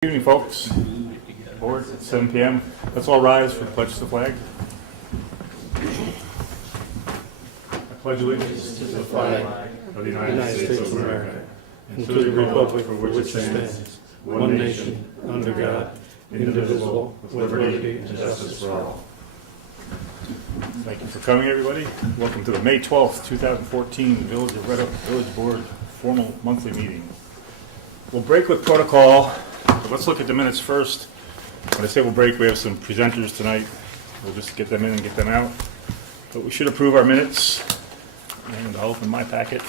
Good evening, folks. Board, it's 7 p.m. Let's all rise for the pledge to the flag. I pledge allegiance to the flag of the United States of America and to the republic for which it stands, one nation, under God, indivisible, with liberty and justice for all. Thank you for coming, everybody. Welcome to the May 12th, 2014 Village of Red Hook Village Board formal monthly meeting. We'll break with protocol. But let's look at the minutes first. When I say we'll break, we have some presenters tonight. We'll just get them in and get them out. But we should approve our minutes. And I'll open my packet.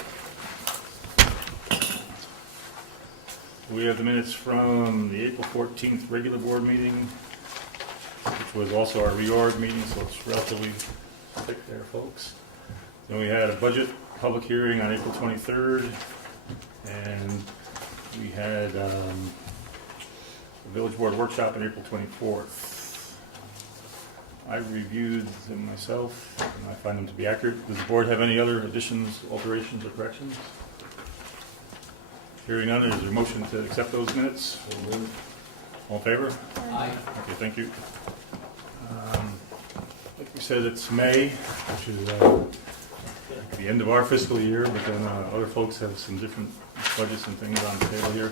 We have the minutes from the April 14th regular board meeting, which was also our reorg meeting, so it's relatively thick there, folks. Then we had a budget public hearing on April 23rd, and we had Village Board Workshop on April 24th. I reviewed them myself, and I find them to be accurate. Does the board have any other additions, alterations, or corrections? Hearing none, is there a motion to accept those minutes? All in favor? Aye. Okay, thank you. Like we said, it's May, which is the end of our fiscal year, but then other folks have some different budgets and things on the table here.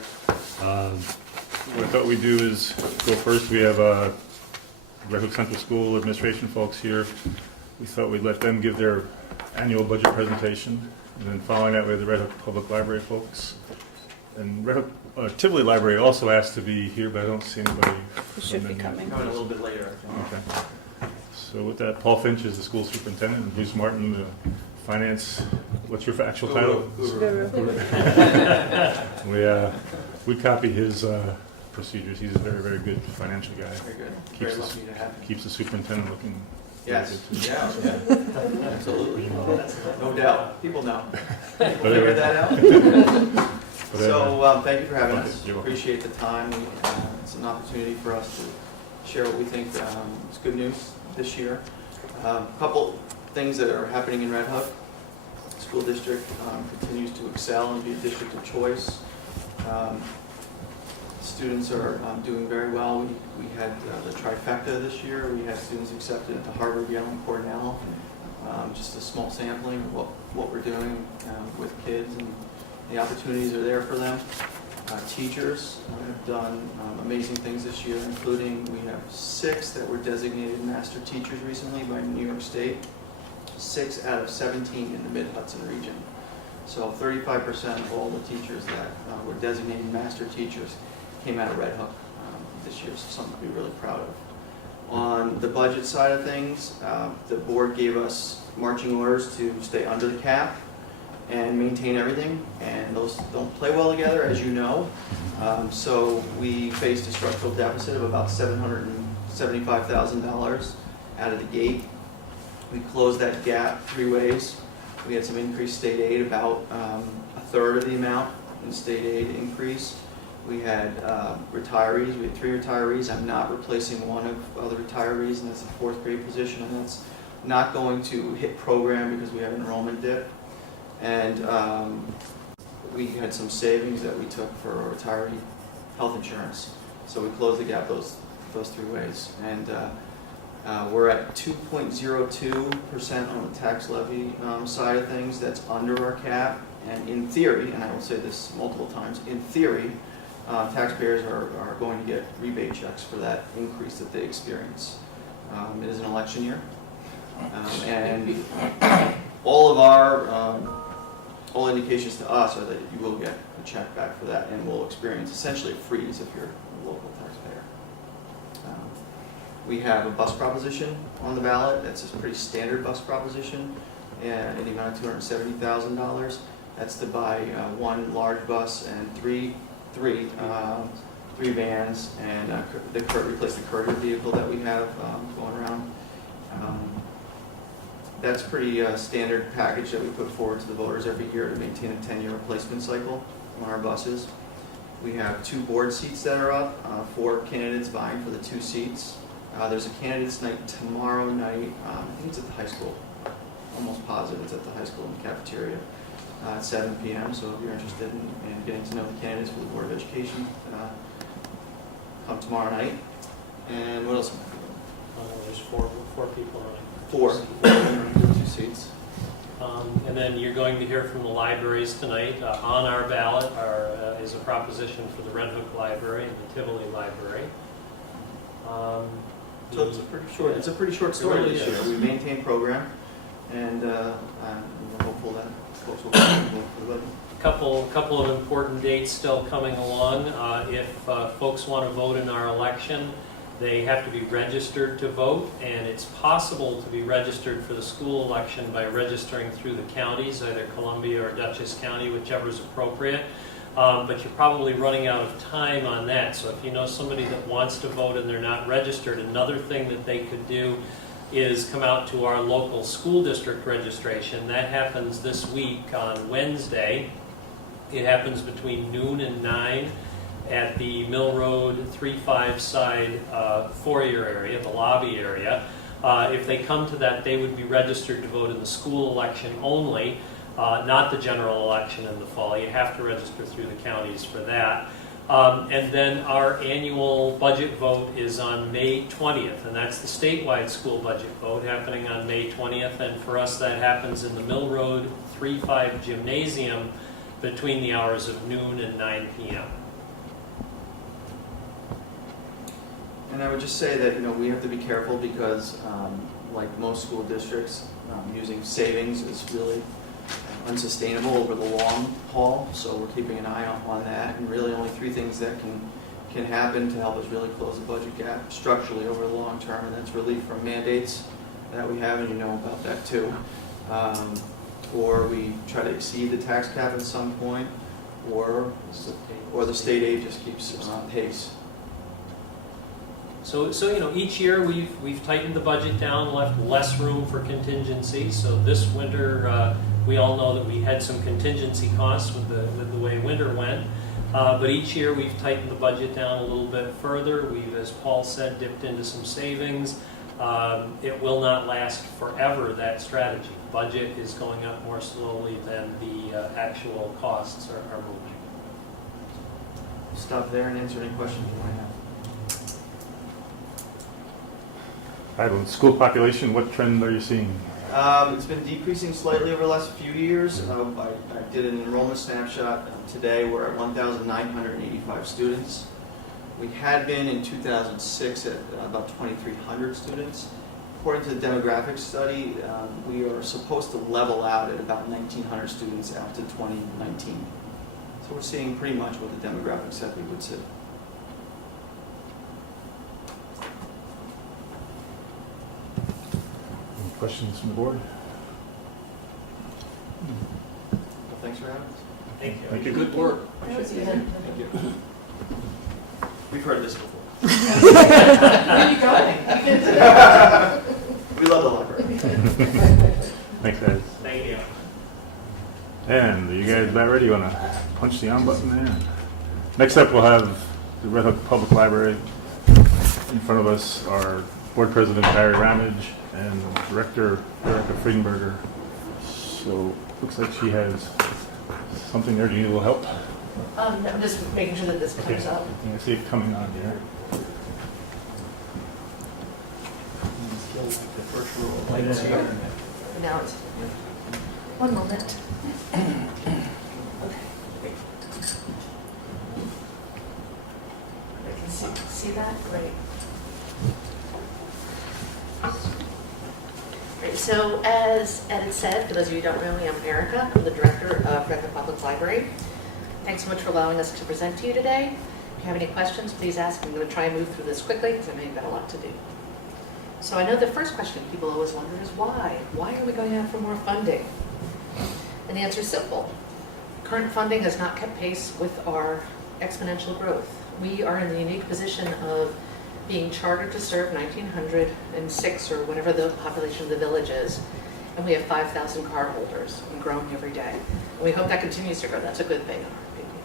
What I thought we'd do is go first. We have Red Hook Central School administration folks here. We thought we'd let them give their annual budget presentation. And then following that, we have the Red Hook Public Library folks. And Red Hook Tivoli Library also asked to be here, but I don't see anybody. He should be coming. Coming a little bit later. Okay. So with that, Paul Finch is the school superintendent, and Bruce Martin, the finance. What's your actual title? We copy his procedures. He's a very, very good financial guy. Very good. Very lucky to have him. Keeps the superintendent looking. Yes. Yeah. Absolutely. No doubt. People know. People But anyway. figured that out. But So thank you for having us. You're welcome. Appreciate the time. It's an opportunity for us to share what we think is good news this year. A couple things that are happening in Red Hook. The school district continues to excel and be a district of choice. Students are doing very well. We had the trifecta this year. We had students accepted into Harvard, Yale, and Cornell. Just a small sampling of what we're doing with kids, and the opportunities are there for them. Teachers have done amazing things this year, including we have 6 that were designated master teachers recently by New York State. 6 out of 17 in the Mid-Hudson region. So 35% of all the teachers that were designated master teachers came out of Red Hook this year, so something to be really proud of. On the budget side of things, the board gave us marching orders to stay under the cap and maintain everything, and those don't play well together, as you know. So we faced a structural deficit of about $775,000 out of the gate. We closed that gap 3 ways. We had some increased state aid, about a third of the amount in state aid increase. We had retirees. We had 3 retirees. I'm not replacing one of the retirees, and that's a 4th grade position, and that's not going to hit program because we have enrollment dip. And we had some savings that we took for retiree health insurance. So we closed the gap those 3 ways. And we're at 2.02% on the tax levy side of things. That's under our cap. And in theory, and I will say this multiple times, in theory, taxpayers are going to get rebate checks for that increase that they experience. It is an election year. And all of our all indications to us are that you will get a check back for that, and will experience essentially a freeze if you're a local taxpayer. We have a bus proposition on the ballot. That's a pretty standard bus proposition in the amount of $270,000. That's to buy 1 large bus and three vans, and replace the courier vehicle that we have going around. That's pretty standard package that we put forward to the voters every year to maintain a 10-year replacement cycle on our buses. We have 2 board seats that are up, 4 candidates vying for the 2 seats. There's a candidates night tomorrow night. I think it's at the high school. Almost positive it's at the high school in the cafeteria at 7 p.m. So if you're interested in getting to know the candidates for the Board of Education come tomorrow night. And what else? There's four people running. Four. 2 seats. And then you're going to hear from the libraries tonight. On our ballot is a proposition for the Red Hook Library and the Tivoli Library. So it's a pretty short. It's a pretty short story really this year. is. We maintain program, and I'm hopeful that folks will vote for the budget. Couple of important dates still coming along. If folks want to vote in our election, they have to be registered to vote, and it's possible to be registered for the school election by registering through the counties, either Columbia or Dutchess County, whichever is appropriate. But you're probably running out of time on that. So if you know somebody that wants to vote and they're not registered, another thing that they could do is come out to our local school district registration. That happens this week on Wednesday. It happens between noon and 9 at the Mill Road 3-5 side foyer area, the lobby area. If they come to that, they would be registered to vote in the school election only. Not the general election in the fall. You have to register through the counties for that. And then our annual budget vote is on May 20th, and that's the statewide school budget vote happening on May 20th. And for us, that happens in the Mill Road 3-5 gymnasium between the hours of noon and 9 p.m. And I would just say that we have to be careful because, like most school districts, using savings is really unsustainable over the long haul. So we're keeping an eye on that, and really only 3 things that can happen to help us really close the budget gap structurally over the long term, and that's relief from mandates that we have, and you know about that too. Or we try to exceed the tax cap at some point, or the state aid just keeps pace. So each year we've tightened the budget down, left less room for contingency. So this winter, we all know that we had some contingency costs with the way winter went. But each year we've tightened the budget down a little bit further. We've, as Paul said, dipped into some savings. It will not last forever, that strategy. The budget is going up more slowly than the actual costs are moving. Stop there and answer any questions you might have. All right, school population, what trend are you seeing? It's been decreasing slightly over the last few years. I did an enrollment snapshot today. We're at 1,985 students. We had been in 2006 at about 2,300 students. According to the demographics study, we are supposed to level out at about 1,900 students out to 2019. So we're seeing pretty much what the demographics said we would see. Any questions from the board? Well, thanks for having us. Thank you. Thank you. Good work. Thank you. We've heard this before. Where are you going? We love the library. Thanks, guys. Thank you. And are you guys about ready? You want to punch the on button there? Next up, we'll have the Red Hook Public Library. In front of us are Board President Barry Ramage and Director Erica Friedenberger. So looks like she has something there. Do you need a little help? No, I'm just making sure that this comes up. I see it coming on here. The first rule of lights here. Now it's, one moment. Okay. I can see that? Great. Right, so as Ed had said, for those of you who don't know me, I'm Erica. I'm the Director of Red Hook Public Library. Thanks so much for allowing us to present to you today. If you have any questions, please ask. I'm going to try and move through this quickly because I know you've got a lot to do. So I know the first question people always wonder is why? Why are we going out for more funding? And the answer is simple. Current funding has not kept pace with our exponential growth. We are in the unique position of being chartered to serve 1,906 or whatever the population of the village is. And we have 5,000 cardholders and growing every day. And we hope that continues to grow. That's a good thing in our opinion.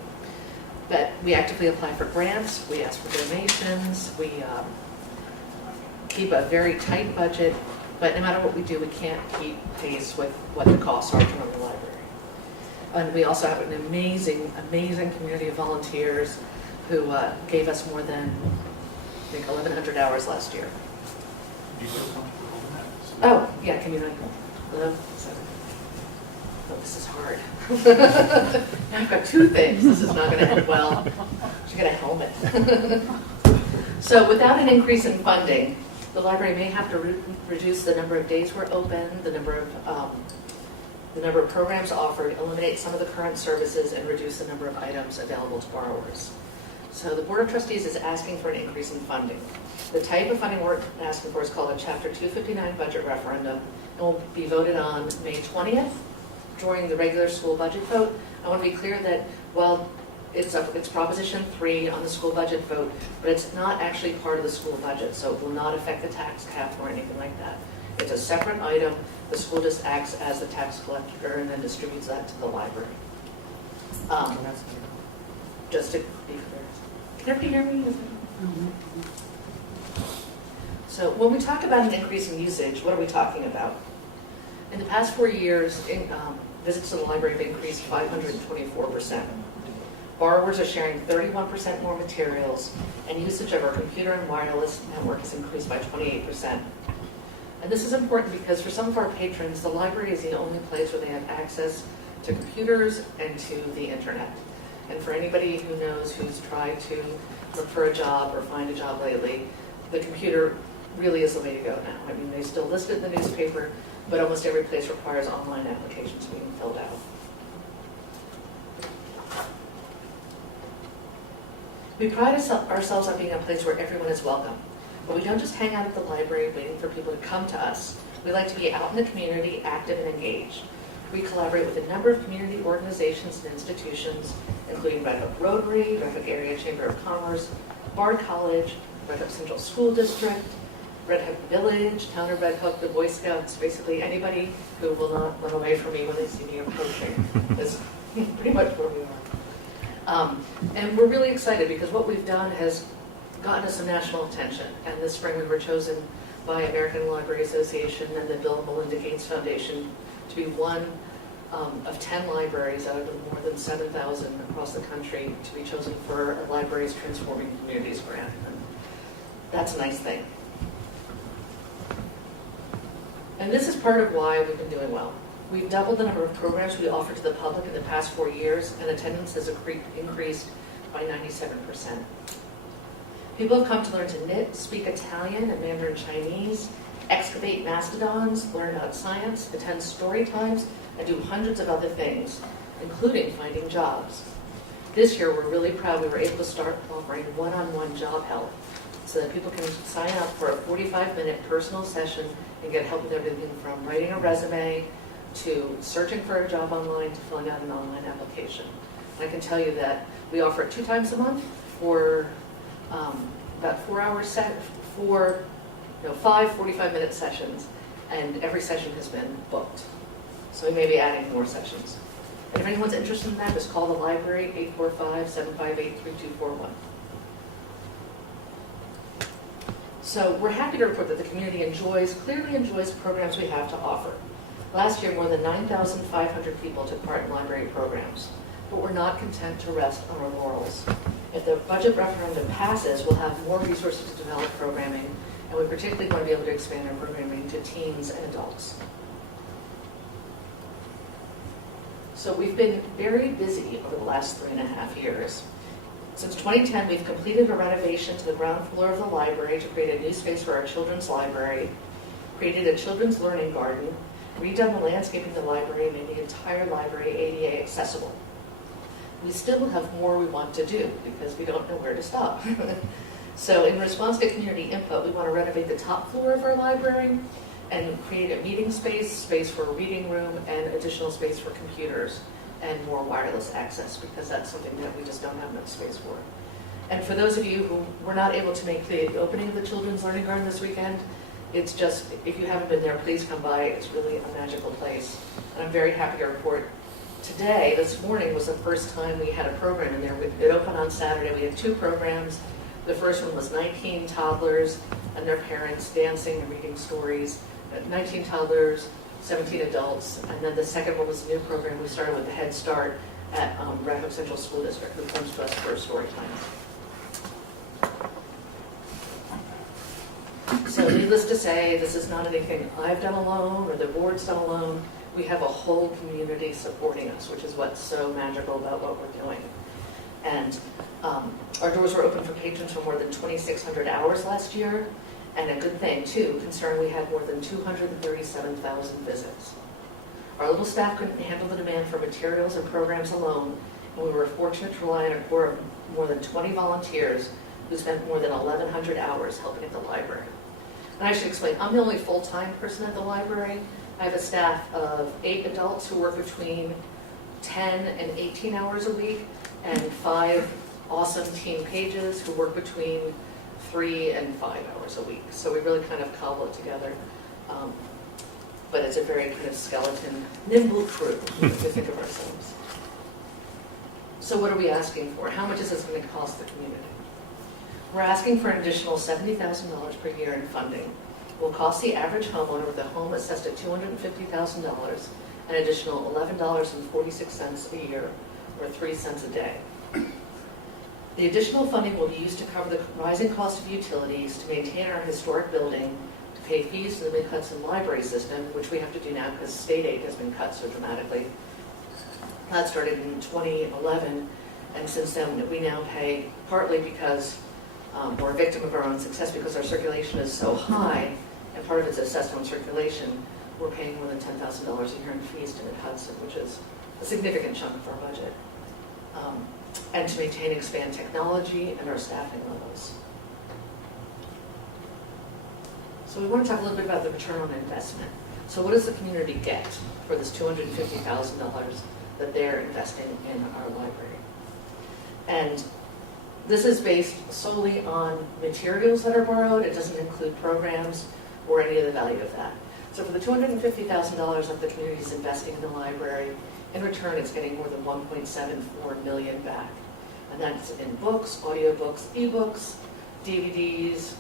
But we actively apply for grants, we ask for donations, we keep a very tight budget, but no matter what we do, we can't keep pace with what the costs are to run the library. And we also have an amazing, amazing community of volunteers who gave us more than think 1,100 hours last year. Do you feel comfortable with that? Oh, yeah, can you not? Hello? Oh, this is hard. Now I've got two things. This is not going to end well. Should get a helmet. So without an increase in funding, the library may have to reduce the number of days we're open, the number of programs offered, eliminate some of the current services, and reduce the number of items available to borrowers. So the Board of Trustees is asking for an increase in funding. The type of funding we're asking for is called a Chapter 259 budget referendum and will be voted on May 20th during the regular school budget vote. I want to be clear that while it's Proposition 3 on the school budget vote, but it's not actually part of the school budget, so it will not affect the tax cap or anything like that. It's a separate item. The school just acts as the tax collector and then distributes that to the library. Just to be clear. Can everybody hear me? So when we talk about an increase in usage, what are we talking about? In the past 4 years, visits to the library have increased 524%. Borrowers are sharing 31% more materials, and usage of our computer and wireless network has increased by 28%. And this is important because for some of our patrons, the library is the only place where they have access to computers and to the internet. And for anybody who knows who's tried to look for a job or find a job lately, the computer really is the way to go now. I mean, they still list it in the newspaper, but almost every place requires online applications being filled out. We pride ourselves on being a place where everyone is welcome, but we don't just hang out at the library waiting for people to come to us. We like to be out in the community, active and engaged. We collaborate with a number of community organizations and institutions, including Red Hook Rotary, Red Hook Area Chamber of Commerce, Bard College, Red Hook Central School District, Red Hook Village, Town of Red Hook, the Boy Scouts, basically anybody who will not run away from me when they see me approaching is pretty much where we are. And we're really excited because what we've done has gotten us some national attention. And this spring we were chosen by American Library Association and the Bill and Melinda Gates Foundation to be one of 10 libraries out of the more than 7,000 across the country to be chosen for a Libraries Transforming Communities grant. And that's a nice thing. And this is part of why we've been doing well. We've doubled the number of programs we offer to the public in the past 4 years, and attendance has increased by 97%. People have come to learn to knit, speak Italian and Mandarin Chinese, excavate mastodons, learn about science, attend story times, and do hundreds of other things, including finding jobs. This year, we're really proud we were able to start offering one-on-one job help so that people can sign up for a 45-minute personal session and get help with everything from writing a resume to searching for a job online to filling out an online application. And I can tell you that we offer it 2 times a month for about 4 hours for 5 45-minute sessions, and every session has been booked. So we may be adding more sessions. And if anyone's interested in that, just call the library, 845-758-3241. So we're happy to report that the community clearly enjoys the programs we have to offer. Last year, more than 9,500 people took part in library programs, but we're not content to rest on our laurels. If the budget referendum passes, we'll have more resources to develop programming, and we particularly want to be able to expand our programming to teens and adults. So we've been very busy over the last 3.5 years. Since 2010, we've completed a renovation to the ground floor of the library to create a new space for our children's library, created a children's learning garden, redone the landscaping of the library, and made the entire library ADA accessible. We still have more we want to do because we don't know where to stop. So in response to community input, we want to renovate the top floor of our library and create a meeting space for a reading room, and additional space for computers and more wireless access, because that's something that we just don't have enough space for. And for those of you who were not able to make the opening of the Children's Learning Garden this weekend, it's just, if you haven't been there, please come by. It's really a magical place. And I'm very happy to report today, this morning, was the first time we had a program in there. It opened on Saturday. We had 2 programs. The first one was 19 toddlers and their parents dancing and reading stories. 19 toddlers, 17 adults, and then the second one was a new program we started with the Head Start at Red Hook Central School District, who comes to us for story time. So needless to say, this is not anything I've done alone or the board's done alone. We have a whole community supporting us, which is what's so magical about what we're doing. And our doors were open for patrons for more than 2,600 hours last year. And a good thing, too, considering we had more than 237,000 visits. Our little staff couldn't handle the demand for materials and programs alone, and we were fortunate to rely on a core of more than 20 volunteers who spent more than 1,100 hours helping at the library. And I should explain, I'm the only full-time person at the library. I have a staff of 8 adults who work between 10 and 18 hours a week, and 5 awesome teen pages who work between 3 and 5 hours a week. So we really kind of cobble it together. But it's a very kind of skeleton, nimble crew, if we think of ourselves. So what are we asking for? How much is this going to cost the community? We're asking for an additional $70,000 per year in funding. It will cost the average homeowner with a home assessed at $250,000 an additional $11.46 a year, or 3 cents a day. The additional funding will be used to cover the rising cost of utilities, to maintain our historic building, to pay fees to the Mid-Hudson Library System, which we have to do now because state aid has been cut so dramatically. That started in 2011, and since then we now pay, partly because we're a victim of our own success because our circulation is so high, and part of it's assessed on circulation, we're paying more than $10,000 a year in fees to Mid-Hudson, which is a significant chunk of our budget. And to maintain and expand technology and our staffing levels. So we want to talk a little bit about the return on investment. So what does the community get for this $250,000 that they're investing in our library? And this is based solely on materials that are borrowed. It doesn't include programs or any of the value of that. So for the $250,000 that the community is investing in the library, in return, it's getting more than $1.74 million back. And that's in books, audiobooks, ebooks, DVDs,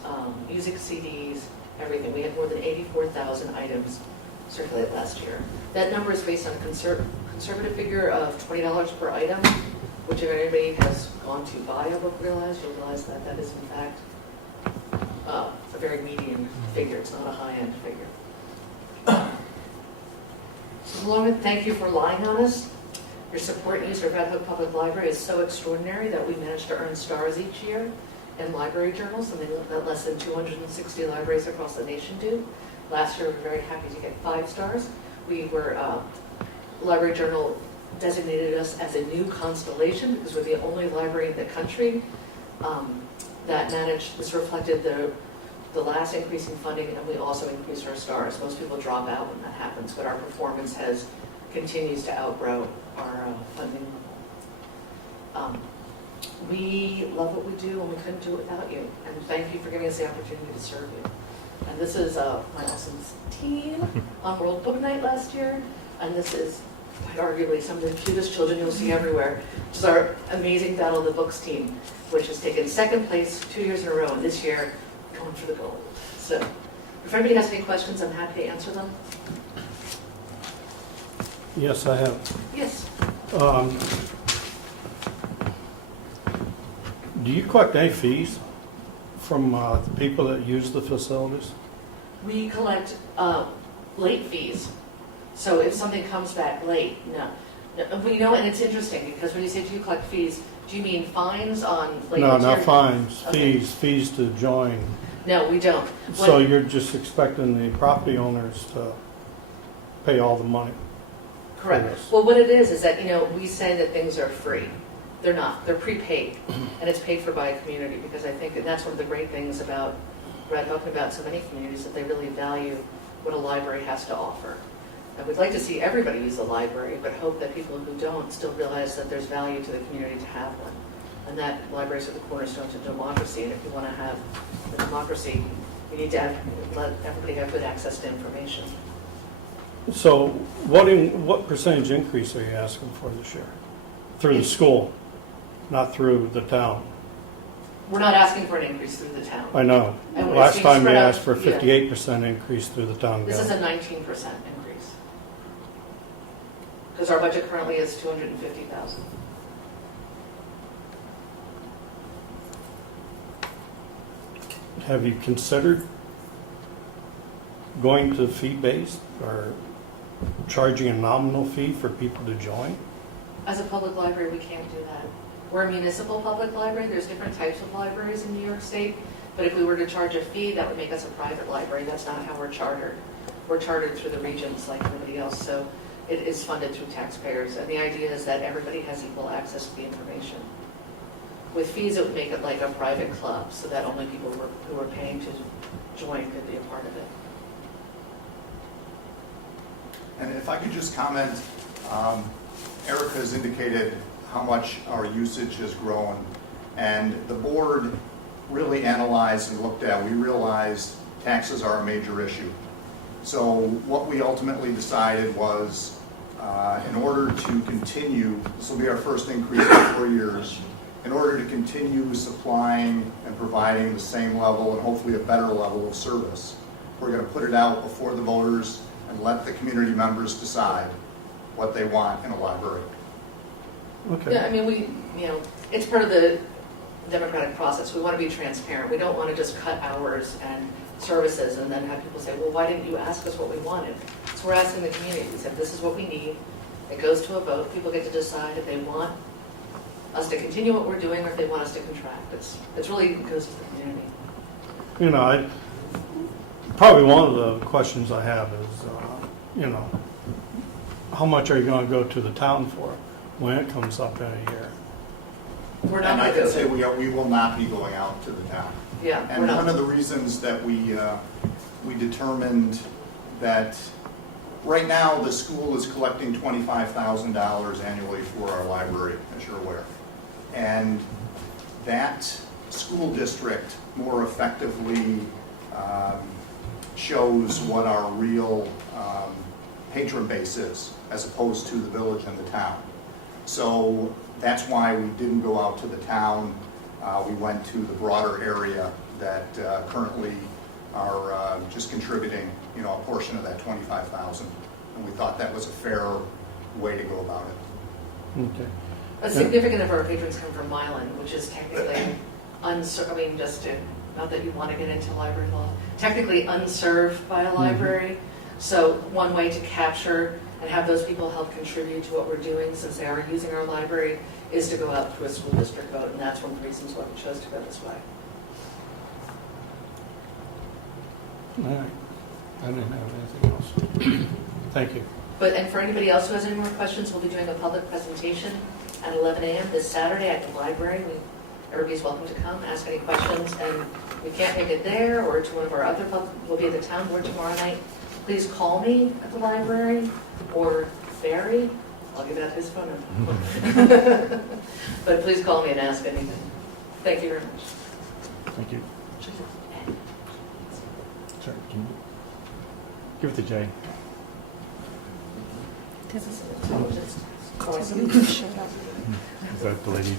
music CDs, everything. We had more than 84,000 items circulate last year. That number is based on a conservative figure of $20 per item, which if anybody has gone to buy a book, you'll realize that that is in fact a very median figure. It's not a high-end figure. So Lauren, thank you for relying on us. Your support and use of Red Hook Public Library is so extraordinary that we managed to earn stars each year in library journals, something that less than 260 libraries across the nation do. Last year, we were very happy to get 5 stars. We were, Library Journal designated us as a new constellation because we're the only library in the country that managed, this reflected the last increase in funding, and we also increased our stars. Most people drop out when that happens, but our performance continues to outgrow our funding level. We love what we do, and we couldn't do it without you. And thank you for giving us the opportunity to serve you. And this is my awesome team on World Book Night last year, and this is arguably some of the cutest children you'll see everywhere. This is our amazing Battle of the Books team, which has taken 2nd place 2 years in a row, and this year going for the gold. So if anybody has any questions, I'm happy to answer them. Yes, I have. Yes. Do you collect any fees from the people that use the facilities? We collect late fees. So if something comes back late, no. We know, and it's interesting because when you say do you collect fees, do you mean fines on late No, material? not fines, Okay. fees to join. No, we don't. So you're just expecting the property owners to pay all the money? Correct. Yes. Well, what it is that, we say that things are free. They're not. They're prepaid. And it's paid for by a community because I think that's one of the great things about Red Hook and about so many communities, that they really value what a library has to offer. And we'd like to see everybody use the library, but hope that people who don't still realize that there's value to the community to have one. And that libraries are the cornerstones of democracy. And if you want to have a democracy, you need to let everybody have good access to information. So what percentage increase are you asking for this year? Through the school, not through the town? We're not asking for an increase through the town. I know. And it's Last being time we spread out, asked for a 58% increase through the town This is a government. 19% increase. Because our budget currently is $250,000. Have you considered going to fee-based or charging a nominal fee for people to join? As a public library, we can't do that. We're a municipal public library. There's different types of libraries in New York State. But if we were to charge a fee, that would make us a private library. That's not how we're chartered. We're chartered through the regions like everybody else. So it is funded through taxpayers. And the idea is that everybody has equal access to the information. With fees, it would make it like a private club so that only people who are paying to join could be a part of it. And if I could just comment, Erica has indicated how much our usage has grown, and the board really analyzed and looked at, we realized taxes are a major issue. So what we ultimately decided was, in order to continue, this will be our first increase in 4 years, in order to continue supplying and providing the same level and hopefully a better level of service, we're going to put it out before the voters and let the community members decide what they want in a library. Okay. Yeah, I mean, it's part of the democratic process. We want to be transparent. We don't want to just cut hours and services and then have people say, well, why didn't you ask us what we wanted? So we're asking the community. We said, this is what we need. It goes to a vote. People get to decide if they want us to continue what we're doing or if they want us to contract. It's really goes to the community. You know, probably one of the questions I have is, how much are you going to go to the town for when it comes up in a year? We're not And I going can to say we will not be going out to the town. Yeah, And one of the reasons that we determined that right now the school is collecting $25,000 annually for our library, as you're aware. And that school district more effectively shows what our real patron base is, as opposed to the village and the town. So that's why we didn't go out to the town. We went to the broader area that currently are just contributing, a portion of that $25,000, and we thought that was a fair way to go about it. Okay. A significant of our patrons come from Milan, which is technically not that you want to get into library law, technically unserved by a library. So one way to capture and have those people help contribute to what we're doing, since they are using our library, is to go out through a school district vote, and that's one of the reasons why we chose to go this way. All right. I didn't have anything else. Thank you. And for anybody else who has any more questions, we'll be doing a public presentation at 11 a.m. this Saturday at the library. Everybody's welcome to come, ask any questions, and we can't make it there or to one of our other we'll be at the town board tomorrow night. Please call me at the library, or Barry. I'll give out his phone number. But please call me and ask anything. Thank you very much. Thank you. Sorry, can you give it to Jay? Is that the lady?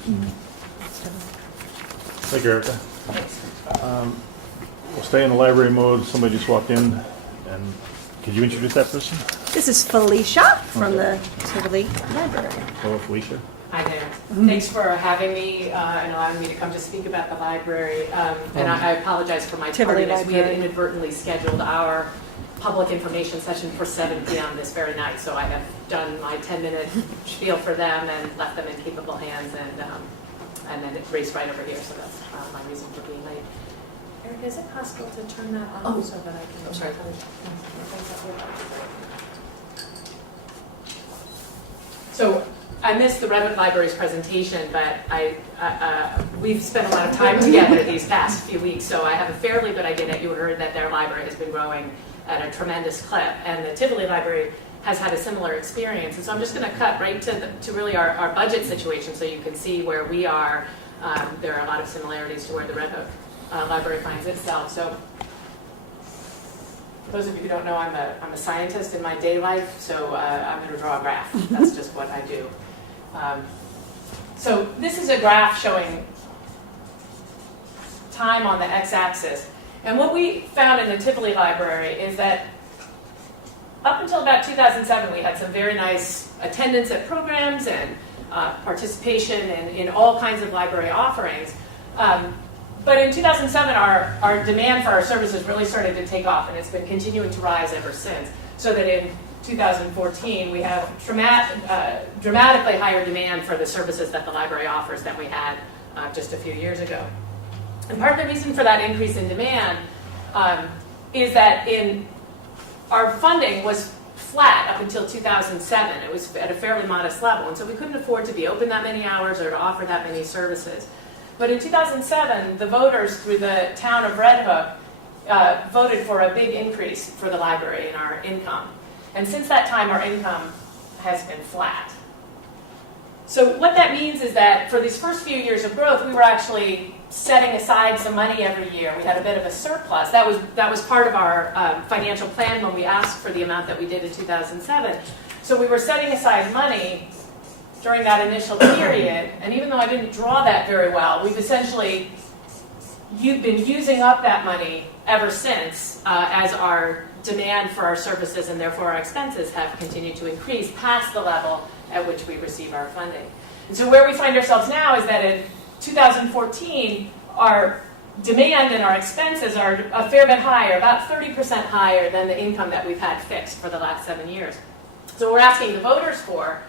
Thank you, Erica. We'll stay in the library mode. Somebody just walked in, and could you introduce that person? This is Felicia from the Tivoli Library. Hello, Felicia. Hi there. Thanks for having me and allowing me to come to speak about the library. And I apologize for my Tivoli tardiness. We had Library. inadvertently scheduled our public information session for 7 p.m. this very night, so I have done my 10-minute spiel for them and left them in capable hands, and then it raced right over here, so that's my reason for being late. Erica, is it possible to turn that on so that I can... I'm sorry. So I missed the Redwood Library's presentation, but we've spent a lot of time together these past few weeks, so I have a fairly good idea that you heard that their library has been growing at a tremendous clip, and the Tivoli Library has had a similar experience. And so I'm just going to cut right to really our budget situation so you can see where we are. There are a lot of similarities to where the Red Hook Library finds itself. So for those of you who don't know, I'm a scientist in my day life, so I'm going to draw a graph. That's just what I do. So this is a graph showing time on the x-axis. And what we found in the Tivoli Library is that up until about 2007, we had some very nice attendance at programs and participation in all kinds of library offerings. But in 2007, our demand for our services really started to take off, and it's been continuing to rise ever since. So that in 2014, we have dramatically higher demand for the services that the library offers than we had just a few years ago. And part of the reason for that increase in demand is that our funding was flat up until 2007. It was at a fairly modest level, and so we couldn't afford to be open that many hours or to offer that many services. But in 2007, the voters through the town of Red Hook voted for a big increase for the library in our income. And since that time, our income has been flat. So what that means is that for these first few years of growth, we were actually setting aside some money every year. We had a bit of a surplus. That was part of our financial plan when we asked for the amount that we did in 2007. So we were setting aside money during that initial period, and even though I didn't draw that very well, we've essentially been using up that money ever since as our demand for our services and therefore our expenses have continued to increase past the level at which we receive our funding. And so where we find ourselves now is that in 2014, our demand and our expenses are a fair bit higher, about 30% higher than the income that we've had fixed for the last 7 years. So what we're asking the voters for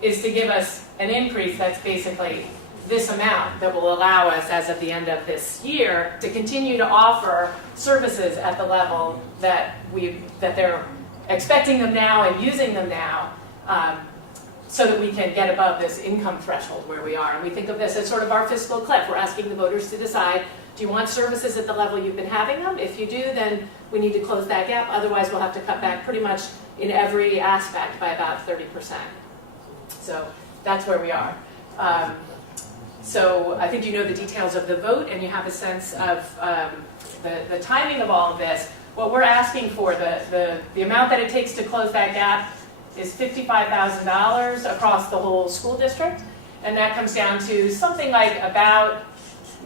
is to give us an increase that's basically this amount that will allow us, as of the end of this year, to continue to offer services at the level that they're expecting them now and using them now, so that we can get above this income threshold where we are. And we think of this as sort of our fiscal cliff. We're asking the voters to decide, do you want services at the level you've been having them? If you do, then we need to close that gap. Otherwise, we'll have to cut back pretty much in every aspect by about 30%. So that's where we are. So I think you know the details of the vote, and you have a sense of the timing of all of this. What we're asking for, the amount that it takes to close that gap is $55,000 across the whole school district, and that comes down to something like about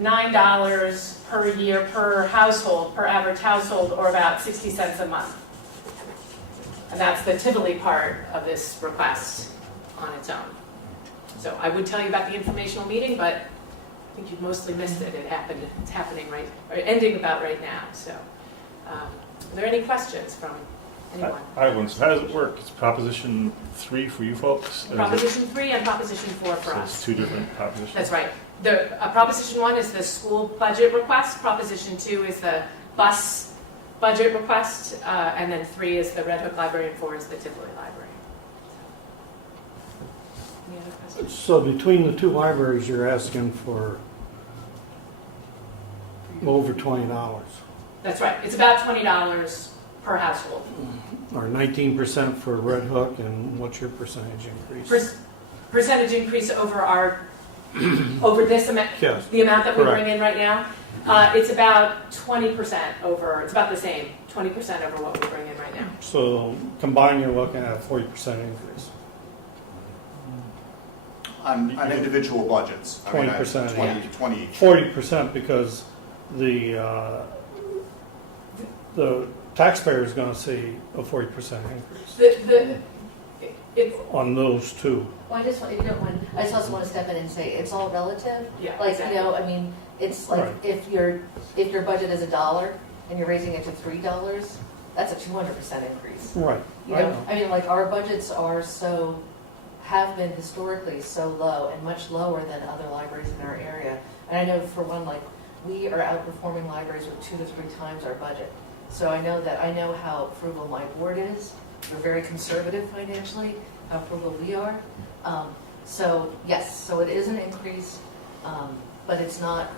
$9 per year per household, per average household, or about 60 cents a month. And that's the Tivoli part of this request on its own. So I would tell you about the informational meeting, but I think you've mostly missed it. It's happening right, or ending about right now. So are there any questions from anyone? I have one. So how does it work? It's Proposition 3 for you folks? Proposition 3 and Proposition 4 for So us. it's two different propositions? That's right. Proposition 1 is the school budget request. Proposition 2 is the bus budget request. And then 3 is the Red Hook Library, and 4 is the Tivoli Library. Any other questions? So between the two libraries, you're asking for over $20, That's right. It's about $20 per household. or 19% for Red Hook, and what's your percentage increase? Percentage increase over over this amount, Yes. the amount that we Correct. bring in right now. It's about 20% over. It's about the same, 20% over what we bring in right now. So combined, you're looking at a 40% increase. On individual budgets. 20%, 20 each. 40% because the taxpayer is going to see a 40% increase on those two. Well, I just want, if you don't mind, I just also want to step in and say, it's all relative. Yeah, Like, exactly. you know, I mean, it's like, Right. if your budget is $1 and you're raising it to $3, that's a 200% increase. Right. You I know, know. I mean, like, our budgets have been historically so low and much lower than other libraries in our area. And I know for one, like, we are outperforming libraries with 2 to 3 times our budget. So I know how frugal my board is. We're very conservative financially, how frugal we are. So yes, so it is an increase, but it's not,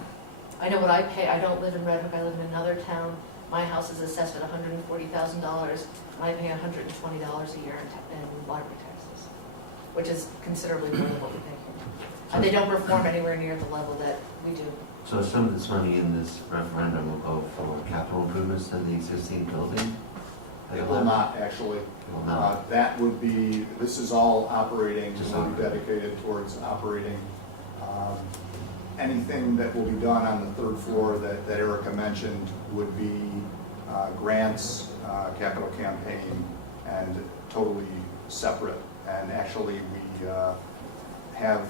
I know what I pay. I don't live in Red Hook, I live in another town. My house is assessed at $140,000, and I pay $120 a year in library taxes, which is considerably more than what we pay here. And they don't perform anywhere near the level that we do. So some of this money in this referendum will go for capital improvements to the existing building? It will not, actually. It will not. That would be, this is all operating, Just will be operating. dedicated towards operating. Anything that will be done on the third floor that Erica mentioned would be grants, capital campaign, and totally separate. And actually, we have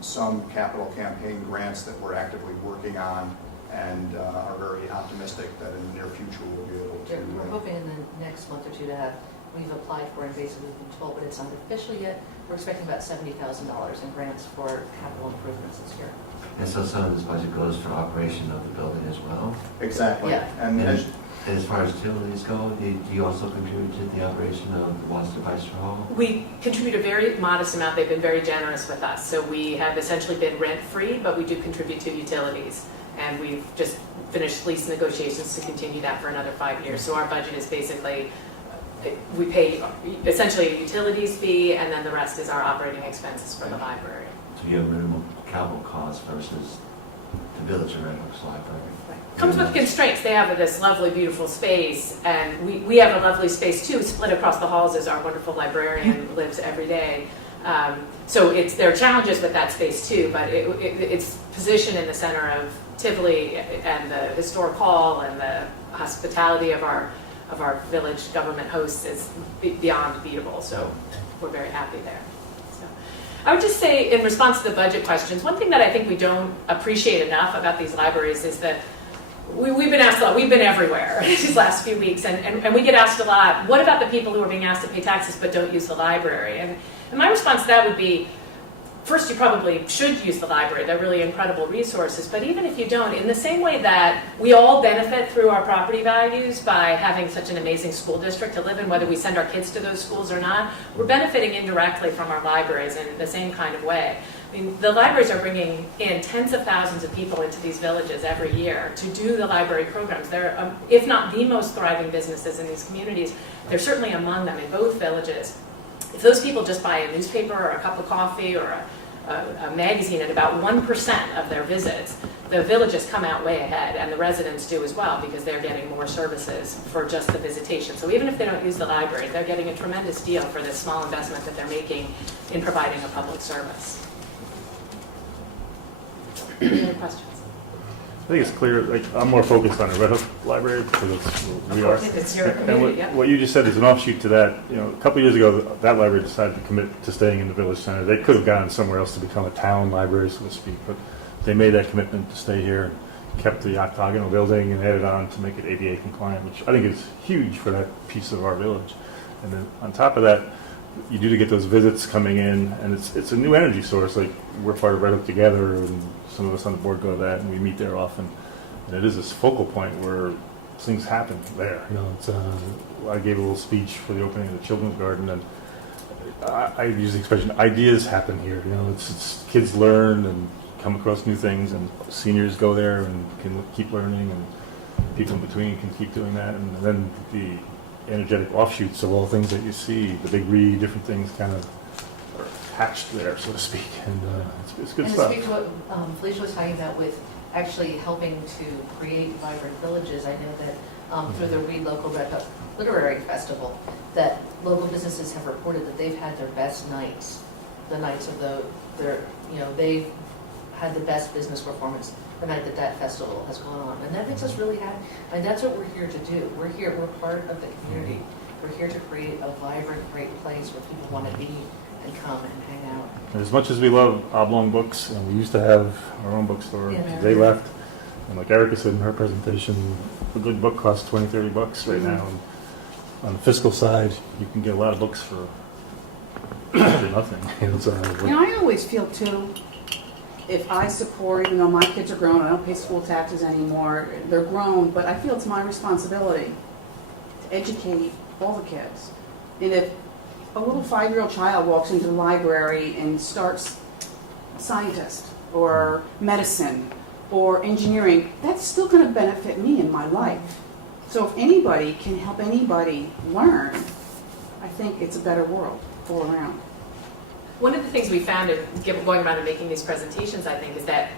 some capital campaign grants that we're actively working on and are very optimistic that in the near future we'll be able to. We're hoping in the next month or two to have, we've applied for and basically been told, but it's not official yet. We're expecting about $70,000 in grants for capital improvements this year. And so some of this budget goes for operation of the building as well? Exactly. Yeah. And as, And as far as utilities go, do you also contribute to the operation of the Washington Bistro Hall? We contribute a very modest amount. They've been very generous with us. So we have essentially been rent-free, but we do contribute to utilities. And we've just finished lease negotiations to continue that for another 5 years. So our budget is basically, we pay essentially a utilities fee, and then the rest is our operating expenses for the library. So you have minimal capital costs versus the Village of Red Oaks Library. Comes with constraints. They have this lovely, beautiful space, and we have a lovely space too. Split across the halls is our wonderful librarian lives every day. So there are challenges with that space too, but it's positioned in the center of Tivoli and the historic hall and the hospitality of our village government hosts is beyond beatable. So we're very happy there. I would just say, in response to the budget questions, one thing that I think we don't appreciate enough about these libraries is that we've been asked a lot. We've been everywhere these last few weeks, and we get asked a lot, what about the people who are being asked to pay taxes but don't use the library? And my response to that would be, first, you probably should use the library. They're really incredible resources. But even if you don't, in the same way that we all benefit through our property values by having such an amazing school district to live in, whether we send our kids to those schools or not, we're benefiting indirectly from our libraries in the same kind of way. I mean, the libraries are bringing in tens of thousands of people into these villages every year to do the library programs. They're, if not the most thriving businesses in these communities, they're certainly among them in both villages. If those people just buy a newspaper or a cup of coffee or a magazine at about 1% of their visits, the villages come out way ahead, and the residents do as well because they're getting more services for just the visitation. So even if they don't use the library, they're getting a tremendous deal for this small investment that they're making in providing a public service. Any other questions? I think it's clear, like, I'm more focused on the Red Hook Library because it's where we are. It's your And community, yeah. what you just said is an offshoot to that. You know, a couple of years ago, that library decided to commit to staying in the village center. They could have gone somewhere else to become a town library, so to speak, but they made that commitment to stay here and kept the octagonal building and added on to make it ADA compliant, which I think is huge for that piece of our village. And then on top of that, you do to get those visits coming in, and it's a new energy source. Like, we're part of Red Hook Together, and some of us on the board go to that, and we meet there often. And it is this focal point where things happen there. You know, it's I gave a little speech for the opening of the children's garden, and I use the expression ideas happen here. You know, it's kids learn and come across new things, and seniors go there and can keep learning, and people in between can keep doing that, and then the energetic offshoots of all things that you see, the big read, different things kind of are hatched there, so to speak, and it's good And stuff. to speak to what Felicia was talking about with actually helping to create vibrant villages, I know that through the Read Local Red Hook Literary Festival, that local businesses have reported that they've had their best nights, the nights of they've had the best business performance the night that festival has gone on. And that makes us really happy. And that's what we're here to do. We're part of the community. We're here to create a vibrant, great place where people want to be and come and hang out. And as much as we love Oblong Books, and we used to have our own bookstore, Yeah. they left. And like Erica said in her presentation, a good book costs $20, $30 right now. And on the fiscal side, you can get a lot of books for nothing. I always feel too, if I support, even though my kids are grown, I don't pay school taxes anymore, they're grown, but I feel it's my responsibility to educate all the kids. And if a little 5-year-old child walks into the library and starts scientist or medicine or engineering, that's still going to benefit me in my life. So if anybody can help anybody learn, I think it's a better world all around. One of the things we found in going around and making these presentations, I think, is that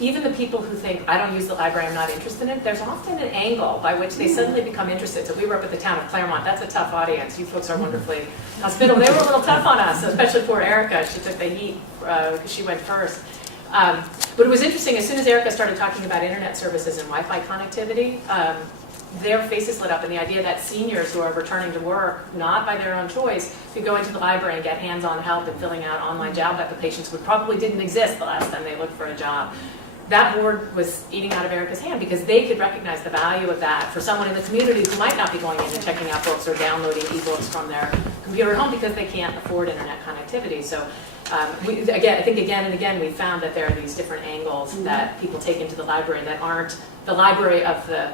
even the people who think, I don't use the library, I'm not interested in it, there's often an angle by which they suddenly become interested. So we were up at the town of Claremont. That's a tough audience. You folks are wonderfully hospitable. They were a little tough on us, especially poor Erica. She took the heat because she went first. But it was interesting. As soon as Erica started talking about internet services and Wi-Fi connectivity, their faces lit up, and the idea that seniors who are returning to work, not by their own choice, could go into the library and get hands-on help in filling out online job applications, which probably didn't exist the last time they looked for a job. that board was eating out of Erica's hand because they could recognize the value of that for someone in the community who might not be going in and checking out books or downloading ebooks from their computer at home because they can't afford internet connectivity. So I think again and again we found that there are these different angles that people take into the library that aren't the library of the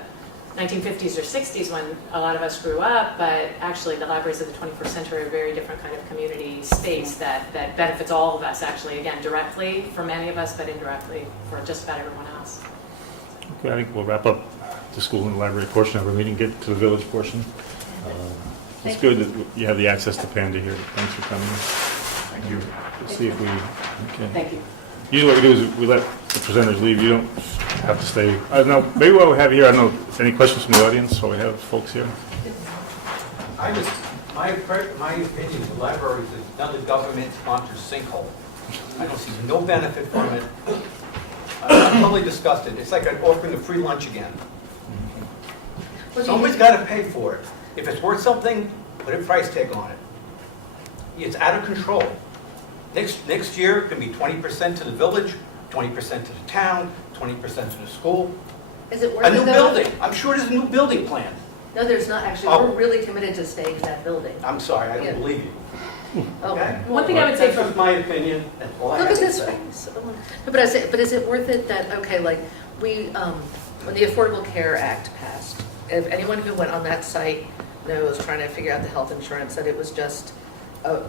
1950s or 60s when a lot of us grew up, but actually the libraries of the 21st century are a very different kind of community space that benefits all of us actually, again, directly for many of us, but indirectly for just about everyone else. Okay, I think we'll wrap up the school and library portion of our meeting, get to the village portion. It's good that you have the access to Panda here. Thanks for coming. Thank you. Let's see if we, okay. Thank you. Usually what we do is we let the presenters leave. You don't have to stay. I don't know, maybe what we have here, I don't know, any questions from the audience while we have folks here? My opinion, the library is another government-sponsored sinkhole. I don't see no benefit from it. I'm totally disgusted. It's like offering a free lunch again. Someone's got to pay for it. If it's worth something, put a price tag on it. It's out of control. Next year, it can be 20% to the village, 20% to the town, 20% to the school. Is it worth A it new though? building. I'm sure there's a new building plan. No, there's not actually. Oh. We're really committed to staying in that building. I'm sorry, I Yeah. don't believe you. Okay. One thing I would say That's from just my opinion. That's all I Look have at to this say. face. No, but is it worth it that, okay, like, we, when the Affordable Care Act passed, if anyone who went on that site knows, trying to figure out the health insurance, that it was just a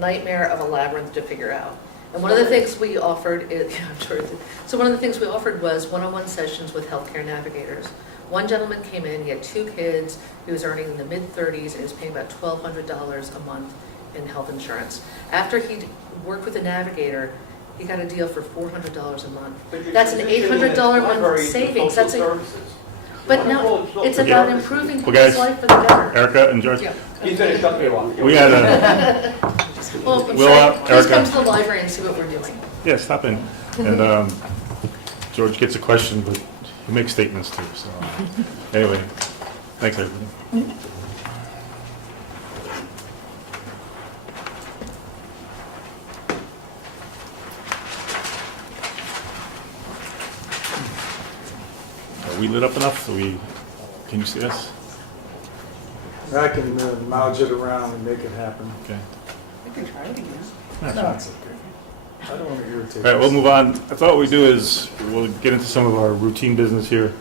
nightmare of a labyrinth to figure out. And one of the things we offered is, yeah, I'm sure, so one of the things we offered was one-on-one sessions with healthcare navigators. One gentleman came in, he had 2 kids, he was earning in the mid-30s, and he was paying about $1,200 a month in health insurance. After he'd worked with a navigator, he got a deal for $400 a month. That's an $800 a month savings. That's a, but no, it's about improving Well, people's guys, life for the better. Erica and George, Yeah. He's going to shut me off. we had a, Well, I'm We'll, sorry, please Erica. come to the library and see what we're doing. yeah, stop in. And George gets a question, but he makes statements too, so. Anyway, thanks everybody. Are we lit up enough? Can you see us? I can mouse it around and make it happen. Okay. We can try it again. That's No, fine. it's okay. I don't want to irritate. All right, we'll move on. I thought what we do is we'll get into some of our routine business here.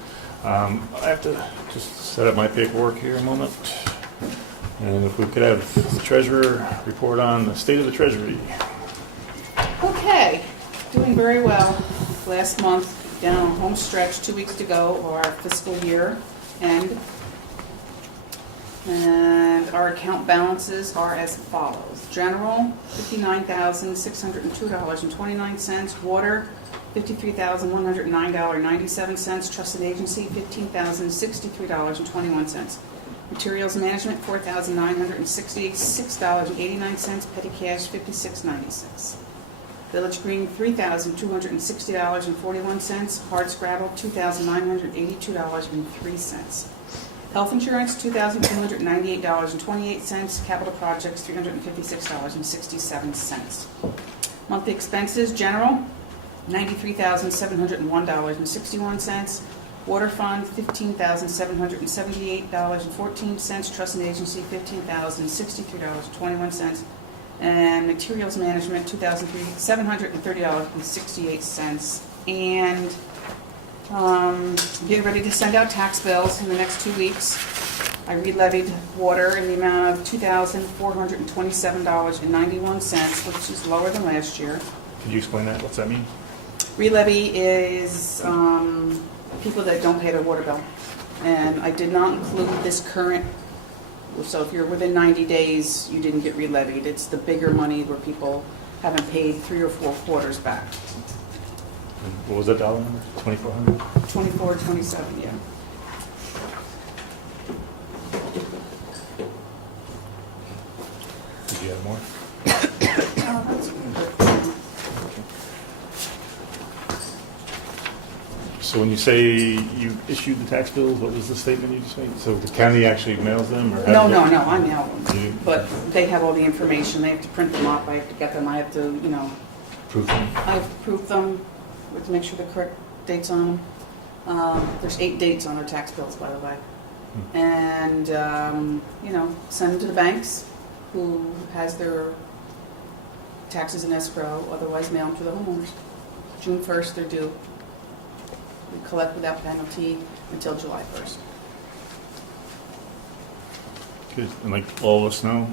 I have to just set up my paperwork here a moment. And if we could have the treasurer report on the state of the treasury. Okay, doing very well. Last month, down on home stretch, 2 weeks to go of our fiscal year end. And our account balances are as follows. General, $59,602.29. Water, $53,109.97. Trusted agency, $15,063.21. Materials management, $4,966.89. Petty cash, $56.96. Village Green, $3,260.41. Hard scrabble, $2,982.03. Health insurance, $2,298.28. Capital projects, $356.67. Monthly expenses, general, $93,701.61. Water fund, $15,778.14. Trust and agency, $15,063.21. And materials management, $2,730.68. And getting ready to send out tax bills in the next 2 weeks. I re-levied water in the amount of $2,427.91, which is lower than last year. Could you explain that? What's that mean? Re-levy is people that don't pay their water bill. And I did not include this current, so if you're within 90 days, you didn't get re-levied. It's the bigger money where people haven't paid 3 or 4 quarters back. And what was that dollar number? 2,400? 24, 27, yeah. Did you have more? So when you say you issued the tax bills, what was the statement you just made? So the county actually mails them, or? No, I mail them. You But they have all the information. They have to print them up. I have to get them. I have to, proof them? I have to proof them, We have to make sure the correct dates on them. There's 8 dates on our tax bills, by the way. And, send them to the banks who has their taxes in escrow, otherwise mail them to the homeowners. June 1st, they're due. We collect without penalty until July 1st. Good. And like all of us know,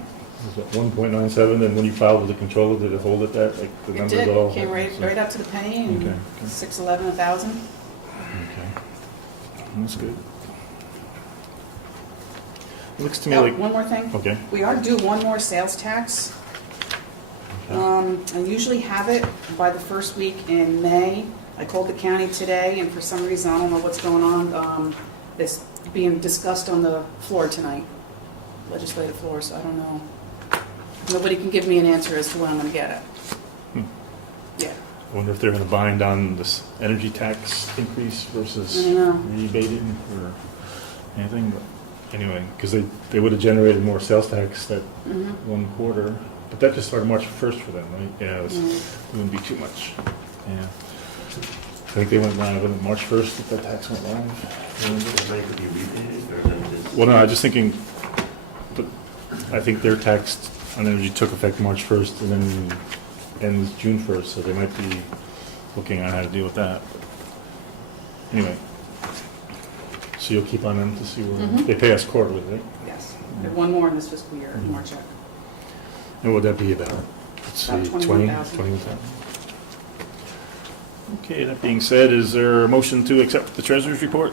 was it 1.97, and when you filed with the controller, did it hold at that? Like the It numbers did, all? came right up to the penny, and Okay. 611 a thousand. Okay. That's good. It looks to me Oh, like, one more thing. okay. We are due one more sales tax. Okay. I usually have it by the first week in May. I called the county today, and for some reason, I don't know what's going on. It's being discussed on the floor tonight, legislative floor, so I don't know. Nobody can give me an answer as to when I'm going to get it. Hmm. Yeah, I wonder if they're in a bind on this energy tax increase I versus don't know. rebating or anything, but anyway, because they would have generated more sales tax that Mhm. one quarter, but that just started March 1st for them, right? Yeah, it Mhm. wouldn't be too much. Yeah. I think they went live, wasn't it March 1st that that tax went live? They could be rebated, or they just... Well, no, I was just thinking, but I think their tax on energy took effect March 1st and then ends June 1st, so they might be looking at how to deal with that. Anyway, so you'll keep on them to see where, Mhm. they pay us quarterly, right? Yes. There's one more in this fiscal year, more check. And what would that be about? Let's see, About 21,000. 21,000. Okay, that being said, is there a motion to accept the treasurer's report?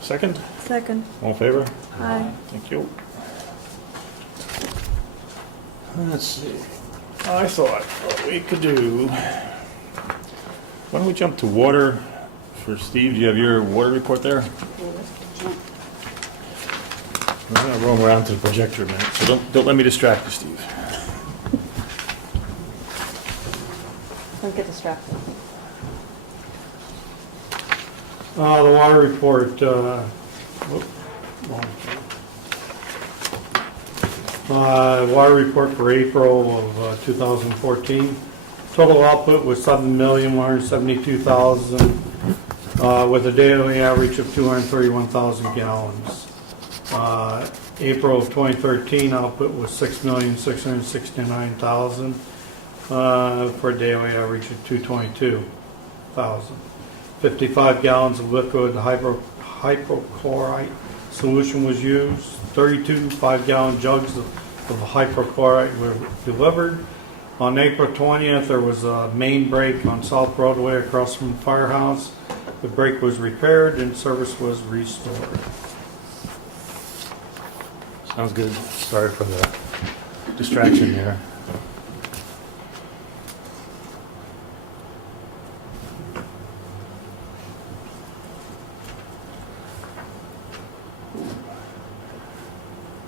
Second? Second. All in favor? Aye. Thank you. Let's see. I thought what we could do, why don't we jump to water for Steve? Do you have your water report there? We're gonna roam around to the projector a minute, so don't let me distract you, Steve. Don't get distracted. The water report, water report for April of 2014. Total output was 7,172,000 with a daily average of 231,000 gallons. April of 2013 output was 6,669,000 for a daily average of 222,000. 55 gallons of liquid hypochlorite solution was used. 32 5-gallon jugs of hypochlorite were delivered. On April 20th, there was a main break on South Broadway across from the firehouse. The break was repaired and service was restored. Sounds good. Sorry for the distraction there.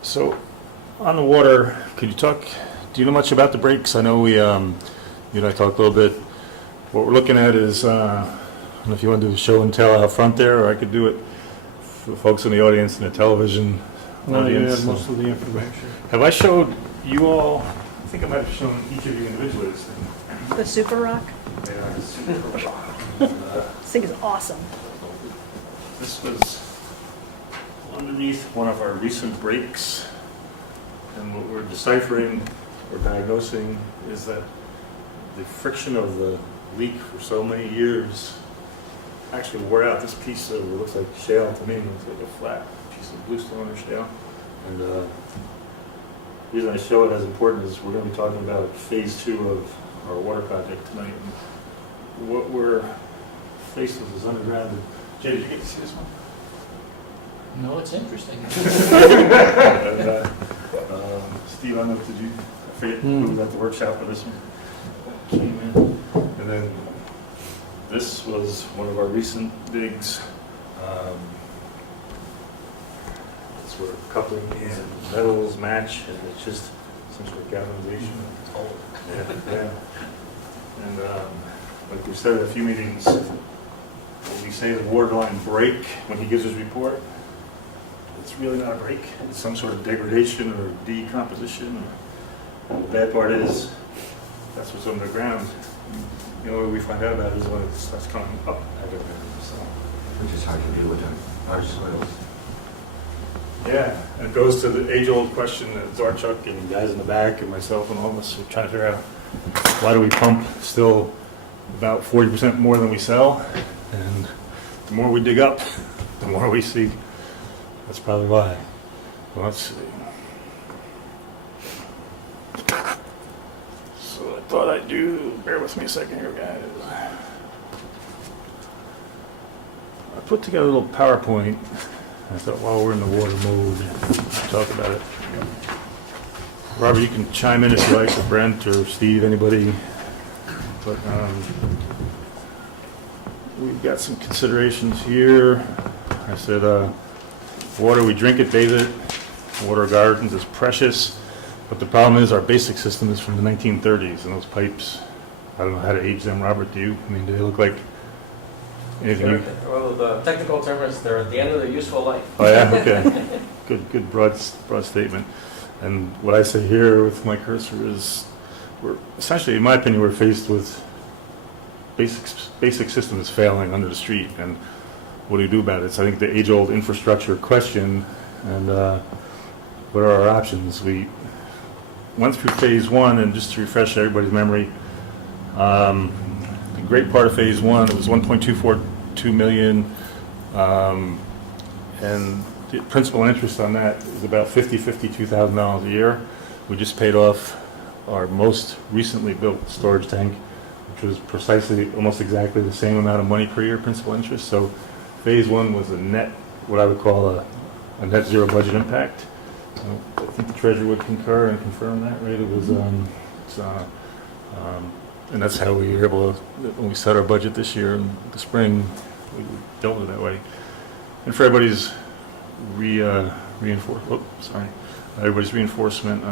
So, on the water, could you talk, do you know much about the breaks? I know we, you and I talked a little bit. What we're looking at is, I don't know if you want to do the show and tell out front there, or I could do it for folks in the audience and the television No, you audience. had most of the information. Have I showed you all, I think I might have shown each of you individually this thing. The Super Rock? Yeah, it's super. This thing is awesome. This was underneath one of our recent breaks, and what we're deciphering or diagnosing is that the friction of the leak for so many years actually wore out this piece of, it looks like shale to me, it looks like a flat piece of bluestone or shale. And the reason I show it as important is we're going to be talking about phase 2 of our water project tonight. And what we're faced with is underground. Jay, did you get to see this one? No, it's interesting. And, Steve, I don't know, did you, I forget who was at the workshop for this one? Came in. And then this was one of our recent digs. It's where couplings and metals match, and it's just some sort of galvanization. Yeah. And like we said at a few meetings, when we say the water line break, when he gives his report, it's really not a break. It's some sort of degradation or decomposition. And the bad part is, that's what's underground. the only way we find out about it is when it starts coming up everywhere, so. Which is hard to do with our soils. Yeah, and it goes to the age-old question that Zarchuk and you guys in the back and myself and all of us are trying to figure out, why do we pump still about 40% more than we sell? And the more we dig up, the more we see. That's probably why. Well, let's see. So I thought I'd bear with me a second here, guys. I put together a little PowerPoint. I thought while we're in the water mode, talk about it. Robert, you can chime in if you like, or Brent or Steve, anybody. But we've got some considerations here. I said, water, we drink it, bathe it. Water gardens is precious. But the problem is our basic system is from the 1930s, and those pipes, I don't know how to age them, Robert, do you? I mean, do they look like anything you... Well, the technical term is they're at the end of their useful life. Oh, yeah, okay. Good broad statement. And what I say here with my cursor is, we're essentially, in my opinion, we're faced with basic systems failing under the street. And what do you do about it? So I think the age-old infrastructure question, and what are our options? We went through phase one, and just to refresh everybody's memory, the great part of phase one, it was 1.242 million, and the principal interest on that is about $52,000 a year. We just paid off our most recently built storage tank, which was precisely, almost exactly the same amount of money per year, principal interest. So phase one was a net, what I would call a net zero budget impact. I think the treasurer would concur and confirm that, right? It was, and that's how we were able to, when we set our budget this year in the spring, we dealt with it that way. And for everybody's everybody's reinforcement,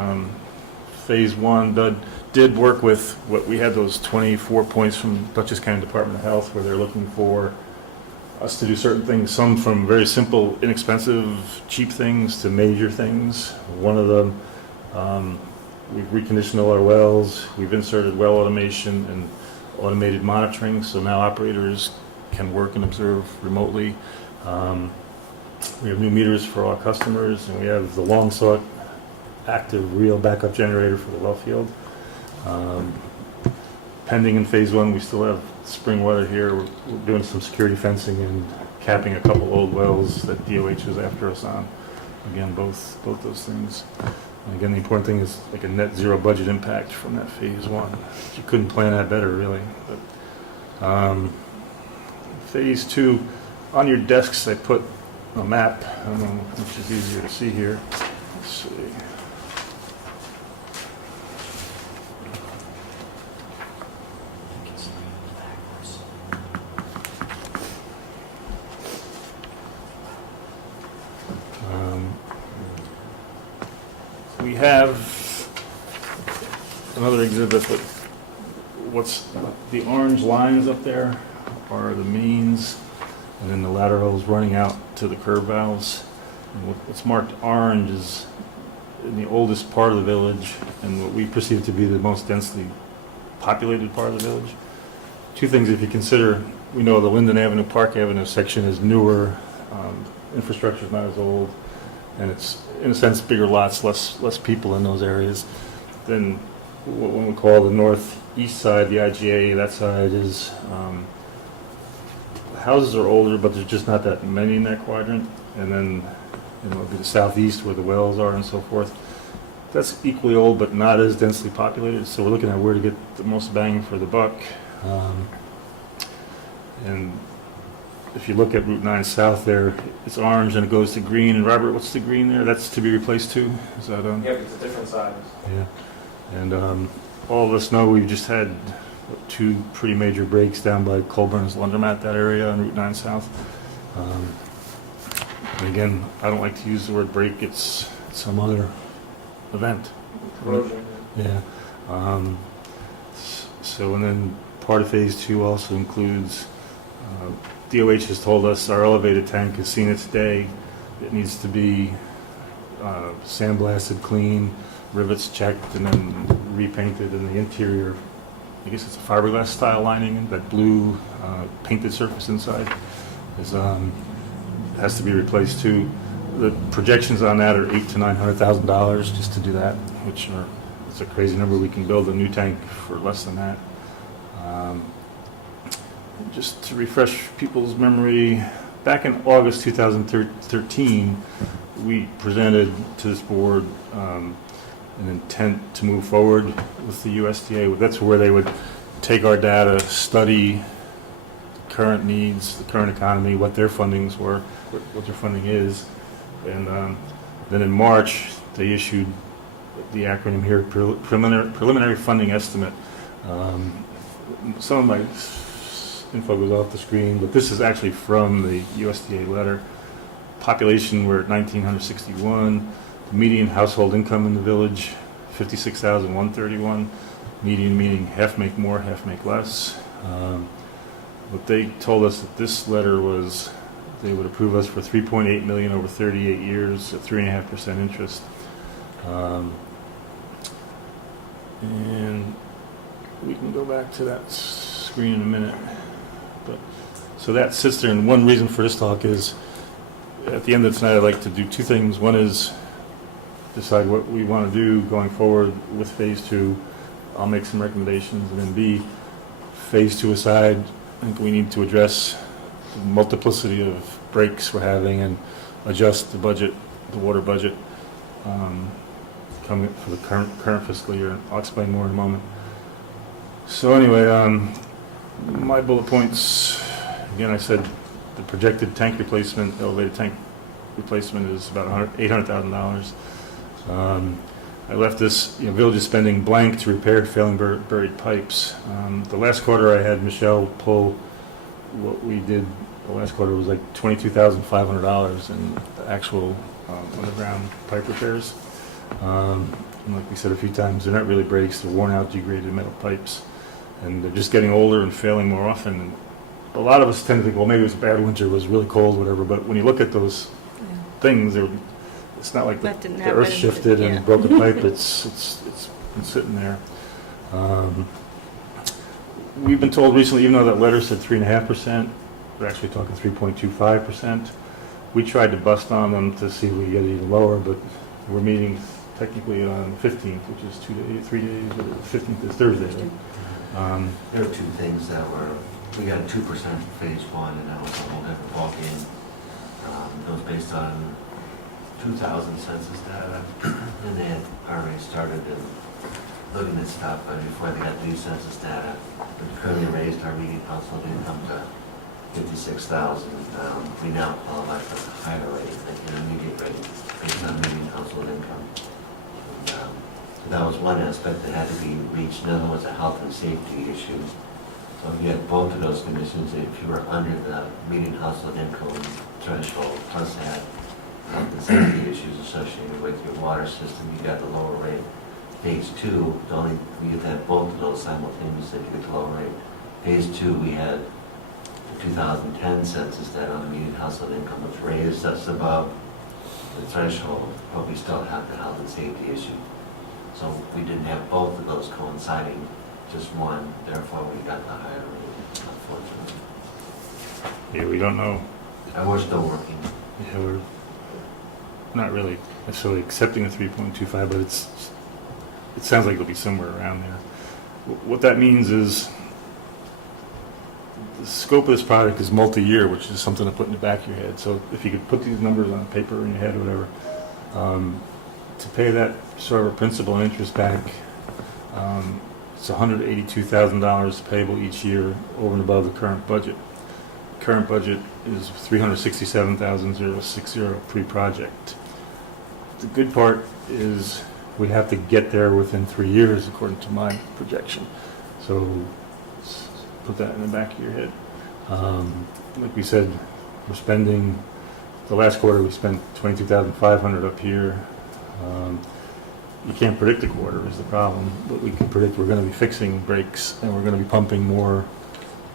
phase one did work with what we had, those 24 points from Dutchess County Department of Health, where they're looking for us to do certain things, some from very simple, inexpensive, cheap things to major things. One of them, we've reconditioned all our wells, we've inserted well automation and automated monitoring, so now operators can work and observe remotely. We have new meters for all customers, and we have the long-sought active real backup generator for the well field. Pending in phase one, we still have spring weather here. We're doing some security fencing and capping a couple old wells that DOH was after us on. Again, both those things. And again, the important thing is like a net zero budget impact from that phase one. You couldn't plan that better, really. But, phase two, on your desks, I put a map. I don't know which is easier to see here. Let's see. We have another exhibit, but what's the orange lines up there are the means, and then the laterals running out to the curb valves. And what's marked orange is in the oldest part of the village and what we perceive to be the most densely populated part of the village. Two things if you consider, we know the Linden Avenue, Park Avenue section is newer, infrastructure is not as old, and it's in a sense bigger lots, less people in those areas. Then what we call the northeast side, the IGA, that side is, houses are older, but there's just not that many in that quadrant. And then it'll be the southeast where the wells are and so forth. That's equally old, but not as densely populated. So we're looking at where to get the most bang for the buck. And if you look at Route 9 South there, it's orange and it goes to green. And Robert, what's the green there? That's to be replaced too? Is that Yeah, it's a different size. Yeah. And all of us know we've just had two pretty major breaks down by Colburn's Laundromat, that area on Route 9 South. And again, I don't like to use the word break. It's some other event. Corrosion. Yeah. So, and then part of phase two also includes, DOH has told us our elevated tank has seen its day. It needs to be sandblasted clean, rivets checked, and then repainted, and the interior I guess it's a fiberglass style lining, and that blue painted surface inside is has to be replaced too. The projections on that are $800,000 to $900,000 just to do that, which are, it's a crazy number. We can build a new tank for less than that. Just to refresh people's memory, back in August 2013, we presented to this board an intent to move forward with the USDA. That's where they would take our data, study current needs, the current economy, what their fundings were, what their funding is. And then in March, they issued the acronym here, preliminary funding estimate. Some of my info goes off the screen, but this is actually from the USDA letter. Population, we're at 1,961. Median household income in the village, 56,131. Median meaning half make more, half make less. But they told us that this letter was, they would approve us for $3.8 million over 38 years at 3.5% interest. And we can go back to that screen in a minute. But so that sits there, and one reason for this talk is at the end of tonight I'd like to do two things. One is decide what we want to do going forward with phase 2. I'll make some recommendations, and then B, phase 2 aside, I think we need to address the multiplicity of breaks we're having and adjust the budget, the water budget, coming for the current fiscal year. I'll explain more in a moment. So anyway, my bullet points, again, I said the projected tank replacement, elevated tank replacement is about $800,000. I left this, village is spending blank to repair failing buried pipes. The last quarter I had Michelle pull what we did. The last quarter was like $22,500 in the actual underground pipe repairs. And like we said a few times, they're not really breaks, they're worn out, degraded metal pipes. And they're just getting older and failing more often. And a lot of us tend to think, well, maybe it was a bad winter, it was really cold, whatever. But when you look at those things, it's not like the earth shifted and broke a pipe. It's been sitting there. We've been told recently, even though that letter said 3.5%, we're actually talking 3.25%. We tried to bust on them to see if we could get it even lower, but we're meeting technically on the 15th, which is 3 days, or the 15th is Thursday, right? There are two things that we got 2% for phase 1, and that was a whole different ballgame. It was based on 2000 census data, and they had already started looking at stuff, but before they got new census data, we currently raised our median household income to $56,000. We now qualify for the higher rate, like an immediate rate, based on median household income. And, so that was one aspect that had to be reached. Another was a health and safety issue. So if you had both of those conditions, if you were under the median household income threshold, plus had health and safety issues associated with your water system, you got the lower rate. Phase 2, you had both of those simultaneously, you get the lower rate. Phase 2, we had the 2010 census data on the median household income, which raised us above the threshold, but we still have the health and safety issue. So we didn't have both of those coinciding, just one, therefore we got the higher rate, unfortunately. Yeah, we don't know. And we're still working. Yeah, we're not really necessarily accepting the 3.25, but it sounds like it'll be somewhere around there. What that means is the scope of this project is multi-year, which is something to put in the back of your head. So if you could put these numbers on paper in your head or whatever, to pay that sort of principal and interest back, it's $182,000 payable each year over and above the current budget. Current budget is $367,060 pre-project. The good part is we have to get there within 3 years, according to my projection. So put that in the back of your head. Like we said, we're spending, the last quarter we spent $22,500 up here. You can't predict the quarter is the problem, but we can predict we're going to be fixing breaks and we're going to be pumping more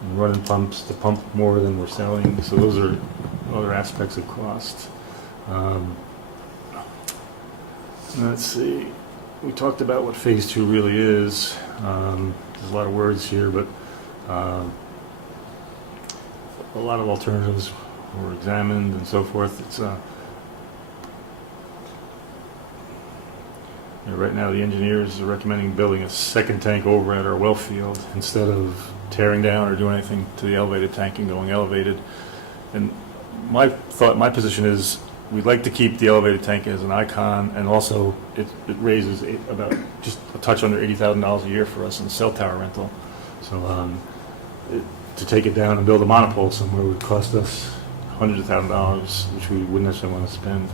and running pumps to pump more than we're selling. So those are other aspects of cost. Let's see. we talked about what Phase 2 really is. There's a lot of words here, but a lot of alternatives were examined and so forth. It's right now the engineers are recommending building a second tank over at our well field instead of tearing down or doing anything to the elevated tank and going elevated. And my position is we'd like to keep the elevated tank as an icon, and also it raises about just a touch under $80,000 a year for us in cell tower rental. So to take it down and build a monopole somewhere would cost us hundreds of thousands of dollars, which we wouldn't necessarily want to spend.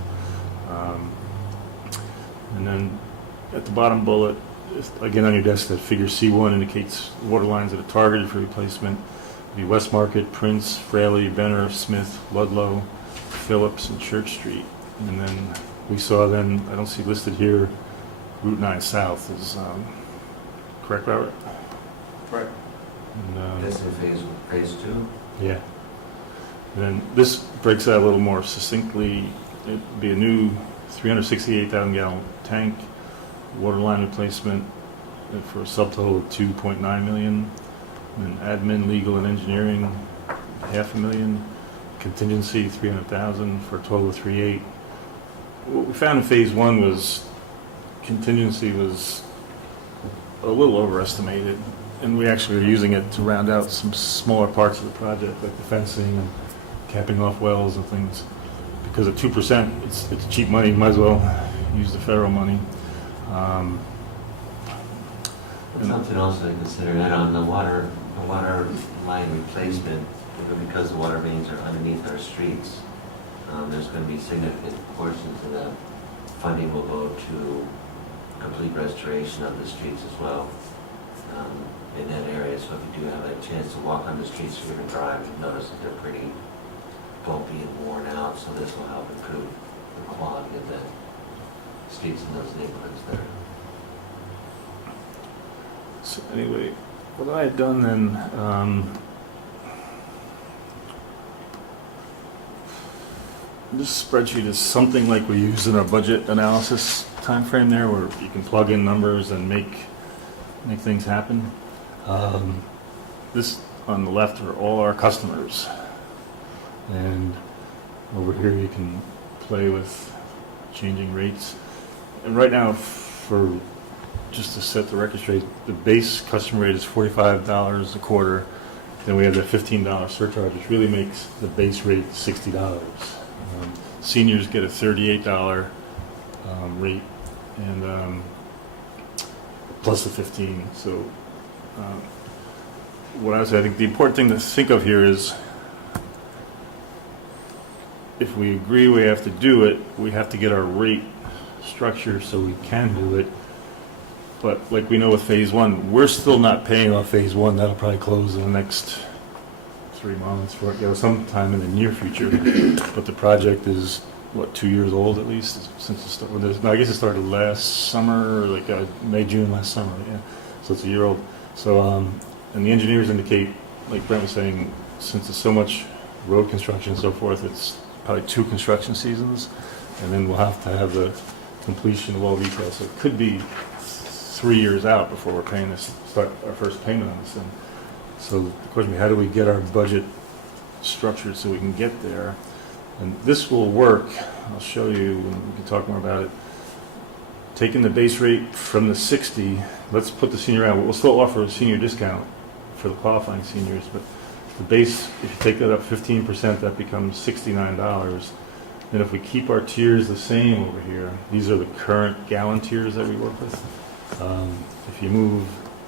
And then at the bottom bullet, again on your desk, that figure C1 indicates water lines that are targeted for replacement. The West Market, Prince, Fraley, Benner, Smith, Ludlow, Phillips, and Church Street. And then we saw then, I don't see listed here, Route 9 South is correct, Robert? Right. And, That's in phase 2? yeah. And then this breaks out a little more succinctly. It'd be a new 368,000 gallon tank, water line replacement for a subtotal of $2.9 million. And admin, legal, and engineering, $500,000. Contingency, $300,000 for a total of $3.8 million. What we found in Phase 1 was contingency was a little overestimated, and we actually are using it to round out some smaller parts of the project, like the fencing and capping off wells and things. Because at 2%, it's cheap money. You might as well use the federal money. Something else to consider, and on the water line replacement, because the water mains are underneath our streets, there's going to be significant portions of that funding will go to complete restoration of the streets as well in that area. So if you do have a chance to walk on the streets or even drive, you'll notice that they're pretty bumpy and worn out, so this will help improve the quality of the streets in those neighborhoods there. So anyway, what I had done then, this spreadsheet is something like we use in our budget analysis timeframe there, where you can plug in numbers and make things happen. This on the left are all our customers, and over here you can play with changing rates. And right now, for just to set the record straight, the base customer rate is $45 a quarter. Then we have the $15 surcharge, which really makes the base rate $60. Seniors get a $38 rate, and plus the 15. So what I would say, I think the important thing to think of here is, if we agree we have to do it, we have to get our rate structure so we can do it. But like we know with Phase 1, we're still not paying off Phase 1. That'll probably close in the next 3 months, sometime in the near future. But the project is, 2 years old at least since it started. I guess it started last summer, or like May, June last summer. Yeah, so it's a year old. So and the engineers indicate, like Brent was saying, since it's so much road construction and so forth, it's probably 2 construction seasons, and then we'll have to have the completion of all details. So it could be 3 years out before we're paying this, start our first payment on this thing. So the question is, how do we get our budget structured so we can get there? And this will work. I'll show you, and we can talk more about it. Taking the base rate from the 60, let's put the senior out. We'll still offer a senior discount for the qualifying seniors, but the base, if you take that up 15%, that becomes $69. And if we keep our tiers the same over here, these are the current gallon tiers that we work with. If you move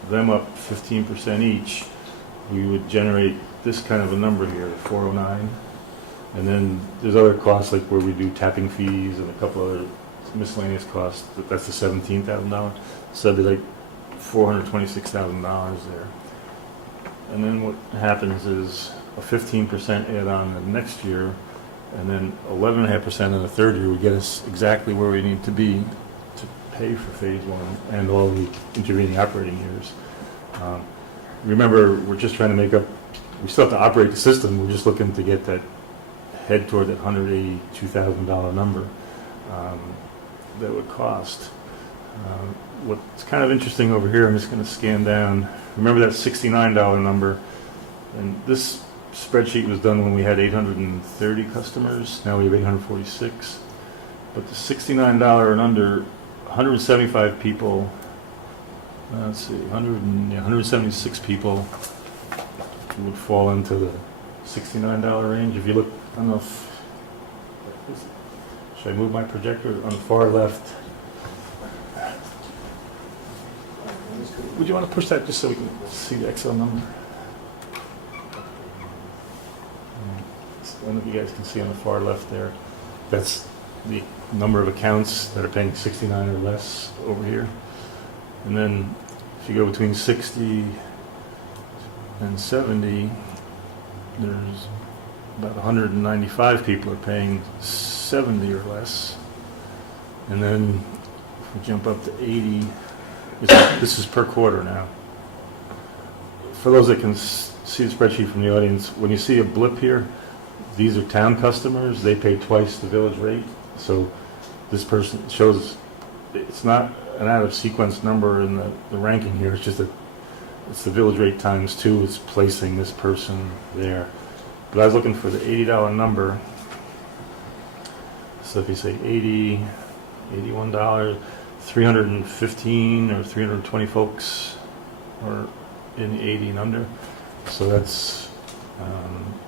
them up 15% each, we would generate this kind of a number here, 409. And then there's other costs, like where we do tapping fees and a couple other miscellaneous costs. That's the $17,000. So it'd be like $426,000 there. And then what happens is a 15% add on the next year, and then 11.5% in the third year would get us exactly where we need to be to pay for Phase 1 and all the intervening operating years. Remember, we're just trying to make up, we still have to operate the system, we're just looking to get that, head toward that $182,000 number that would cost. what's kind of interesting over here, I'm just going to scan down. Remember that $69 number? And this spreadsheet was done when we had 830 customers. Now we have 846. But the $69 and under, 175 people, let's see, 176 people would fall into the $69 range. If you look, I don't know if, should I move my projector on the far left? Would you want to push that just so we can see the Excel number? I don't know if you guys can see on the far left there. That's the number of accounts that are paying 69 or less over here. And then if you go between 60 and 70, there's about 195 people are paying 70 or less. And then if we jump up to 80, this is per quarter now. For those that can see the spreadsheet from the audience, when you see a blip here, these are town customers. They pay twice the village rate. So this person shows it's not an out of sequence number in the ranking here. It's just that it's the village rate times 2. It's placing this person there. But I was looking for the $80 number. So if you say 80, $81, 315 or 320 folks are in the 80 and under. So that's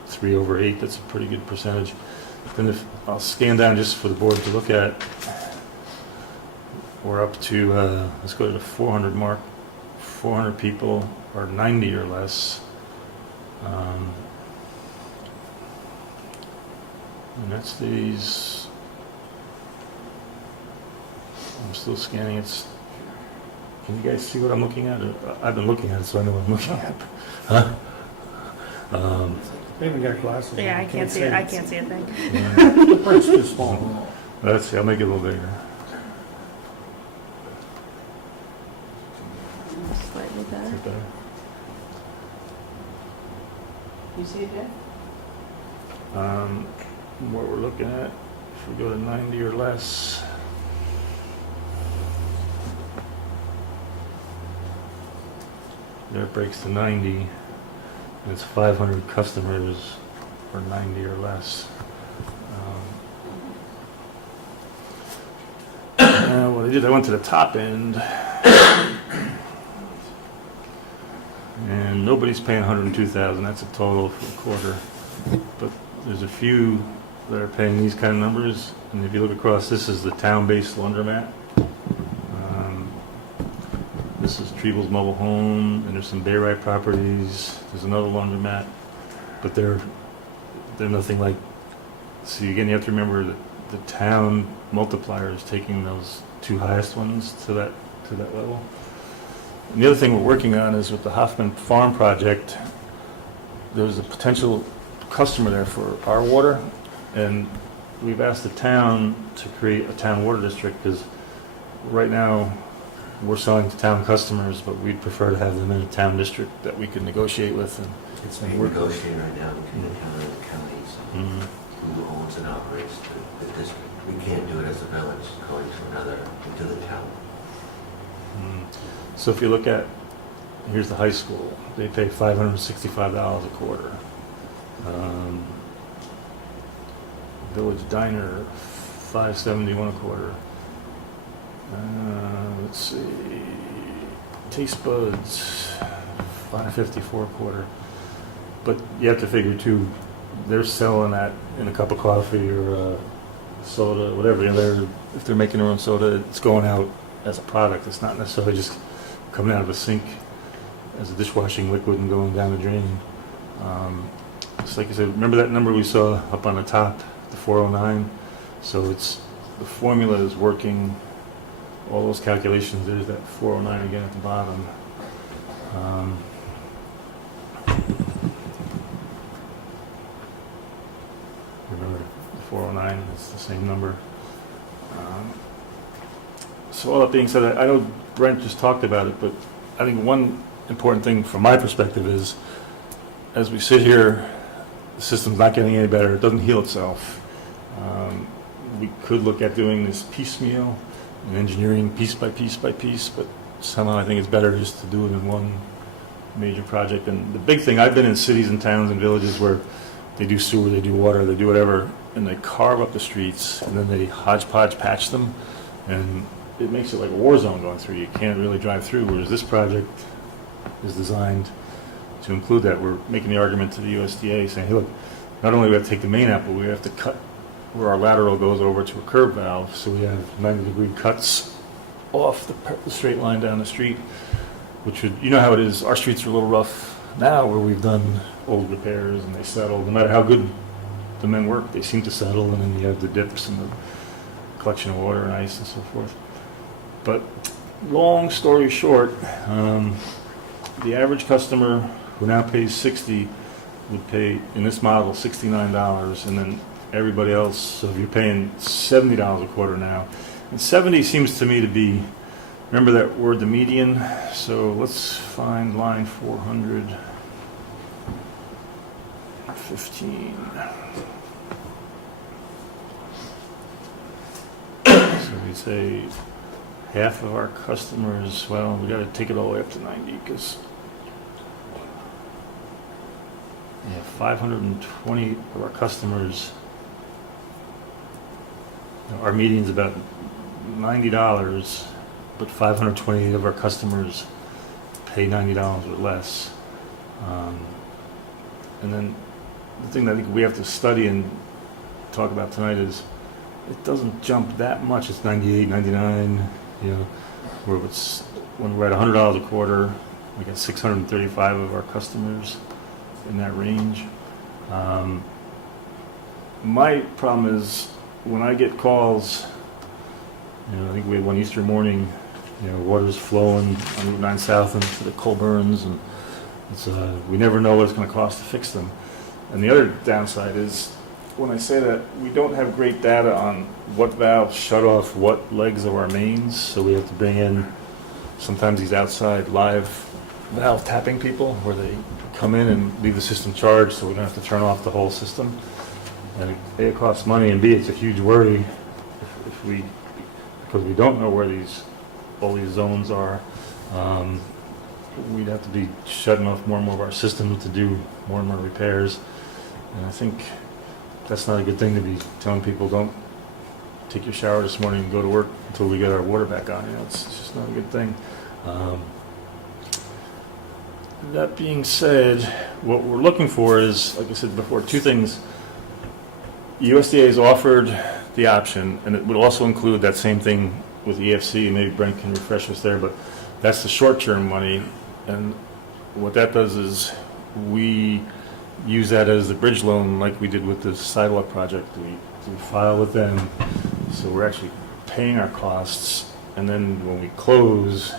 3 over 8. That's a pretty good percentage. Then if I'll scan down just for the board to look at, we're up to, let's go to the 400 mark. 400 people are 90 or less. And that's these. I'm still scanning. It's. Can you guys see what I'm looking at? I've been looking at it, so I know what I'm looking at. Huh? They even got glasses. Yeah, I can't see it. I can't see a thing. The print's too small. Let's see. I'll make it a little bigger. Slightly Is better. it better? You see it there? What we're looking at, if we go to 90 or less, there it breaks to 90, and it's 500 customers for 90 or less. What I did, I went to the top end, and nobody's paying 102,000. That's a total for the quarter. But there's a few that are paying these kind of numbers, and if you look across, this is the town-based laundromat. This is Treble's Mobile Home, and there's some Bayrite properties. There's another laundromat, but they're nothing like. So again, you have to remember that the town multiplier is taking those 2 highest ones to that level. And the other thing we're working on is with the Hoffman Farm project. There's a potential customer there for our water, and we've asked the town to create a town water district, because right now we're selling to town customers, but we'd prefer to have them in a town district that we can negotiate with. And It's being negotiated right now between the town and the counties, Mhm. who owns and operates the district. We can't do it as a village, going to another, to the town. So if you look at, here's the high school, they pay $565 a quarter. Village Diner, $571 a quarter. Let's see, Taste Buds, $554 a quarter. But you have to figure too, they're selling that in a cup of coffee or soda, whatever. If they're making their own soda, it's going out as a product. It's not necessarily just coming out of a sink as a dishwashing liquid and going down the drain. It's like I said, remember that number we saw up on the top, the 409? So it's, the formula is working, all those calculations, there's that 409 again at the bottom. Remember the 409, it's the same number. So all that being said, I know Brent just talked about it, but I think one important thing from my perspective is, as we sit here, the system's not getting any better. It doesn't heal itself. We could look at doing this piecemeal, and engineering piece by piece by piece, but somehow I think it's better just to do it in one major project. And the big thing, I've been in cities and towns and villages where they do sewer, they do water, they do whatever, and they carve up the streets, and then they hodgepodge patch them, and it makes it like a war zone going through. You can't really drive through, whereas this project is designed to include that. We're making the argument to the USDA saying, hey, look, not only do we have to take the main out, but we have to cut where our lateral goes over to a curb valve, so we have 90-degree cuts off the straight line down the street, which would, you know how it is, our streets are a little rough now where we've done old repairs and they settle. No matter how good the men work, they seem to settle, and then you have the dips and the collection of water and ice and so forth. But long story short, the average customer who now pays $60 would pay, in this model, $69, and then everybody else, so if you're paying $70 a quarter now, and 70 seems to me to be, remember that word, the median? So let's find line 415. So we say half of our customers, well, we got to take it all the way up to 90 because 520 of our customers, our median's about $90, but 520 of our customers pay $90 or less. And then the thing that I think we have to study and talk about tonight is it doesn't jump that much. It's 98, 99, where when we're at $100 a quarter, we got 635 of our customers in that range. My problem is when I get calls, I think we had one Easter morning, water's flowing on Route 9 South into the Colburns, and it's, we never know what it's going to cost to fix them. And the other downside is when I say that, we don't have great data on what valves shut off what legs of our mains, so we have to bring in sometimes these outside live valve tapping people where they come in and leave the system charged so we don't have to turn off the whole system. And A, it costs money, and B, it's a huge worry because we don't know where all these zones are. We'd have to be shutting off more and more of our system to do more and more repairs. And I think that's not a good thing to be telling people, don't take your shower this morning and go to work until we get our water back on. It's just not a good thing. That being said, what we're looking for is, like I said before, two things. USDA has offered the option, and it would also include that same thing with EFC, and maybe Brent can refresh us there, but that's the short-term money, and what that does is we use that as the bridge loan like we did with the sidewalk project. We file with them, so we're actually paying our costs, and then when we close,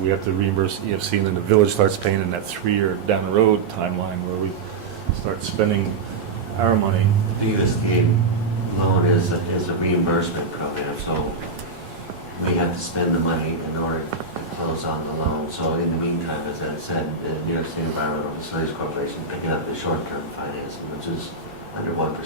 we have to reimburse EFC, and then the village starts paying in that 3-year down the road timeline where we start spending our money. The USDA loan is a reimbursement program, so we have to spend the money in order to close on the loan. So in the meantime, as I said, the New York State Environmental Facilities Corporation picking up the short-term financing, which is under 1%, right?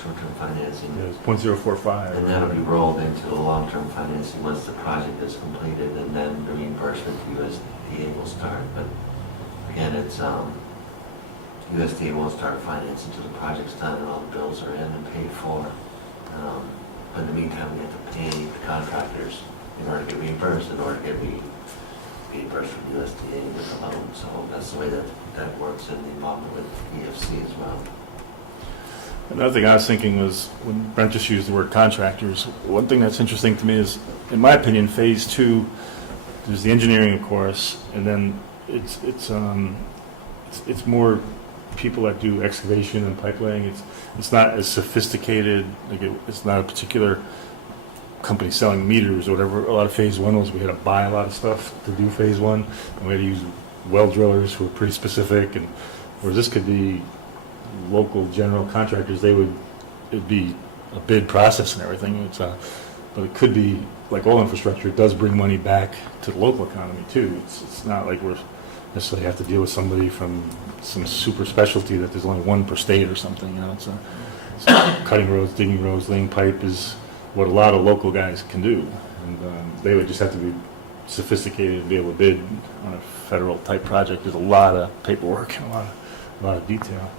Short-term financing. Yeah, it's 0.045. And that'll be rolled into the long-term financing once the project is completed, and then the reimbursement to USDA will start. But again, it's USDA won't start financing until the project's done and all the bills are in and paid for. But in the meantime, we have to pay the contractors in order to get reimbursed, in order to get reimbursed from USDA with the loan. So that's the way that works in the involvement with EFC as well. Another thing I was thinking was, when Brent just used the word contractors, one thing that's interesting to me is, in my opinion, phase 2, there's the engineering, of course, and then it's more people that do excavation and pipelaying. It's not as sophisticated. Like it's not a particular company selling meters or whatever. A lot of phase 1 was we had to buy a lot of stuff to do phase 1, and we had to use well drillers who were pretty specific. And whereas this could be local general contractors, it'd be a bid process and everything. But it could be like all infrastructure. It does bring money back to the local economy too. It's not like we're necessarily have to deal with somebody from some super specialty that there's only one per state or something. It's cutting roads, digging roads, laying pipe is what a lot of local guys can do. And they would just have to be sophisticated to be able to bid on a federal type project. There's a lot of paperwork and a lot of detail.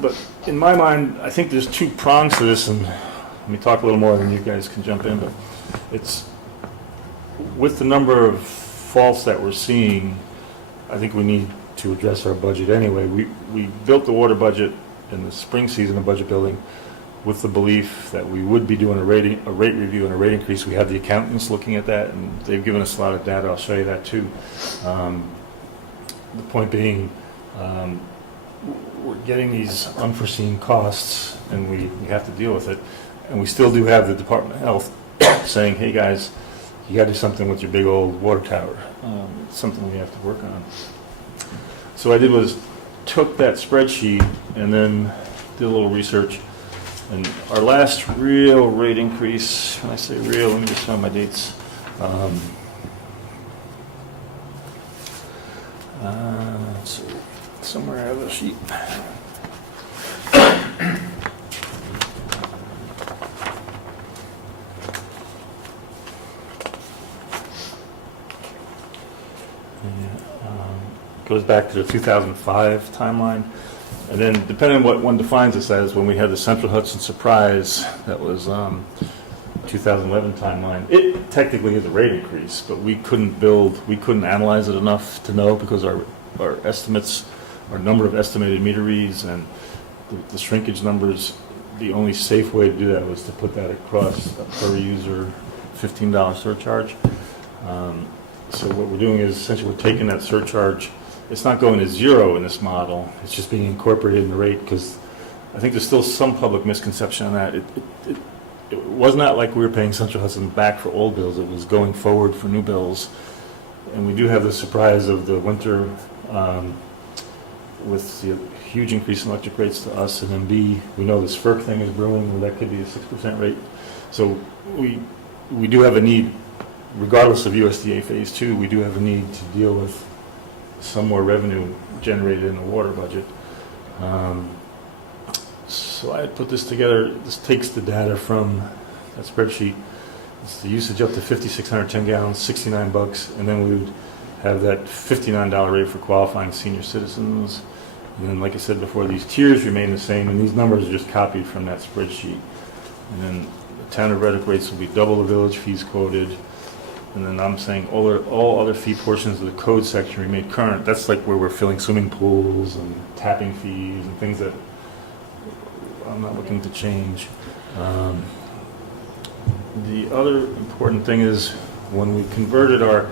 But in my mind, I think there's two prongs to this, and let me talk a little more, and you guys can jump in. But it's with the number of faults that we're seeing, I think we need to address our budget anyway. We built the water budget in the spring season of budget building with the belief that we would be doing a rate review and a rate increase. We have the accountants looking at that, and they've given us a lot of data. I'll show you that too. The point being, we're getting these unforeseen costs, and we have to deal with it. And we still do have the Department of Health saying, hey guys, you got to do something with your big old water tower. It's something we have to work on. So what I did was took that spreadsheet and then did a little research. And our last real rate increase, when I say real, let me just show my dates. Let's see, somewhere I have a sheet. Goes back to the 2005 timeline. And then, depending on what one defines this as, when we had the Central Hudson surprise, that was 2011 timeline, it technically is a rate increase, but we couldn't analyze it enough to know, because our estimates, our number of estimated meter reads and the shrinkage numbers, the only safe way to do that was to put that across a per user $15 surcharge. So what we're doing is essentially we're taking that surcharge. It's not going to zero in this model. It's just being incorporated in the rate, because I think there's still some public misconception on that. It was not like we were paying Central Hudson back for old bills. It was going forward for new bills. And we do have the surprise of the winter with the huge increase in electric rates to us. And then B, we know this FERC thing is brewing, and that could be a 6% rate. So we do have a need, regardless of USDA Phase 2, we do have a need to deal with some more revenue generated in the water budget. So I put this together. This takes the data from that spreadsheet. It's the usage up to 5,610 gallons, $69, and then we would have that $59 rate for qualifying senior citizens. And then, like I said before, these tiers remain the same, and these numbers are just copied from that spreadsheet. And then the town of Reddick rates will be double the village fees quoted. And then I'm saying all other fee portions of the code section remain current. That's like where we're filling swimming pools and tapping fees and things that I'm not looking to change. The other important thing is when we converted our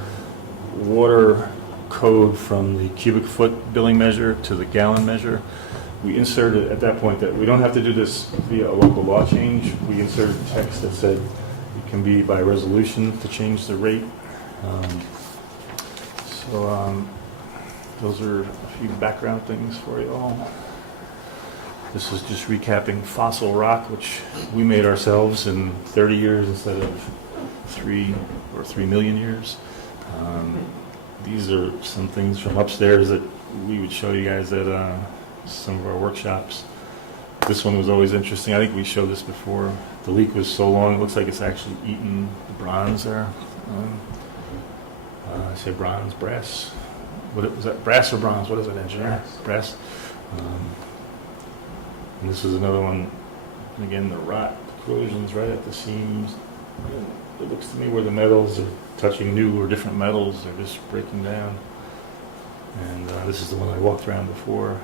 water code from the cubic foot billing measure to the gallon measure, we inserted at that point that we don't have to do this via a local law change. We inserted text that said it can be by resolution to change the rate. Those are a few background things for you all. This is just recapping fossil rock, which we made ourselves in 30 years instead of 3 million years. These are some things from upstairs that we would show you guys at some of our workshops. This one was always interesting. I think we showed this before. The leak was so long, it looks like it's actually eaten the bronze there. I say bronze, brass. What was that, brass or bronze? What is it, engineer? Brass. And this is another one. And again, the rot corrosions right at the seams. It looks to me where the metals are touching new or different metals, they're just breaking down. And this is the one I walked around before.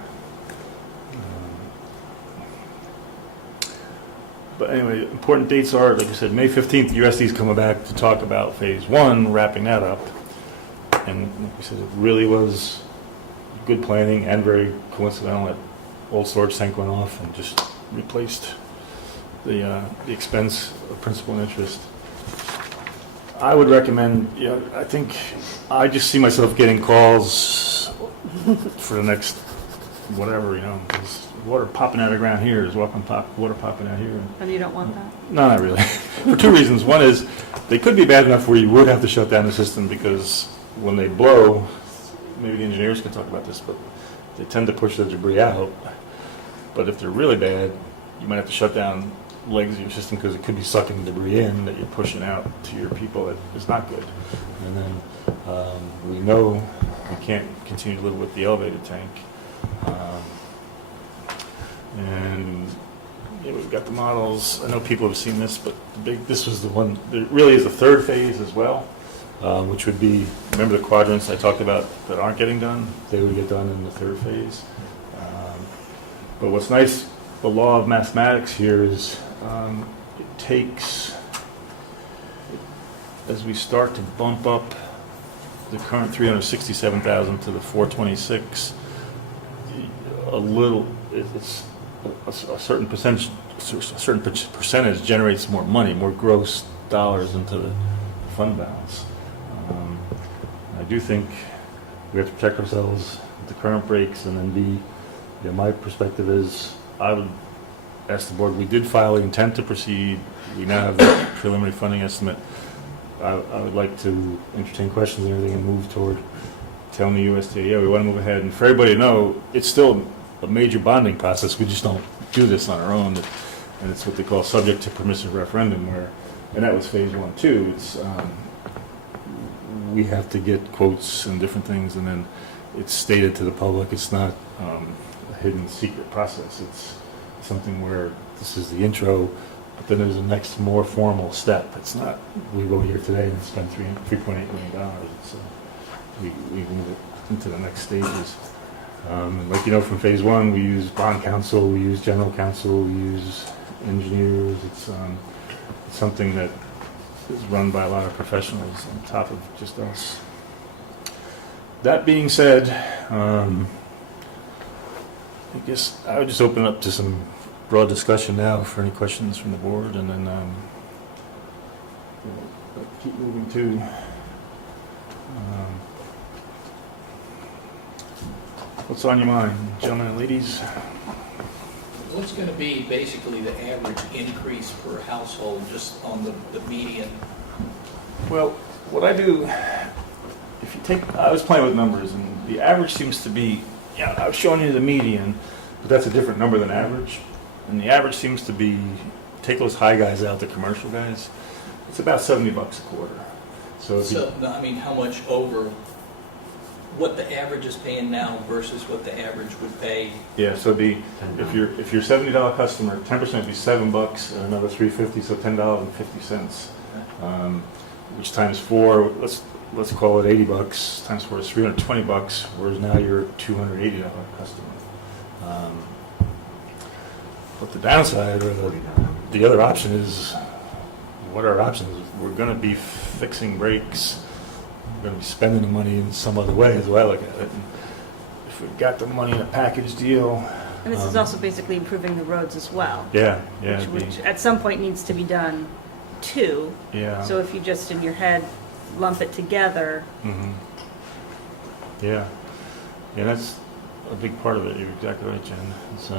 But anyway, important dates are, like I said, May 15th, USD is coming back to talk about Phase 1, wrapping that up. And like we said, it really was good planning and very coincidental that old storage tank went off and just replaced the expense of principal and interest. I would recommend, I think I just see myself getting calls for the next whatever, there's water popping out of the ground here, there's water popping out here. And you don't want that? No, not really. For two reasons. One is they could be bad enough where you would have to shut down the system, because when they blow, maybe the engineers can talk about this, but they tend to push the debris out. But if they're really bad, you might have to shut down legs of your system because it could be sucking debris in that you're pushing out to your people. That is not good. And then we know we can't continue to live with the elevated tank. And we've got the models. I know people have seen this, but this was the one. There really is a third phase as well, which would be, remember the quadrants I talked about that aren't getting done? They would get done in the third phase. But what's nice, the law of mathematics here is it takes, as we start to bump up the current 367,000 to the 426, a little, it's a certain percentage generates more money, more gross dollars into the fund balance. I do think we have to protect ourselves with the current breaks, and then my perspective is I would ask the board, we did file the intent to proceed. We now have the preliminary funding estimate. I would like to entertain questions and everything and move toward telling the USDA, yeah, we want to move ahead. And for everybody to know, it's still a major bonding process. We just don't do this on our own. And it's what they call subject to permissive referendum, and that was phase 1 too. It's we have to get quotes and different things, and then it's stated to the public. It's not a hidden secret process. It's something where this is the intro, but then there's a next more formal step. It's not we go here today and spend $3.8 million. It's we move it into the next stages. Like from phase 1, we use bond counsel, we use general counsel, we use engineers. It's something that is run by a lot of professionals on top of just us. That being said, I guess I would just open up to some broad discussion now for any questions from the board, and then we'll keep moving to what's on your mind, gentlemen and ladies? What's going to be basically the average increase per household just on the median? Well, what I do, if you take, I was playing with numbers, and the average seems to be, I was showing you the median, but that's a different number than average. And the average seems to be, take those high guys out, the commercial guys, it's about $70 a quarter. So, how much over what the average is paying now versus what the average would pay? Yeah, so if you're $70 customer, 10% would be $7 and another $3.50, so $10.50. Which times 4, let's call it $80 times 4 is $320, whereas now you're a $280 customer. But the downside, or the other option is, what are our options? We're going to be fixing brakes. We're going to be spending the money in some other way, is the way I look at it. And if we've got the money in a package deal. And this is also basically improving the roads as well. Yeah. Which at some point needs to be done too. Yeah. So if you just in your head lump it together. Mm-hmm. Yeah, that's a big part of it. You're exactly right, Jen. It's,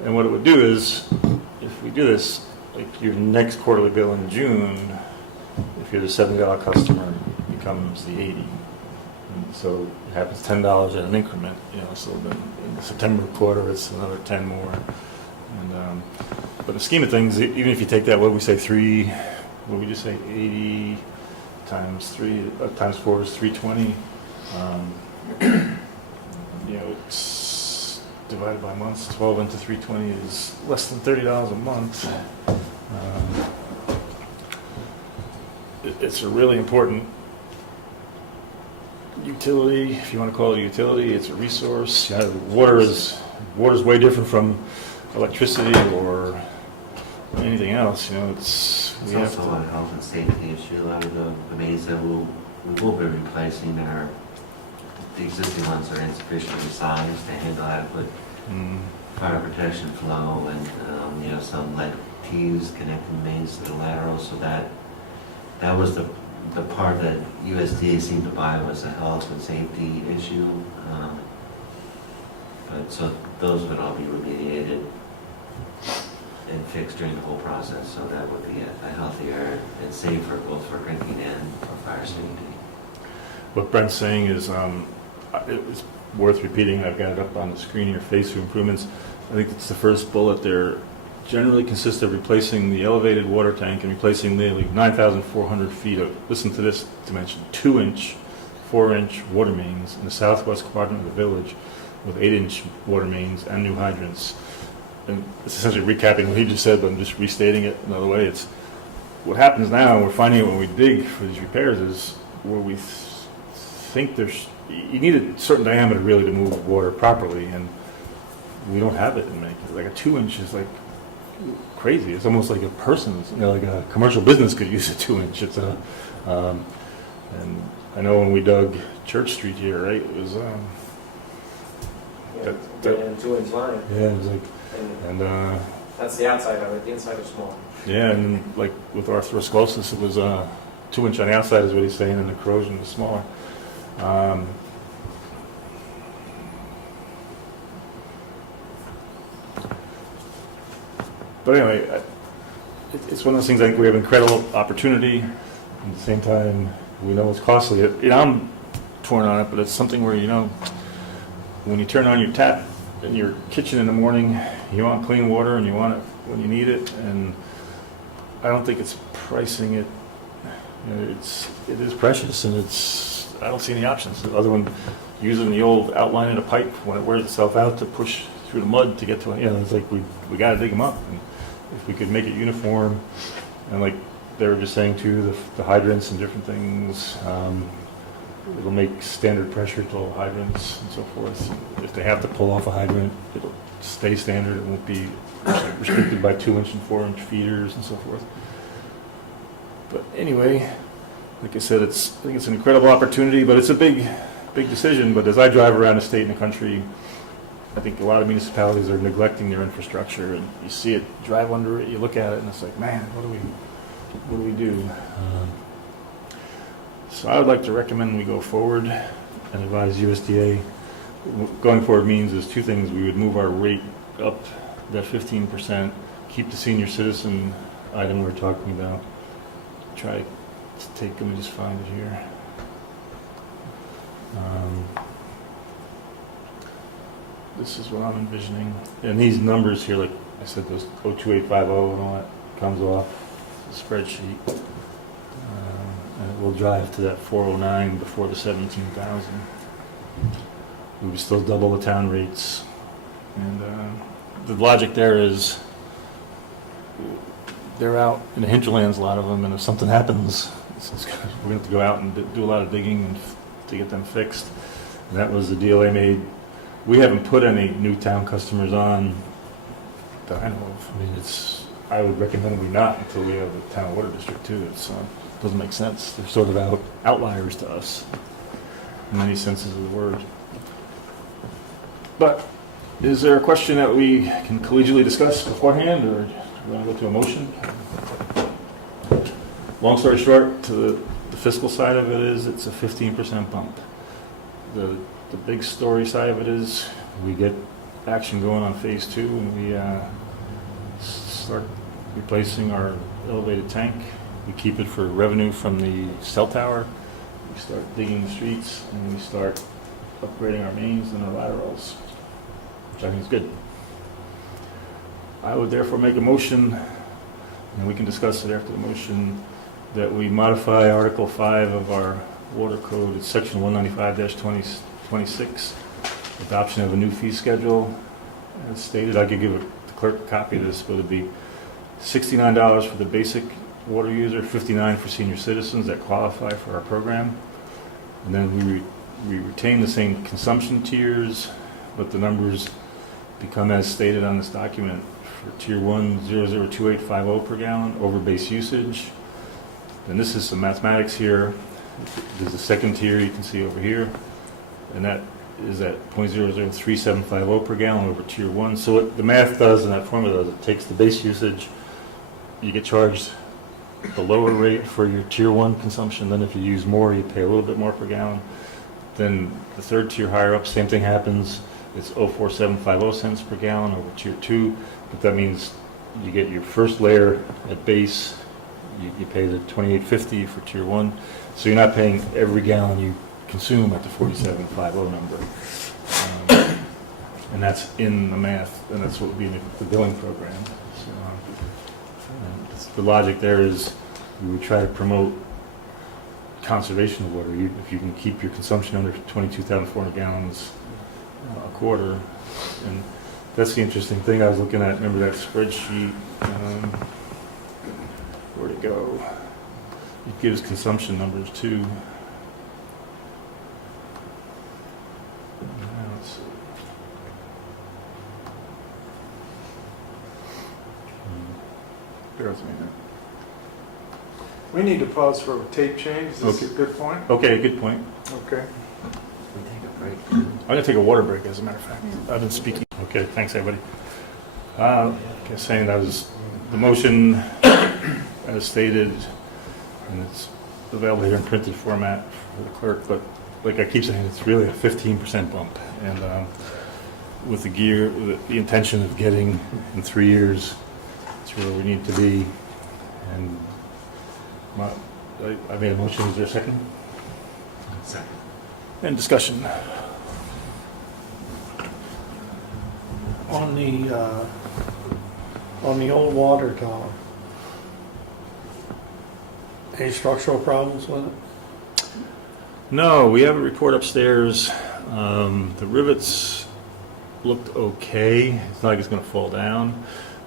and what it would do is, if we do this, like your next quarterly bill in June, if you're the $70 customer, it becomes the $80. And so it happens $10 at an increment. So then in the September quarter, it's another 10 more. And but the scheme of things, even if you take that, what we say 80 times 3 times 4 is 320. It's divided by months. 12 into 320 is less than $30 a month. It's a really important utility, if you want to call it a utility. It's a resource. Water is way different from electricity or anything else. It's also a health and safety issue. I was amazed that we will be replacing the existing ones are insufficiently sized to handle adequate fire protection flow, and some lead T's connecting mains to the lateral, so that was the part that USDA seemed to buy was a health and safety issue. But so those would all be remediated and fixed during the whole process, so that would be a healthier and safer both for drinking and for fire safety. What Brent's saying is, it's worth repeating. I've got it up on the screen here. Phase 2 improvements. I think it's the first bullet there. generally consists of replacing the elevated water tank and replacing nearly 9,400 feet of, listen to this dimension, 2-inch, 4-inch water mains in the southwest quadrant of the village with 8-inch water mains and new hydrants. And it's essentially recapping what he just said, but I'm just restating it another way. It's what happens now, and we're finding it when we dig for these repairs, is where we think you need a certain diameter really to move water properly, and we don't have it in many cases. Like a 2-inch is like crazy. It's almost like a person's, like a commercial business could use a 2-inch. It's and I know when we dug Church Street here, right? It was Yeah, 2-inch line. yeah, it was like, And and that's the outside of it. The inside is small. yeah, and like with arthrosclerosis, it was 2-inch on the outside is what he's saying, and the corrosion was smaller. But anyway, it's one of those things. I think we have incredible opportunity. At the same time, we know it's costly. I'm torn on it, but it's something where, when you turn on your tap in your kitchen in the morning, you want clean water and you want it when you need it. And I don't think it's pricing it. It is precious, and I don't see any options other than using the old outline of the pipe when it wears itself out to push through the mud to get to it. It's like we got to dig them up. And if we could make it uniform, and like they were just saying too, the hydrants and different things, it'll make standard pressure to all hydrants and so forth. If they have to pull off a hydrant, it'll stay standard. It won't be restricted by 2-inch and 4-inch feeders and so forth. But anyway, like I said, I think it's an incredible opportunity, but it's a big decision. But as I drive around the state and the country, I think a lot of municipalities are neglecting their infrastructure, and you see it, drive under it, you look at it, and it's like, man, what do we do? So I would like to recommend we go forward and advise USDA. Going forward means is two things. We would move our rate up that 15%, keep the senior citizen item we're talking about. Try to take, let me just find it here. This is what I'm envisioning. And these numbers here, like I said, those 02850 and all that comes off the spreadsheet. And it will drive to that 409 before the 17,000. We would still double the town rates. And the logic there is they're out in the hinterlands, a lot of them, and if something happens, we're going to have to go out and do a lot of digging to get them fixed. And that was the deal they made. We haven't put any new town customers on that I know of. I mean, I would recommend we not until we have a town water district too. It doesn't make sense. They're sort of outliers to us in many senses of the word. But is there a question that we can collegially discuss beforehand, or do we want to go to a motion? Long story short, to the fiscal side of it is it's a 15% bump. The big story side of it is we get action going on phase 2, and we start replacing our elevated tank. We keep it for revenue from the cell tower. We start digging the streets, and we start upgrading our mains and our laterals, which I think is good. I would therefore make a motion, and we can discuss it after the motion, that we modify Article 5 of our water code. It's Section 195-26, adoption of a new fee schedule. As stated, I could give the clerk a copy of this, but it'd be $69 for the basic water user, $59 for senior citizens that qualify for our program. And then we retain the same consumption tiers, but the numbers become as stated on this document. For Tier 1, 002850 per gallon over base usage. And this is some mathematics here. There's a second tier you can see over here, and that is at 0.003750 per gallon over Tier 1. So what the math does and that formula does, it takes the base usage, you get charged the lower rate for your Tier 1 consumption. Then if you use more, you pay a little bit more per gallon. Then the third tier higher up, same thing happens. It's 0.4750 cents per gallon over Tier 2, but that means you get your first layer at base, you pay the $28.50 for Tier 1, so you're not paying every gallon you consume at the 47.50 number. And that's in the math, and that's what would be in the billing program. So The logic there is we would try to promote conservation of water. If you can keep your consumption under 22,400 gallons a quarter, and that's the interesting thing I was looking at. Remember that spreadsheet? Where'd it go? It gives consumption numbers too. Let's see. Bear with me a minute. We need to pause for a tape change. Is this a good point? Okay, good point. Okay. We take a break. I'm going to take a water break, as a matter of fact. I've been speaking. Okay, thanks, everybody. Saying that was the motion as stated, and it's available here in printed format for the clerk, but like I keep saying, it's really a 15% bump. And with the gear, the intention of getting in 3 years to where we need to be. And I made a motion. Is there a second? Second. And discussion. On the old water tower, any structural problems with it? No, we have a report upstairs. The rivets looked okay. It's not like it's going to fall down,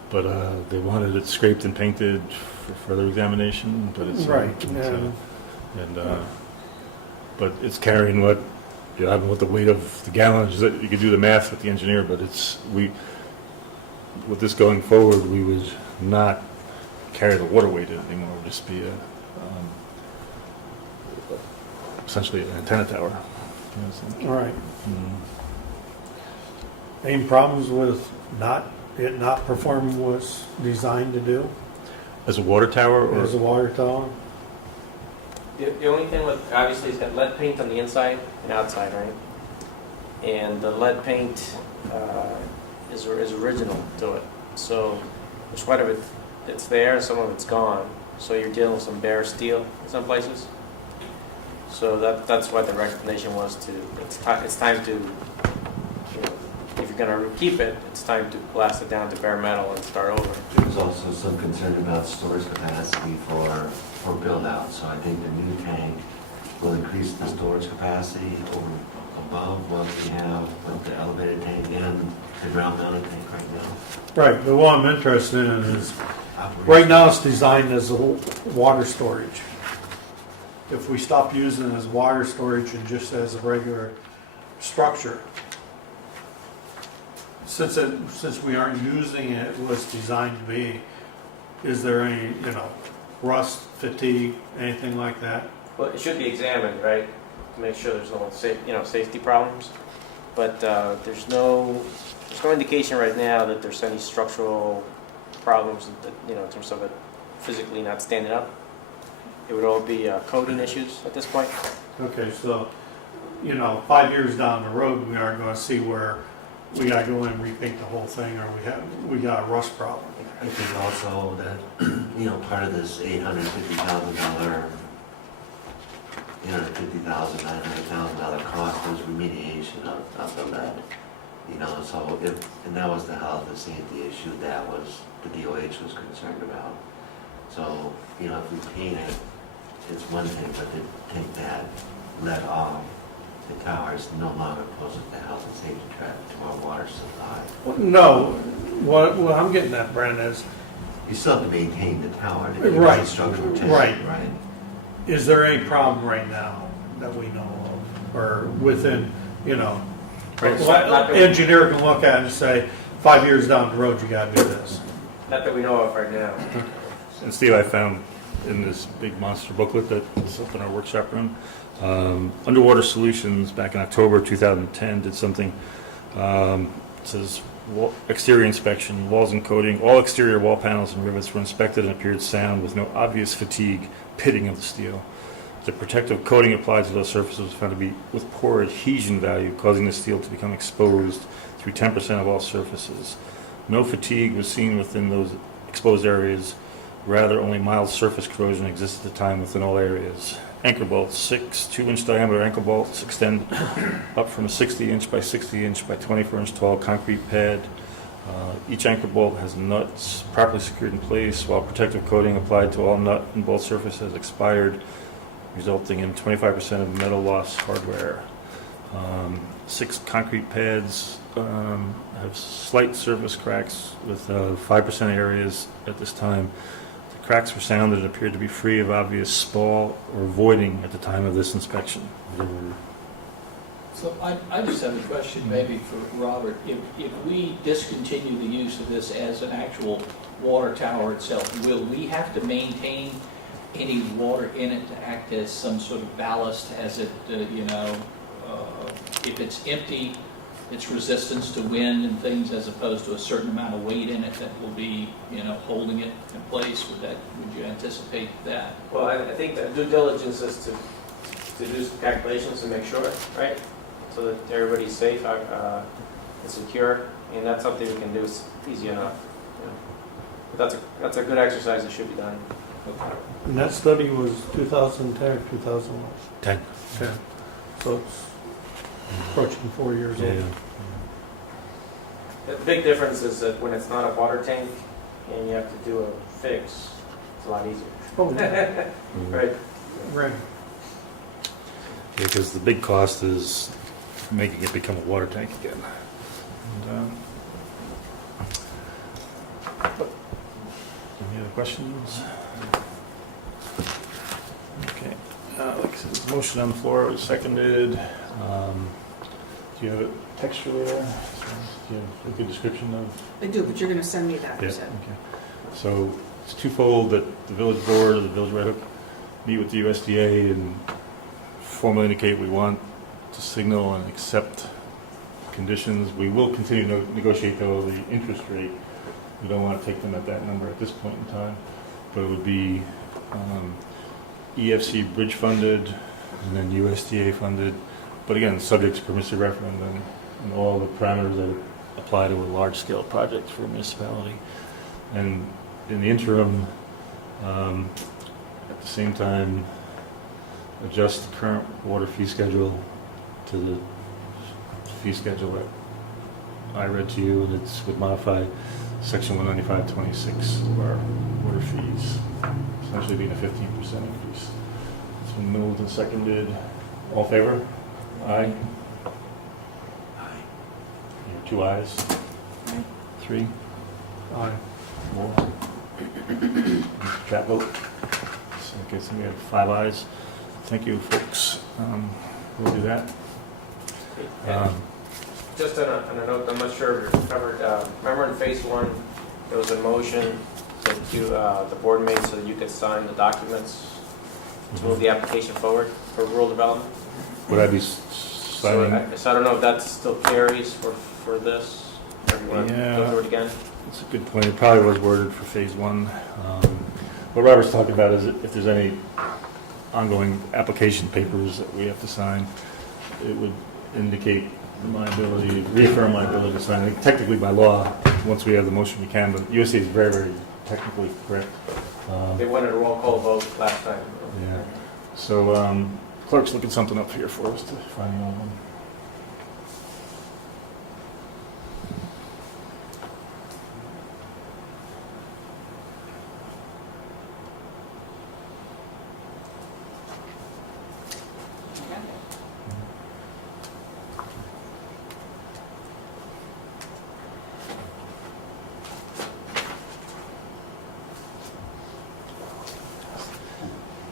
but they wanted it scraped and painted for further examination. But it's Right, but it's carrying what, I don't know what the weight of the gallons is. You could do the math with the engineer, but with this going forward, we would not carry the water weight anymore. It would just be essentially an antenna tower. All right. Any problems with it not performing what it's designed to do As a water tower, or as a water tower? The only thing with, obviously, it's got lead paint on the inside and outside, right? And the lead paint is original to it. So there's quite a bit that's there, some of it's gone. So you're dealing with some bare steel in some places. So that's why the recommendation was it's time to, if you're going to keep it, it's time to blast it down to bare metal and start over. There's also some concern about storage capacity for build out. So I think the new tank will increase the storage capacity above what we have with the elevated tank and the ground mounted tank right now. Right, but what I'm interested in is, right now it's designed as a water storage. If we stop using it as water storage and just as a regular structure, since we aren't using it, what it's designed to be, is there any, rust, fatigue, anything like that? Well, it should be examined, right, to make sure there's no safety problems. But there's no indication right now that there's any structural problems, in terms of it physically not standing up. It would all be coding issues at this point. Okay, so, 5 years down the road, we aren't going to see where we got to go in and repaint the whole thing, or we got a rust problem. I think also that, part of this $850,000, $900,000 cost was remediation of the lead. So and that was the health and safety issue that was the DOH was concerned about. So, if we paint it, it's one thing, but to take that lead off the towers no longer poses the health and safety threat to our water supply. No, what I'm getting at, Brandon, is You still have to maintain the tower to keep Right. the structural tension, Right. right? is there any problem right now that we know of, or within, engineer can look at it and say, 5 years down the road, you got to do this. Not that we know of right now. And Steve, I found in this big monster booklet that's up in our workshop room, Underwater Solutions back in October 2010 did something. It says exterior inspection, walls and coating, all exterior wall panels and rivets were inspected and appeared sound with no obvious fatigue, pitting of the steel. The protective coating applied to those surfaces was found to be with poor adhesion value, causing the steel to become exposed through 10% of all surfaces. No fatigue was seen within those exposed areas. Rather, only mild surface corrosion existed at the time within all areas. Anchor bolts, 6 2-inch diameter anchor bolts extend up from a 60-inch by 60-inch by 24-inch tall concrete pad Each anchor bolt has nuts properly secured in place while protective coating applied to all nut and bolt surface has expired, resulting in 25% of metal loss hardware. 6 concrete pads have slight surface cracks with 5% areas at this time. The cracks were sounded and appeared to be free of obvious spall or voiding at the time of this inspection. So I just have a question maybe for Robert. If we discontinue the use of this as an actual water tower itself, will we have to maintain any water in it to act as some sort of ballast as it, if it's empty, its resistance to wind and things as opposed to a certain amount of weight in it that will be, holding it in place? Would you anticipate that? Well, I think that due diligence is to do some calculations to make sure, right? So that everybody's safe and secure, and that's something we can do easy enough. But that's a good exercise that should be done. And that study was 2010 or 2001? 10. 10. So it's approaching 4 years old. The big difference is that when it's not a water tank and you have to do a fix, it's a lot easier. Oh, Right. right. Because the big cost is making it become a water tank again. And, any other questions? Okay. Like I said, motion on the floor was seconded. Do you have it textually there? Do you have a good description of? I do, but you're going to send me that, Yeah, you said. okay. So it's twofold, that the village board or the village Red Hook meet with the USDA and formally indicate we want to signal and accept conditions. We will continue to negotiate, though, the interest rate. We don't want to take them at that number at this point in time, but it would be EFC bridge funded and then USDA funded, but again, subject to permissive referendum and all the parameters that apply to a large-scale project for a municipality. And in the interim, at the same time, adjust the current water fee schedule to the fee schedule that I read to you, and it's would modify section 195.26 of our water fees, essentially being a 15% increase. It's been moved and seconded. All in favor? Aye. Aye. 2 ayes. Aye. 3. Aye. 4. Chat vote. So I guess we have 5 ayes. Thank you, folks. We'll do that. Just on a note, I'm not sure if you covered, remember in phase 1, there was a motion that the board made so that you could sign the documents to move the application forward for rural development? Would I be signing? So I don't know if that still carries for this, or you want to go through it again? That's a good point. It probably was worded for phase 1. What Robert's talking about is if there's any ongoing application papers that we have to sign, it would indicate my ability, reaffirm my ability to sign. I think technically by law, once we have the motion, we can, but USC is very, very technically correct. They wanted a roll call vote last time. Yeah. So clerk's looking something up here for us to find all of them.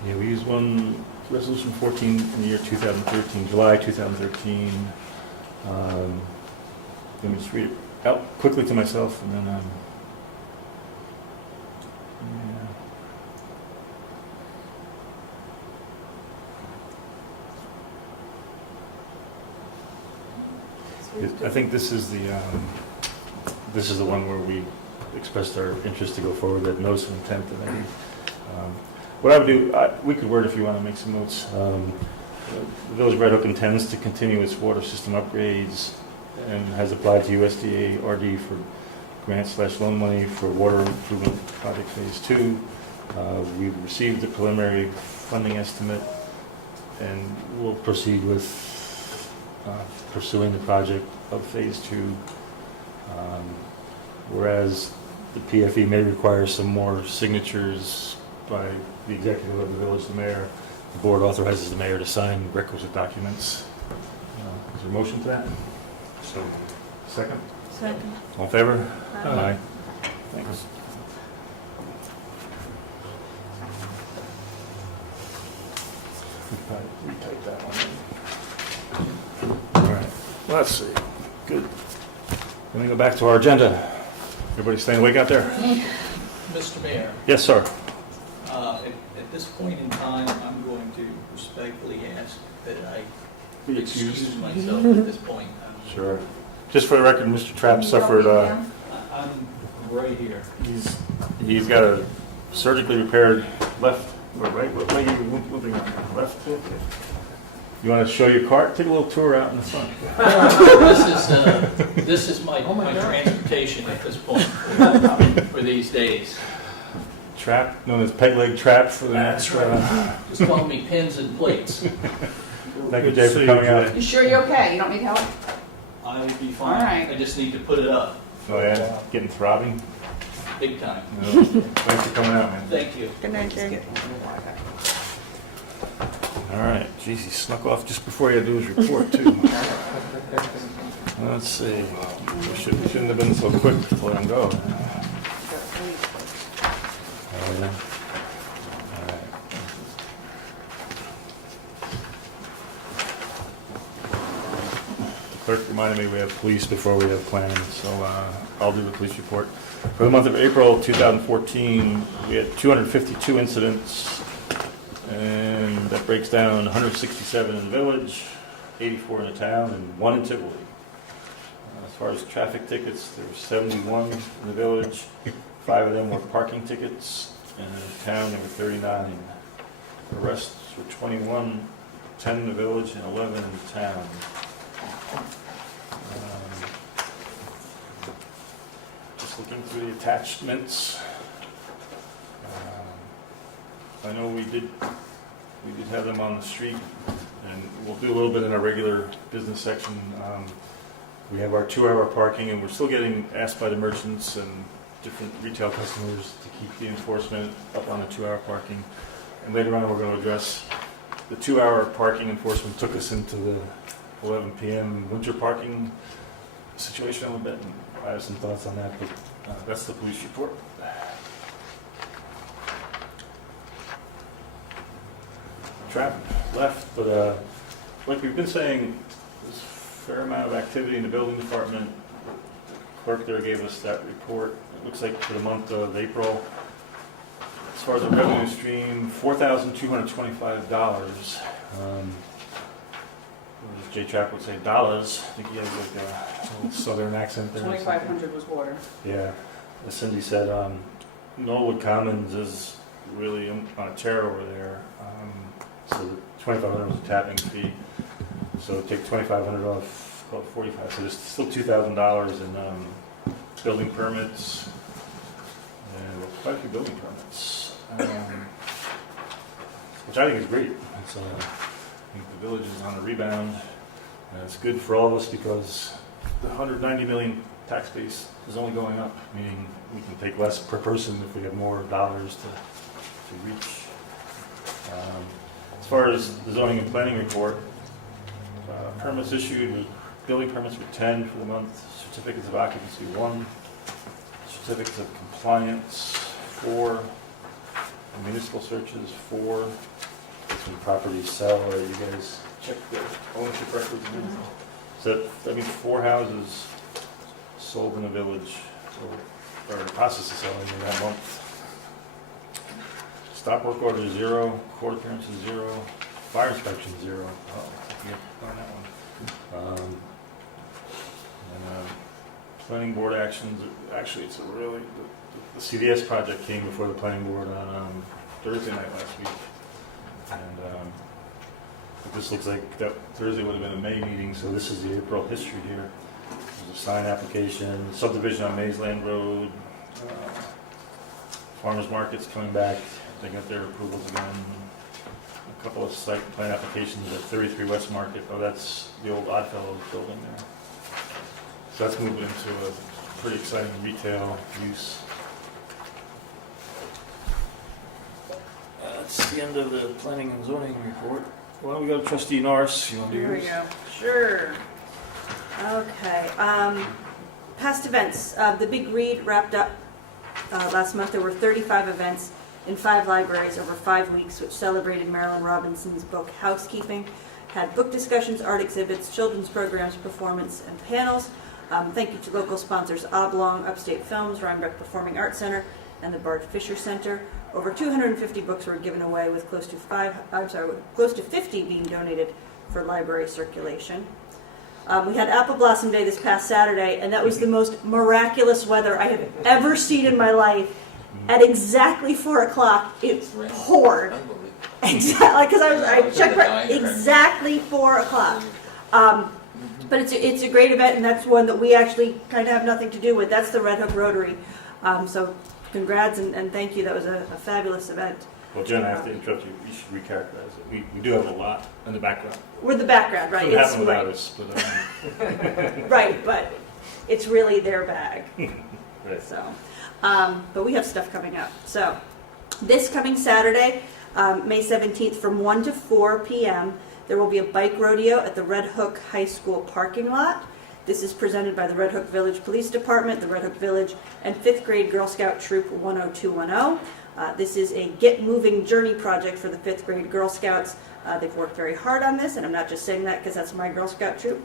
Yeah, we used one, resolution 14 in the year 2013, July 2013. Let me just read it out quickly to myself, and then yeah. I think this is the one where we expressed our interest to go forward, that notice of intent, and then what I would do, we could word if you want to make some notes. The Village of Red Hook intends to continue its water system upgrades and has applied to USDA RD for grant/loan money for water improvement project phase 2. We've received the preliminary funding estimate and we'll proceed with pursuing the project of phase 2. whereas the PFE may require some more signatures by the executive of the village, the mayor. The board authorizes the mayor to sign requisite documents. Is there a motion to that? So, second? Second. All in favor? Aye. Thanks. Retype that one. All right, let's see. Good. Let me go back to our agenda. Everybody staying awake out there? Mr. Mayor, Yes, sir. at this point in time, I'm going to respectfully ask that I Be excuse myself at this point. Sure. Just for the record, Mr. Trapp suffered, I'm right here. he's got a surgically repaired left, or right, what leg are you moving on? Left foot? You want to show your cart? Take a little tour out in the sun. This is my transportation at this point for these days. Trap, known as peg leg trap for the next. Just call me pins and plates. Thank you, Jay, for coming out. You sure you're okay? You don't need help? I will be All fine. right. I just need to put it up Oh, yeah, getting throbbing. big time. Thanks for coming out, man. Thank you. Good night, Jay. All right, geez, he snuck off just before he had to do his report, too. Let's see, we shouldn't have been so quick to let him go. Oh, yeah. All right. The clerk reminded me we have police before we have planning, so I'll do the police report. For the month of April 2014, we had 252 incidents, and that breaks down 167 in the village, 84 in the town, and 1 in Tivoli. As far as traffic tickets, there were 71 in the village. 5 of them were parking tickets, and in the town there were 39. Arrests were 21, 10 in the village and 11 in the town. Just looking through the attachments. I know we did have them on the street, and we'll do a little bit in our regular business section. We have our 2-hour parking, and we're still getting asked by the merchants and different retail customers to keep the enforcement up on the 2-hour parking. And later on, we're going to address the 2-hour parking enforcement took us into the 11 p.m. winter parking situation a little bit. And I have some thoughts on that, but that's the police report. Traffic left, but like we've been saying, there's a fair amount of activity in the building department. The clerk there gave us that report. It looks like for the month of April, as far as the revenue stream, $4,225. As Jay Trapp would say, dollars. I think he has like a little southern accent there. 2,500 was water. Yeah. As Cindy said, Knollwood Commons is really on a tear over there. So the $2,500 was a tapping fee. So take $2,500 off, call it $45. So there's still $2,000 in building permits, and quite a few building permits, which I think is great. It's, I think the village is on a rebound, and it's good for all of us because the 190 million tax base is only going up, meaning we can take less per person if we have more dollars to reach. As far as the zoning and planning report, permits issued, building permits were 10 for the month, certificates of occupancy 1, certificates of compliance 4, municipal searches 4. Some properties sell, or you guys check the ownership records. So that means 4 houses sold in the village, or in the process of selling in that month. Stop work order 0, court appearances 0, fire inspection 0. Oh, I forget on that one. Planning board actions, actually it's a really, the CDS project came before the planning board on Thursday night last week. And this looks like that Thursday would have been a May meeting, so this is the April history here. There's a sign application, subdivision on Maysland Road, farmers market's coming back. They got their approvals again. A couple of site plan applications at 33 West Market. Oh, that's the old Oddfellows building there. So that's moved into a pretty exciting retail use. That's the end of the planning and zoning report. Why don't we go to trustee Norris? You want to do Here we yours? go. Sure. Okay. Past events. The Big Read wrapped up last month. There were 35 events in 5 libraries over 5 weeks, which celebrated Marilyn Robinson's book Housekeeping. Had book discussions, art exhibits, children's programs, performance, and panels. Thank you to local sponsors Oblong, Upstate Films, Rhinebeck Performing Arts Center, and the Bard Fisher Center. Over 250 books were given away, with close to 50 being donated for library circulation. We had Apple Blossom Day this past Saturday, and that was the most miraculous weather I have ever seen in my life. At exactly 4 o'clock, it poured. Exactly, because I checked right, exactly 4 o'clock. But it's a great event, and that's one that we actually kind of have nothing to do with. That's the Red Hook Rotary. So congrats and thank you. That was a fabulous event. Well, Jen, I have to interrupt you. You should recharacterize it. We do have a lot in the background. We're the background, right? It It's happened without right. us, but Right, but it's really their bag. right. So, but we have stuff coming up. So, this coming Saturday, May 17th, from 1 to 4 p.m., there will be a bike rodeo at the Red Hook High School parking lot. This is presented by the Red Hook Village Police Department, the Red Hook Village, and 5th grade Girl Scout Troop 10210. This is a Get Moving Journey project for the 5th grade Girl Scouts. They've worked very hard on this, and I'm not just saying that because that's my Girl Scout troop.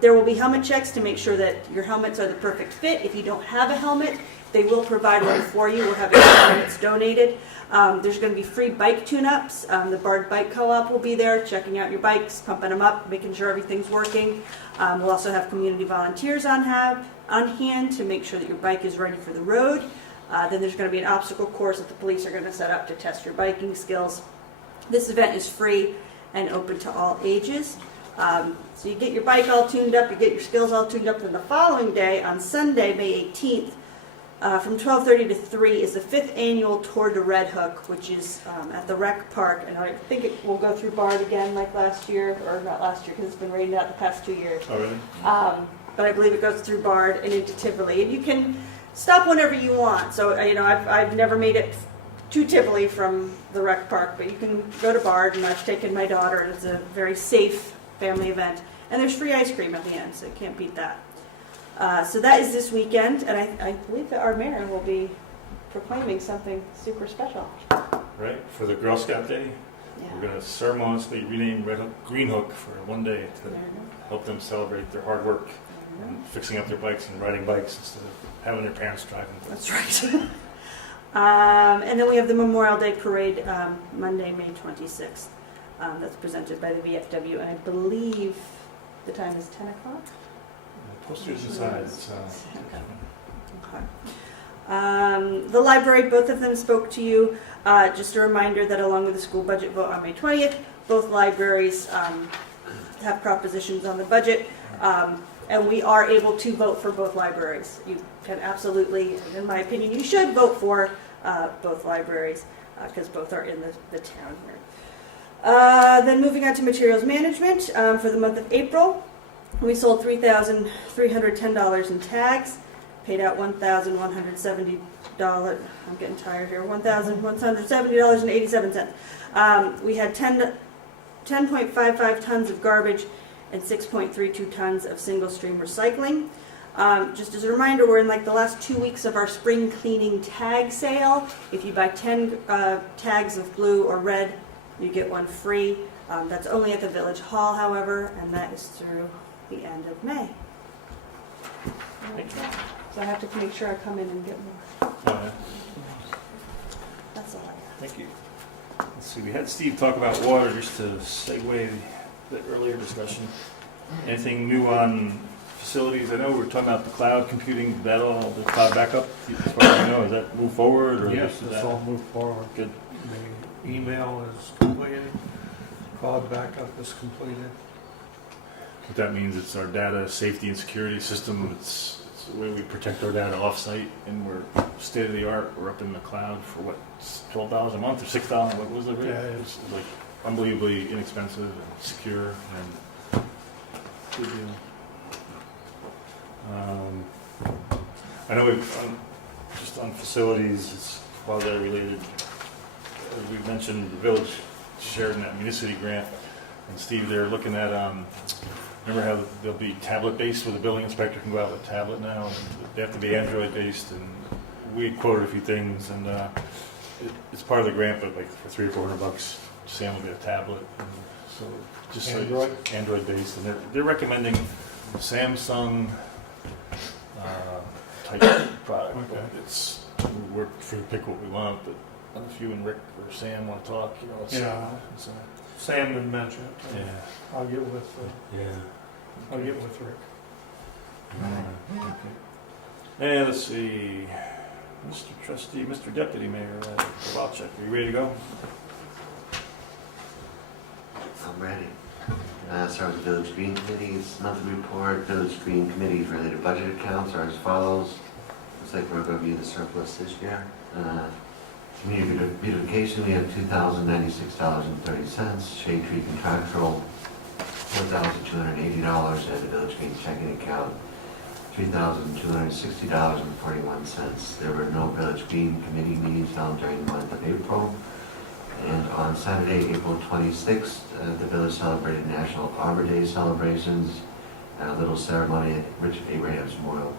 There will be helmet checks to make sure that your helmets are the perfect fit. If you don't have a helmet, they will provide one for you. We'll have your helmets donated. There's going to be free bike tune-ups. The Bard Bike Co-op will be there, checking out your bikes, pumping them up, making sure everything's working. We'll also have community volunteers on hand to make sure that your bike is ready for the road. Then there's going to be an obstacle course that the police are going to set up to test your biking skills. This event is free and open to all ages. So you get your bike all tuned up, you get your skills all tuned up, then the following day, on Sunday, May 18th, from 12:30 to 3 is the 5th annual Tour de Red Hook, which is at the Rec Park, and I think it will go through Bard again like last year, or not last year because it's been rained out the past 2 years. Oh, really? But I believe it goes through Bard and into Tivoli, and you can stop whenever you want. So I've never made it to Tivoli from the Rec Park, but you can go to Bard, and I've taken my daughter, and it's a very safe family event. And there's free ice cream at the end, so you can't beat that. So that is this weekend, and I believe that our mayor will be proclaiming something super special. Right, for the Girl Scout Day, we're going to ceremoniously rename Red Hook Green Hook for one day to help them celebrate their hard work and fixing up their bikes and riding bikes instead of having their parents drive them. That's right. And then we have the Memorial Day Parade Monday, May 26th. That's presented by the VFW, and I believe the time is 10 o'clock? Posters inside. Okay. The library, both of them spoke to you. Just a reminder that along with the school budget vote on May 20th, both libraries have propositions on the budget, and we are able to vote for both libraries. You can absolutely, in my opinion, you should vote for both libraries because both are in the town here. Then moving on to materials management, for the month of April, we sold $3,310 in tags, paid out $1,170. I'm getting tired here. $1,170.87. We had 10.55 tons of garbage and 6.32 tons of single-stream recycling. Just as a reminder, we're in like the last 2 weeks of our spring cleaning tag sale. If you buy 10 tags of blue or red, you get one free. That's only at the Village Hall, however, and that is through the end of May. So I have to make sure I come in and get more. That's all I have. Thank you. Let's see, we had Steve talk about water just to segue the earlier discussion. Anything new on facilities? I know we were talking about the cloud computing, the cloud backup. As far as I know, has that moved forward? Or Yes, it's all moved forward. Good. The email is completed, cloud backup is completed. What that means, it's our data safety and security system. It's the way we protect our data offsite, and we're state of the art. We're up in the cloud for what, $12 a month or $6? What was the rate? Yeah, It's like unbelievably inexpensive and secure and good deal. I know we've, just on facilities, it's while they're related, we mentioned the village shared in that municity grant. And Steve, they're looking at, remember how they'll be tablet-based where the building inspector can go out with a tablet now? And they have to be Android-based, and we quoted a few things, and it's part of the grant, but like for $300 or $400, Sam will get a tablet. And so just so Android? Android-based, and they're recommending Samsung type product. Okay. It's, we're free to pick what we want, but if you and Rick or Sam want to talk, you know, it's, Yeah. it's Sam didn't mention it. yeah. I'll get with, Yeah. I'll get with Rick. Okay. And let's see, Mr. Trustee, Mr. Deputy Mayor, Walchuk, are you ready to go? I'm ready. Start with the Village Green Committee's monthly report. Village Green Committee's related budget accounts are as follows. Looks like we're going to view the surplus this year. Community beautification, we have $2,096.30. Shade tree contractual, $4,280. And the Village Green checking account, $3,260.41. There were no Village Green Committee meetings held during the month of April. And on Saturday, April 26th, the village celebrated National Arbor Day celebrations. A little ceremony at Richard Abraham's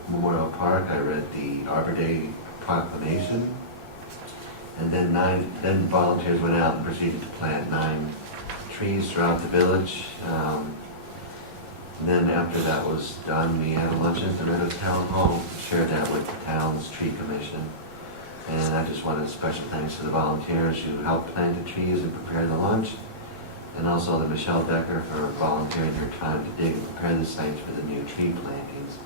Memorial Park. I read the Arbor Day proclamation. And then volunteers went out and proceeded to plant 9 trees throughout the village. And then after that was done, we had a luncheon at the Red Oak Town Hall, shared that with the town's tree commission. And I just wanted special thanks to the volunteers who helped plant the trees and prepare the lunch, and also to Michelle Decker for volunteering her time to dig and prepare the sites for the new tree plantings,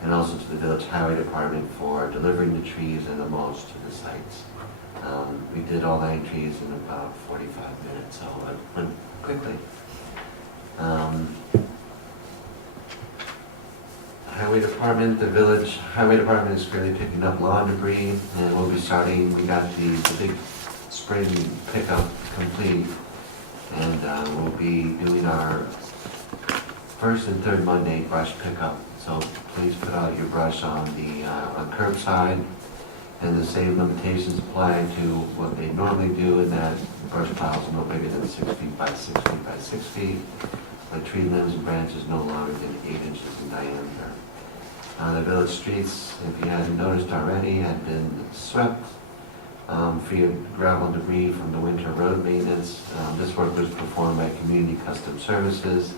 and also to the Village Highway Department for delivering the trees and the mulch to the sites. We did all 9 trees in about 45 minutes, so it went quickly. Highway Department, the Village Highway Department is currently picking up lawn debris, and we'll be starting, we got the big spring pickup complete, and we'll be doing our first and third Monday brush pickup. So please put out your brush on the on curbside, and the same limitations apply to what they normally do in that the brush piles are no bigger than 6 feet by 6 feet by 6 feet, but tree limbs and branches no longer than 8 inches in diameter. The village streets, if you hadn't noticed already, had been swept, free of gravel and debris from the winter road maintenance. This work was performed by Community Custom Services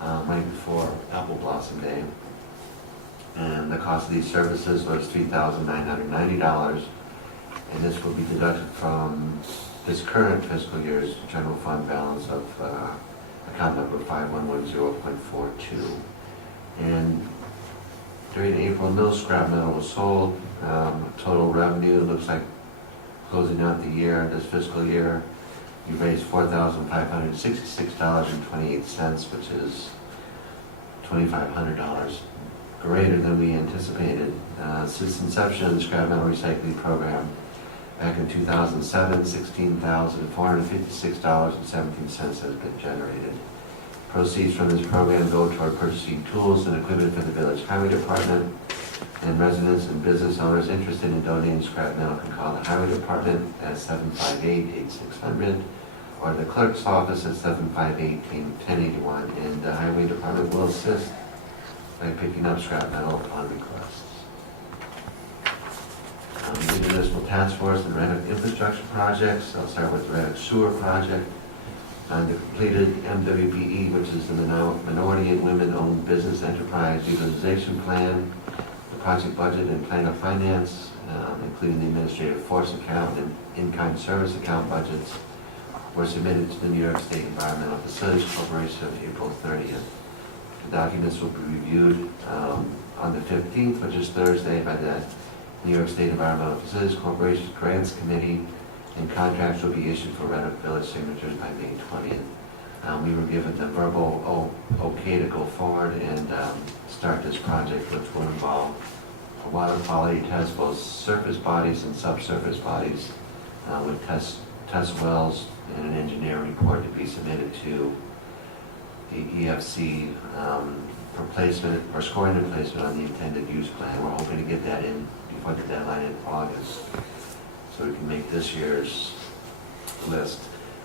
right before Apple Blossom Day. And the cost of these services was $3,990, and this will be deducted from this current fiscal year's general fund balance of account number 5110.42. And during April, no scrap metal was sold. Total revenue looks like closing out the year, this fiscal year, we raised $4,566.28, which is $2,500 greater than we anticipated. Since inception of the scrap metal recycling program back in 2007, $16,456.17 has been generated. Proceeds from this program go toward purchasing tools and equipment for the Village Highway Department, and residents and business owners interested in donating scrap metal can call the Highway Department at 758-8600 or the clerk's office at 758-1081, and the Highway Department will assist by picking up scrap metal upon request. The Municipal Task Force and Red Oak Infrastructure Projects. I'll start with the Red Oak Sewer Project. The completed MWBE, which is the Minority and Women-Owned Business Enterprise Utilization Plan, the project budget and plan of finance, including the administrative force account and in-kind service account budgets, were submitted to the New York State Environmental Facilities Corporation on April 30th. The documents will be reviewed on the 15th, which is Thursday, by the New York State Environmental Facilities Corporation Grants Committee, and contracts will be issued for Red Oak Village signatures by May 20th. We were given the verbal okay to go forward and start this project, which will involve a water quality test, both surface bodies and subsurface bodies, with test wells and an engineering report to be submitted to the EFC replacement or scoring replacement on the intended use plan. We're hoping to get that in before the deadline in August, so we can make this year's list.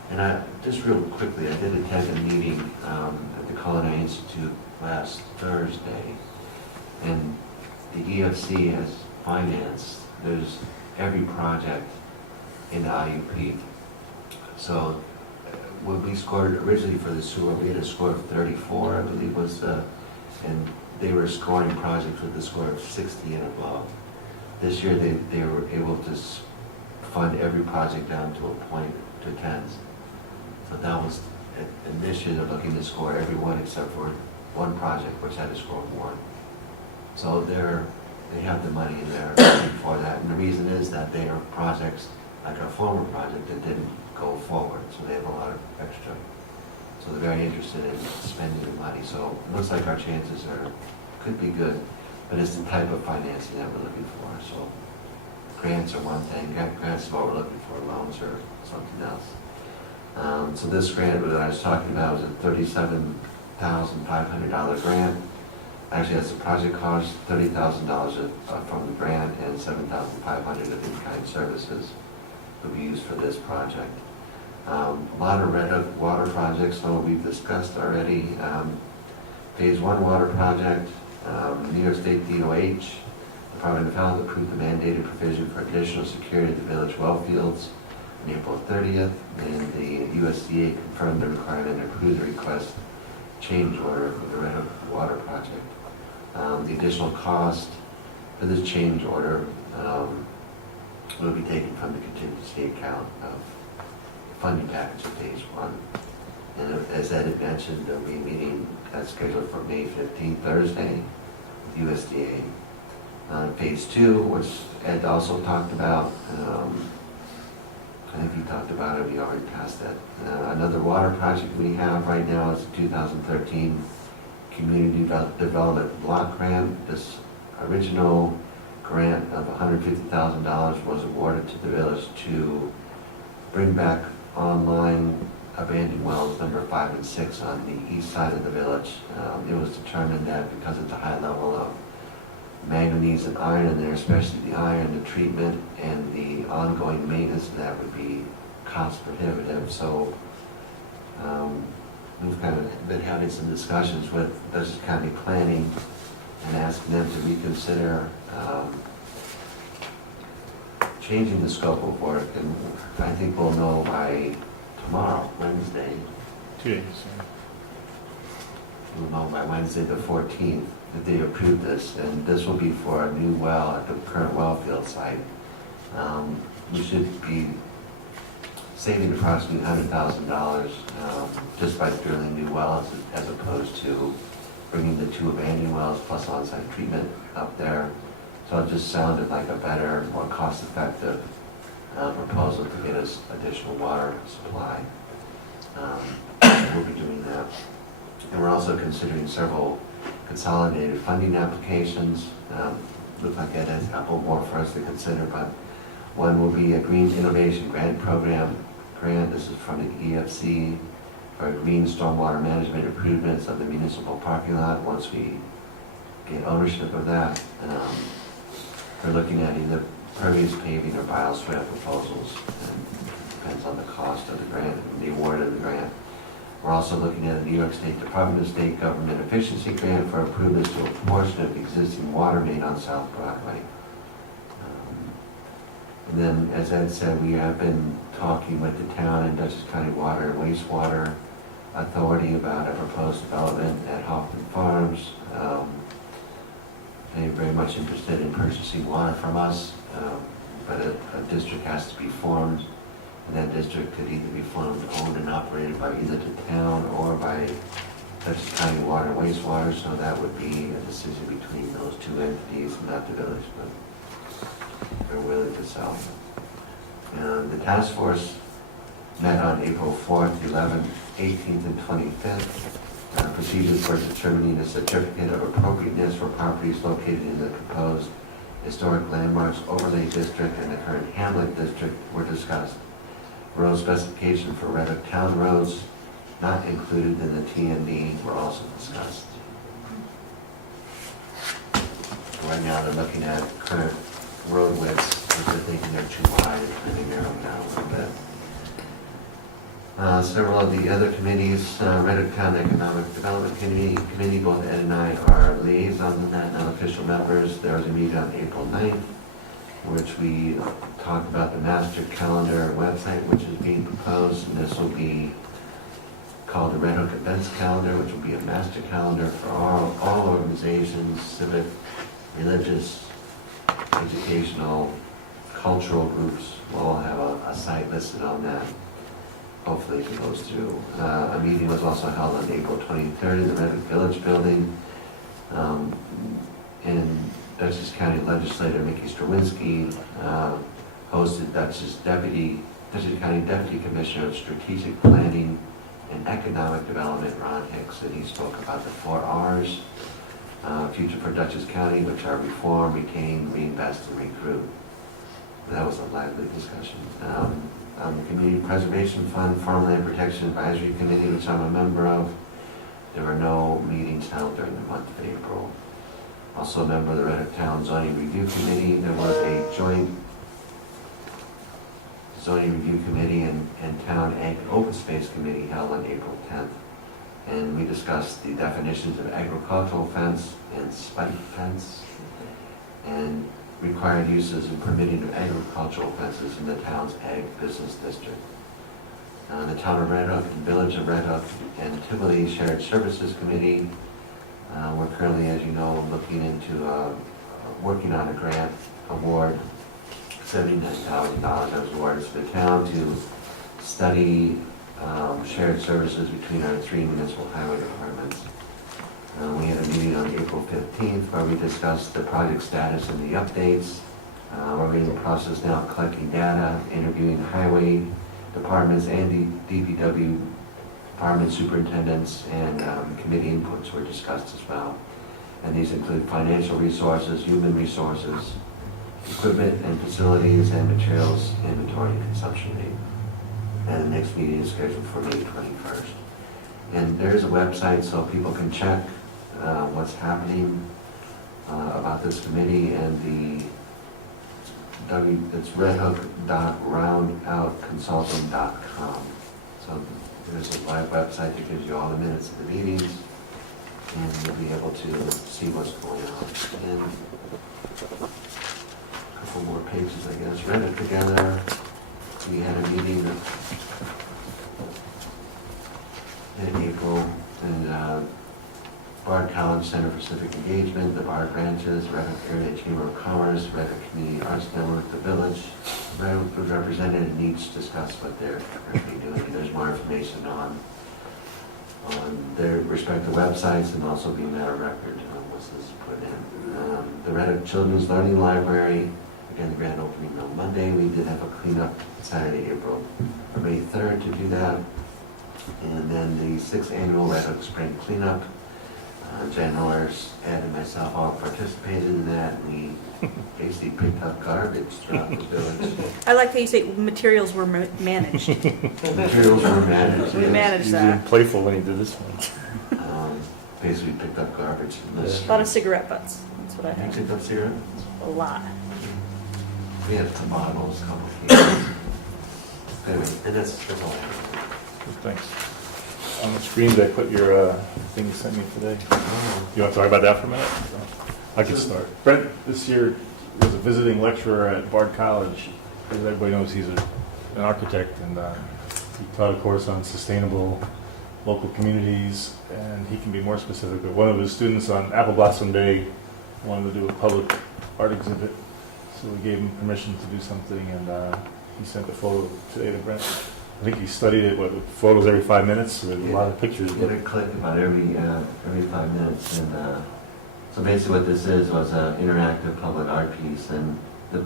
And just real quickly, I did attend a meeting at the Culinary Institute last Thursday, and the EFC has financed, there's every project in the IUP. So when we scored originally for the sewer, we had a score of 34, I believe was and they were scoring projects with a score of 60 and above. This year they were able to fund every project down to a point to tens. So that was, and this year they're looking to score every one except for one project which had to score 1. So they have the money in there for that. And the reason is that they are projects like our former project that didn't go forward, so they have a lot of extra. So they're very interested in spending the money. So it looks like our chances could be good, but it's the type of financing that we're looking for. So grants are one thing, grants is what we're looking for, loans are something else. So this grant that I was talking about was a $37,500 grant. Actually, that's the project cost, $30,000 from the grant and $7,500 of in-kind services will be used for this project. A lot of Red Hook water projects, so we've discussed already. Phase 1 water project, New York State DOH, Department of Health approved the mandated provision for additional security at the village well fields on April 30th, and the USDA confirmed the requirement and approved the request change order for the Red Hook water project. The additional cost for this change order will be taken from the contingency account of funding package of phase 1. And as Ed had mentioned, there'll be a meeting that's scheduled for May 15th, Thursday, with USDA. Phase 2, which Ed also talked about, I think he talked about it, we already passed that. Another water project we have right now is the 2013 Community Development Block Grant. This original grant of $150,000 was awarded to the village to bring back online abandoned wells number 5 and 6 on the east side of the village. It was determined that because of the high level of manganese and iron in there, especially the iron, the treatment and the ongoing maintenance of that would be cost prohibitive. So we've kind of been having some discussions with Dutchess County Planning and asking them to reconsider changing the scope of work, and I think we'll know by tomorrow, Wednesday. 2 days. We'll know by Wednesday the 14th that they approved this, and this will be for a new well at the current well field site. We should be saving approximately $100,000 just by drilling new wells as opposed to bringing the 2 abandoned wells plus on-site treatment up there. So it just sounded like a better, more cost-effective proposal to get us additional water supply. We'll be doing that. And we're also considering several consolidated funding applications. Looks like Ed has a couple more for us to consider, but one will be a Green Innovation Grant Program grant. This is from the EFC for green stormwater management improvements of the municipal parking lot once we get ownership of that. We're looking at either pervious paving or bioswale proposals, and it depends on the cost of the grant and the award of the grant. We're also looking at a New York State Department of State Government Efficiency Grant for improvements to a portion of the existing water main on South Broadway. And then, as Ed said, we have been talking with the town and Dutchess County Water and Wastewater Authority about a proposed development at Hoffman Farms. They're very much interested in purchasing water from us, but a district has to be formed, and that district could either be formed, owned, and operated by either the town or by Dutchess County Water and Wastewater, so that would be a decision between those 2 entities, not the village, but they're willing to sell. The task force met on April 4th, 11th, 18th, and 25th. Procedures for determining the certificate of appropriateness for properties located in the proposed historic landmarks overlay district and the current hamlet district were discussed. Road specification for Red Hook Town roads not included in the TMD were also discussed. Right now, they're looking at current road widths, which they're thinking they're too wide, and trying to narrow them down a little bit. Several of the other committees, Red Hook County Economic Development Committee, both Ed and I are liaisons on that, not official members. There was a meeting on April 9th, which we talked about the master calendar website, which is being proposed, and this will be called the Red Hook Events Calendar, which will be a master calendar for all organizations, civic, religious, educational, cultural groups will all have a site listed on that. Hopefully it goes through. A meeting was also held on April 23rd in the Red Hook Village Building. And Dutchess County Legislator Mickey Strawinski hosted Dutchess County Deputy Commissioner of Strategic Planning and Economic Development, Ron Hicks, and he spoke about the 4 R's. Future for Dutchess County, which are reform, retain, reinvest, and recruit. That was a lively discussion. The Community Preservation Fund, Farmland Protection Advisory Committee, which I'm a member of, there were no meetings held during the month of April. Also a member of the Red Hook Town Zoning Review Committee. There was a joint Zoning Review Committee and Town Ag Open Space Committee held on April 10th. And we discussed the definitions of agricultural fence and spike fence and required uses and permitting of agricultural fences in the town's ag business district. The Town of Red Hook and Village of Red Hook and Tivoli Shared Services Committee, we're currently, as you know, looking into working on a grant award. $79,000 was awarded to the town to study shared services between our 3 municipal highway departments. We had a meeting on April 15th where we discussed the project status and the updates. We're in the process now of collecting data, interviewing highway departments and the DPW department superintendents, and committee inputs were discussed as well. And these include financial resources, human resources, equipment and facilities, and materials inventory and consumption rate. And the next meeting is scheduled for May 21st. And there is a website so people can check what's happening about this committee, and it's redhook.roundoutconsulting.com. So there's a live website that gives you all the minutes of the meetings, and you'll be able to see what's going on. And a couple more pages, I guess. Read it together. We had a meeting in April, and Bard College Center for Civic Engagement, the Bard branches, Red Hook Area Chamber of Commerce, Red Hook Community Arts Network, the Village. Red Hook was represented and each discussed what they're currently doing. There's more information on their respective websites, and also being matter of record once this is put in. The Red Hook Children's Learning Library, again, the grand opening on Monday. We did have a cleanup Saturday, May 3rd to do that. And then the 6th annual Red Hook Spring Cleanup. Jen Norris, Ed, and myself all participated in that. We basically picked up garbage throughout the village. I like how you say materials were managed. Materials were managed. We yes. managed He's that. being playful when he did this one. Basically picked up garbage from this. A lot of cigarette butts. That's what I You think. picked up cigarettes? A lot. We had some bottles, a couple of cases. Anyway, and that's all I have. Thanks. On the screens, I put your thing you sent me today. You want to talk about that for a minute? I can start. Brent this year was a visiting lecturer at Bard College. As everybody knows, he's an architect, and he taught a course on sustainable local communities, and he can be more specific. But one of his students on Apple Blossom Day wanted to do a public art exhibit, so we gave him permission to do something, and he sent a photo today to Brent. I think he studied it, with photos every 5 minutes, so there's a lot of pictures. Get a click about every 5 minutes, and so basically what this was an interactive public art piece, and the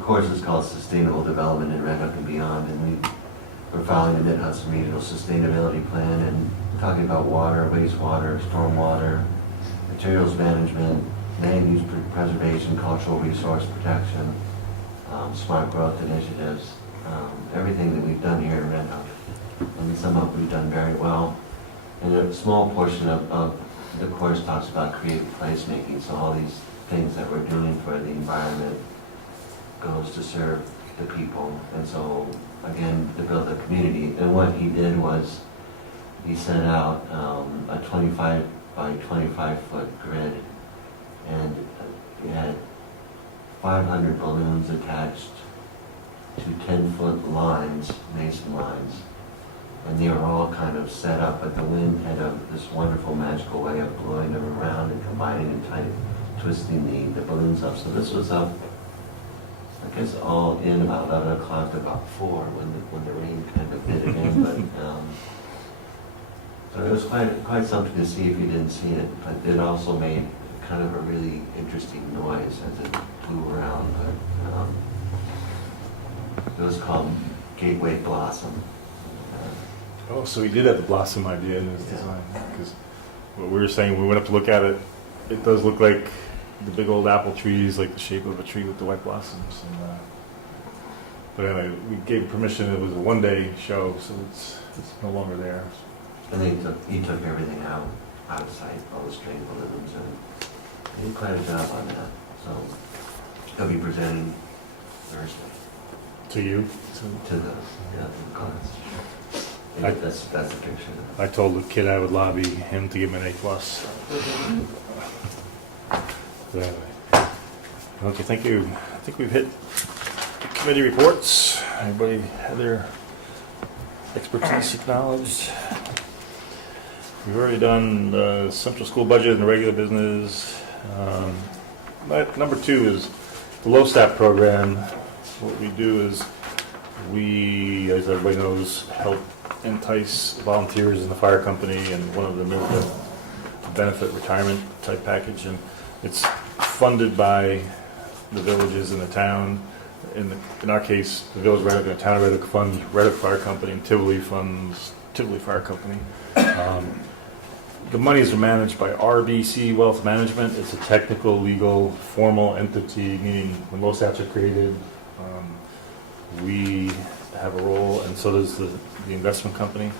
course is called Sustainable Development in Red Hook and Beyond, and we're following the Mid-Hudson Regional Sustainability Plan and talking about water, wastewater, stormwater, materials management, land use preservation, cultural resource protection, smart growth initiatives, everything that we've done here in Red Hook. I mean, some of them we've done very well. And a small portion of the course talks about creative placemaking, so all these things that we're doing for the environment goes to serve the people. And so, again, to build a community. And what he did was, he sent out a 25 by 25 foot grid, and it had 500 balloons attached to 10-foot lines, mason lines. And they were all kind of set up, but the wind had this wonderful magical way of blowing them around and combining and twisting the balloons up. So this was up, I guess, all in about 11 o'clock to about 4 when the rain kind of hit again. But so it was quite something to see if you didn't see it. But it also made kind of a really interesting noise as it flew around. But it was called Gateway Blossom. Oh, so he did have the blossom idea in his design, because what we were saying, when we went up to look at it, it does look like the big old apple trees, like the shape of a tree with the white blossoms. And, but anyway, we gave permission. It was a one-day show, so it's no longer there. And he took everything out of sight, all the string balloons, and he did quite a job on that. So he'll be presenting Thursday To you? to the class. That's the picture. I told the kid I would lobby him to give him an A+. So anyway. Okay, thank you. I think we've hit the committee reports. Everybody had their expertise acknowledged. We've already done the central school budget and the regular business. Number 2 is the LoSAP program. What we do is we, as everybody knows, help entice volunteers in the fire company, and one of them is the benefit retirement type package, and it's funded by the villages in the town. In our case, the village of Red Hook and the town of Red Hook funds Red Hook Fire Company, and Tivoli funds Tivoli Fire Company. The monies are managed by RBC Wealth Management. It's a technical, legal, formal entity, meaning when LoSAPs are created, we have a role, and so does the investment company.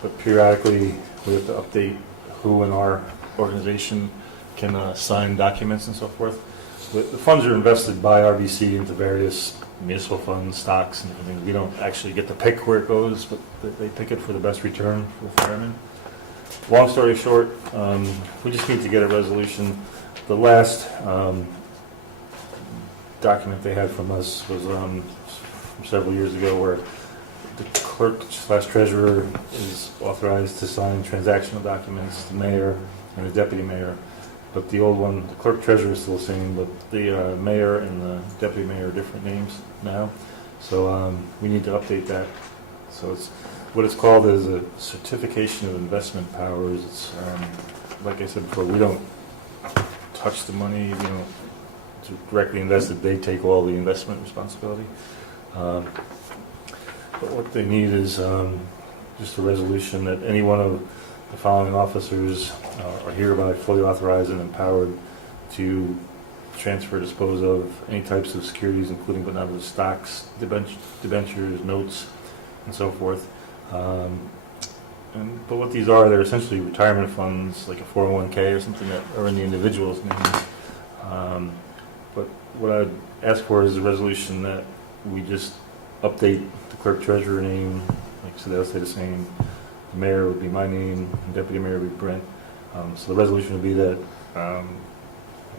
But periodically, we have to update who in our organization can sign documents and so forth. The funds are invested by RBC into various municipal funds, stocks, and different things. We don't actually get to pick where it goes, but they pick it for the best return for the firemen. Long story short, we just need to get a resolution. The last document they had from us was from several years ago, where the clerk/treasurer is authorized to sign transactional documents, the mayor and the deputy mayor. But the old one, the clerk-treasurer is still the same, but the mayor and the deputy mayor are different names now. So we need to update that. So it's what it's called is a certification of investment powers. It's like I said before, we don't touch the money, to directly invest it. They take all the investment responsibility. But what they need is just a resolution that any one of the following officers are hereby fully authorized and empowered to transfer, dispose of any types of securities, including but not limited to stocks, debentures, notes, and so forth. But what these are, they're essentially retirement funds, like a 401k or something that are in the individual's name. But what I'd ask for is a resolution that we just update the clerk-treasurer name, so they'll stay the same. The mayor would be my name, and deputy mayor would be Brent. So the resolution would be that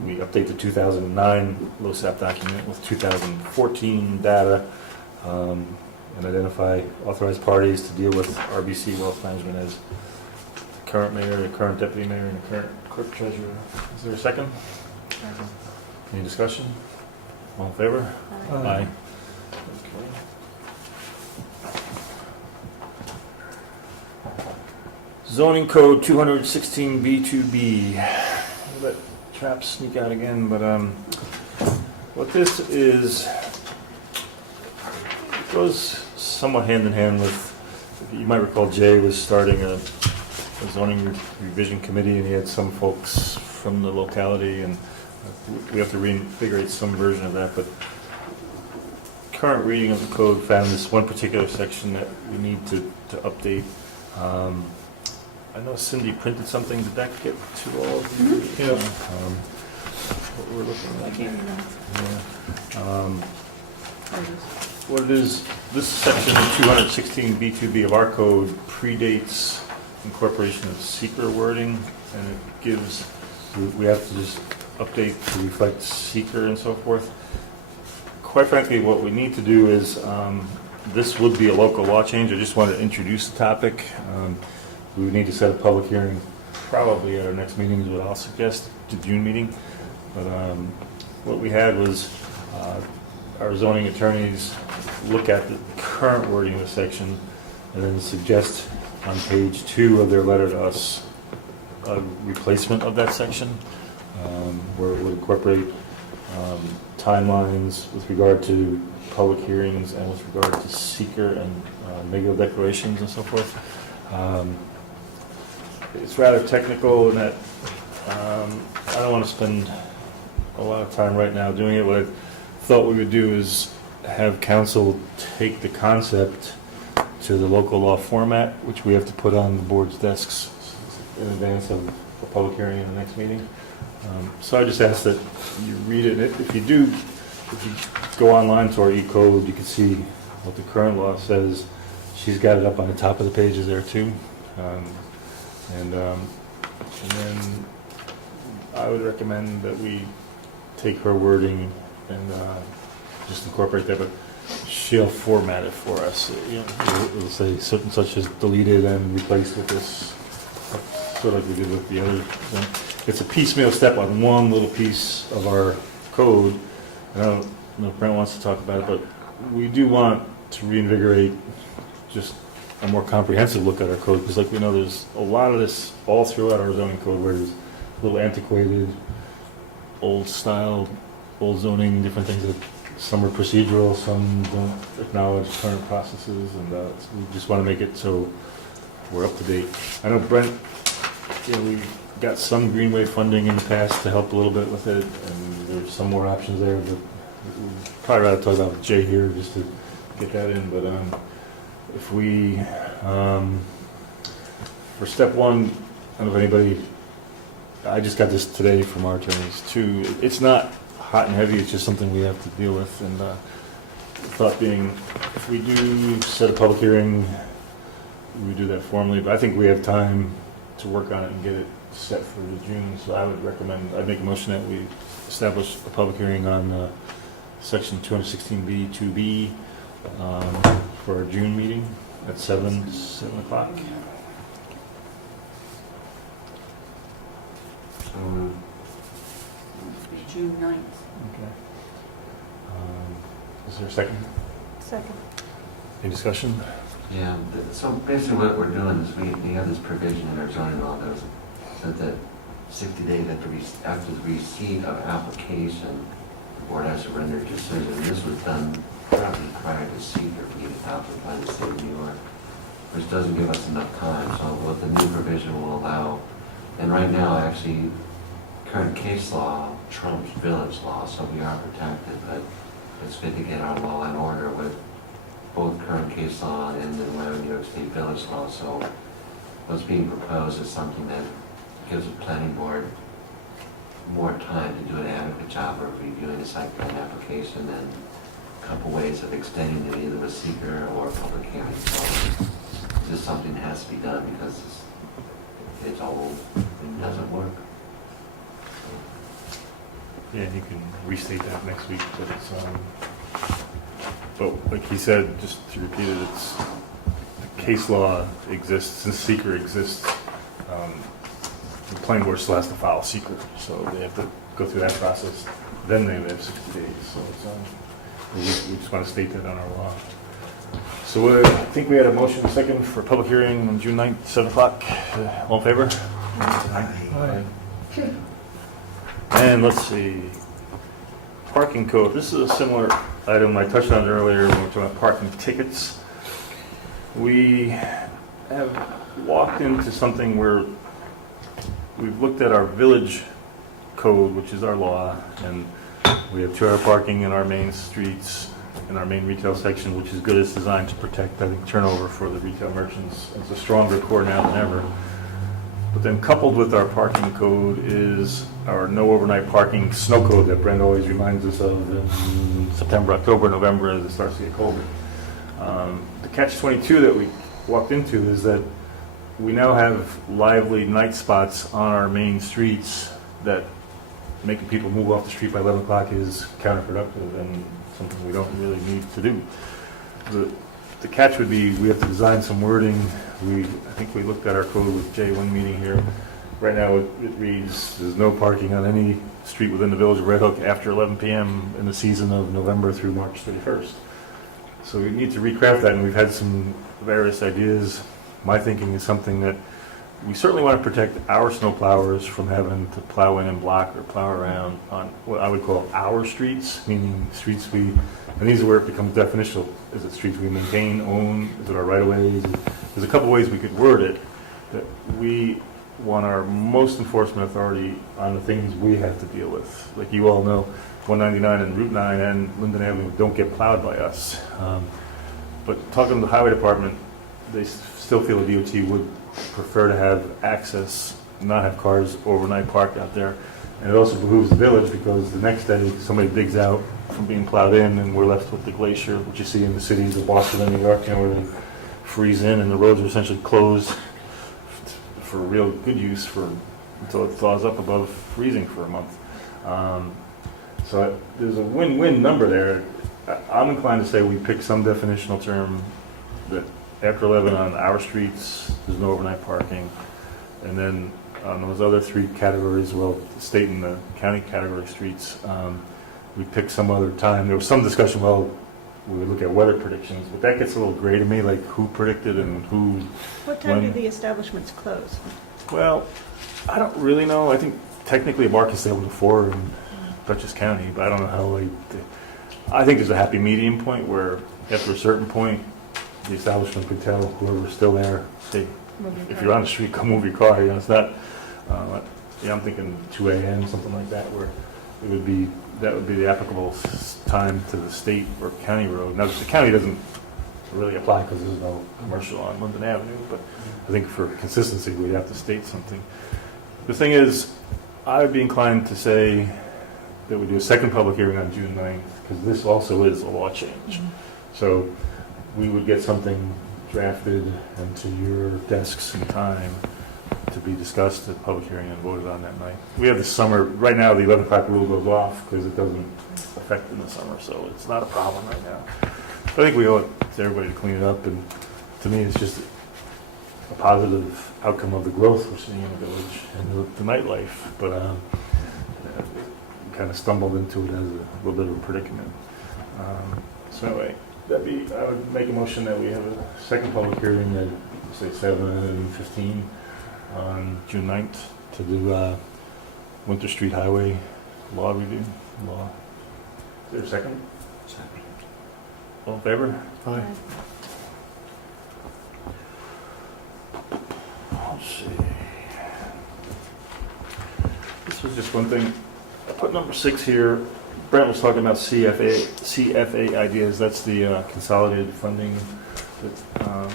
we update the 2009 LoSAP document with 2014 data, and identify authorized parties to deal with RBC Wealth Management as the current mayor, the current deputy mayor, and the current clerk treasurer. Is there a second? Any discussion? All in favor? Aye. Okay. Zoning code 216B2B. Let traps sneak out again, but what this is, it goes somewhat hand in hand with, you might recall Jay was starting a zoning revision committee, and he had some folks from the locality, and we have to reinvigorate some version of that, but current reading of the code found this one particular section that we need to to update. I know Cindy printed something. Did that get to all of you? Yeah. What we're looking I at. can't remember. Yeah. What it is, this section 216B2B of our code predates incorporation of seeker wording, and it gives, we have to just update to reflect seeker and so forth. Quite frankly, what we need to do is, this would be a local law change. I just wanted to introduce the topic. We would need to set a public hearing probably at our next meeting, is what I'll suggest, the June meeting. But what we had was our zoning attorneys look at the current wording of the section and then suggest on page 2 of their letter to us a replacement of that section, where it would incorporate timelines with regard to public hearings and with regard to seeker and negative declarations and so forth. It's rather technical in that I don't want to spend a lot of time right now doing it. What I thought we would do is have council take the concept to the local law format, which we have to put on the board's desks in advance of a public hearing in the next meeting. So I just ask that you read it. If you go online to our E-code, you can see what the current law says. She's got it up on the top of the pages there too. And then I would recommend that we take her wording and just incorporate that, but she'll format it for us. You know, it'll say such and such is deleted and replaced with this, sort of like we did with the other one. It's a piecemeal step on one little piece of our code. I don't know if Brent wants to talk about it, but we do want to reinvigorate just a more comprehensive look at our code, because like we know there's a lot of this all throughout our zoning code where there's a little antiquated, old style, old zoning, different things that some are procedural, some don't acknowledge current processes, and so we just want to make it so we're up to date. I know Brent, we got some Greenway funding in the past to help a little bit with it, and there's some more options there, but we'd probably rather talk about Jay here just to get that in. But if we, for step one, I don't know if anybody, I just got this today from our attorneys too. It's not hot and heavy, it's just something we have to deal with. And the thought being, if we do set a public hearing, we do that formally, but I think we have time to work on it and get it set for the June. So I would recommend, I'd make a motion that we establish a public hearing on section 216B 2B for our June meeting at 7 o'clock. So, June 9th. okay. Is there a second? Second. Any discussion? Yeah, so basically what we're doing is we have this provision in our zoning law that said that 60 days after the receipt of application, the board has to render a decision. This was done probably prior to seeker being adopted by the state of New York, which doesn't give us enough time. So what the new provision will allow, and right now actually current case law trumps village law, so we are protected, but it's good to get our law in order with both current case law and the New York State village law. So what's being proposed is something that gives the planning board more time to do an adequate job of reviewing the site plan application, and a couple ways of extending it, either with seeker or public hearing. So this is something that has to be done because it's old and doesn't work. Yeah, you can restate that next week, but it's, but like he said, just to repeat it, it's, the case law exists and seeker exists. The planning board still has to file seeker, so they have to go through that process. Then they have 60 days, so it's, we just want to state that on our law. So I think we had a motion second for public hearing on June 9th, 7 o'clock. All in favor? Aye. And let's see, parking code. This is a similar item I touched on earlier when we were talking about parking tickets. We have walked into something where we've looked at our village code, which is our law, and we have 2-hour parking in our main streets. in our main retail section, which is good. It's designed to protect, I think, turnover for the retail merchants. It's a stronger core now than ever. But then coupled with our parking code is our no overnight parking snow code that Brent always reminds us of in September, October, November as it starts to get colder. The catch-22 that we walked into is that we now have lively night spots on our main streets that making people move off the street by 11 o'clock is counterproductive and something we don't really need to do. The catch would be we have to design some wording. I think we looked at our code with Jay one meeting here. Right now it reads there's no parking on any street within the village of Red Hook after 11 p.m. in the season of November through March 31st. So we need to recraft that, and we've had some various ideas. My thinking is something that we certainly want to protect our snow plowers from having to plow in and block or plow around on what I would call our streets, meaning streets and these are where it becomes definitional. Is it streets we maintain, own? Is it our right-of-ways? There's a couple ways we could word it, that we want our most enforcement authority on the things we have to deal with. Like you all know, 199 and Route 9 and Linden Avenue don't get plowed by us. But talking to the highway department, they still feel the DOT would prefer to have access, not have cars overnight parked out there. And it also behooves the village because the next day somebody digs out from being plowed in and we're left with the glacier, which you see in the cities of Boston and New York, where they freeze in and the roads are essentially closed for real good use until it thaws up above freezing for a month. So there's a win-win number there. I'm inclined to say we pick some definitional term that after 11 on our streets, there's no overnight parking. And then on those other three categories, well, the state and the county category streets, we pick some other time. There was some discussion, well, we would look at weather predictions, but that gets a little gray to me, like who predicted and who. What time do the establishments close? Well, I don't really know. I think technically a bar can stay open to 4 in Dutchess County, but I don't know how late. I think there's a happy medium point where after a certain point, the establishment could tell whoever's still there, hey, if you're on the street, come move your car. It's not. I'm thinking 2 a.m. something like that, where that would be the applicable time to the state or county road. Now the county doesn't really apply because there's no commercial on Linden Avenue, but I think for consistency we'd have to state something. The thing is, I would be inclined to say that we do a second public hearing on June 9th because this also is a law change. So we would get something drafted into your desks in time to be discussed at public hearing and voted on that night. We have the summer, right now the 11 o'clock rule goes off because it doesn't affect in the summer, so it's not a problem right now. But I think we owe it to everybody to clean it up, and to me it's just a positive outcome of the growth we're seeing in the village and the nightlife, but we kind of stumbled into it as a little bit of a predicament. So anyway, I would make a motion that we have a second public hearing at, say, 7:15 on June 9th to do Winter Street Highway law review. Is there a second? Second. All in favor? Aye. Let's see. This was just one thing. I put number 6 here. Brent was talking about CFA ideas. That's the consolidated funding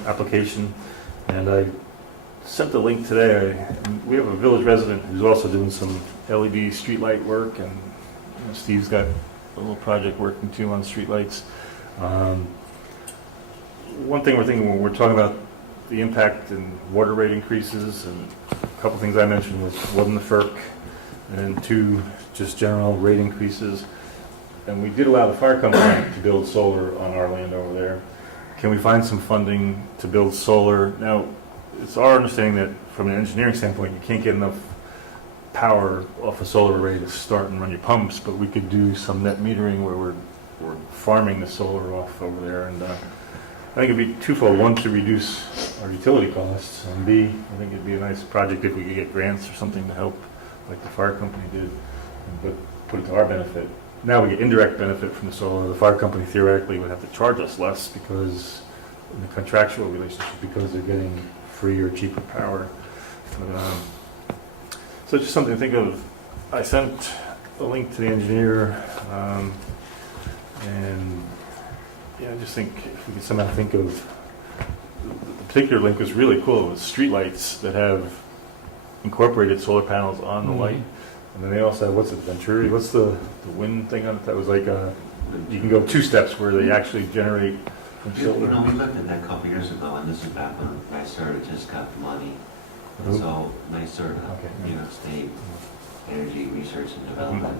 application. And I sent the link today. We have a village resident who's also doing some LED streetlight work, and Steve's got a little project working too on streetlights. One thing we're thinking when we're talking about the impact and water rate increases, and a couple things I mentioned was one, the FERC, and 2, just general rate increases. And we did allow the fire company to build solar on our land over there. Can we find some funding to build solar? Now, it's our understanding that from an engineering standpoint, you can't get enough power off a solar array to start and run your pumps, but we could do some net metering where we're farming the solar off over there. And I think it'd be twofold. One, to reduce our utility costs, and B, I think it'd be a nice project if we could get grants or something to help, like the fire company did, but put it to our benefit. Now we get indirect benefit from the solar. The fire company theoretically would have to charge us less because in the contractual relationship, because they're getting free or cheaper power. But, so just something to think of. I sent a link to the engineer, and Yeah, I just think if we could somehow think of, the particular link was really cool. It was streetlights that have incorporated solar panels on the light. And then they also have, what's it, Venturi? What's the wind thing on it? That was like, you can go 2 steps where they actually generate from You know, solar. we looked at that a couple years ago, and this is back when NYSERDA just got the money. Who? So NYSERDA, Okay. New York State Energy Research and Development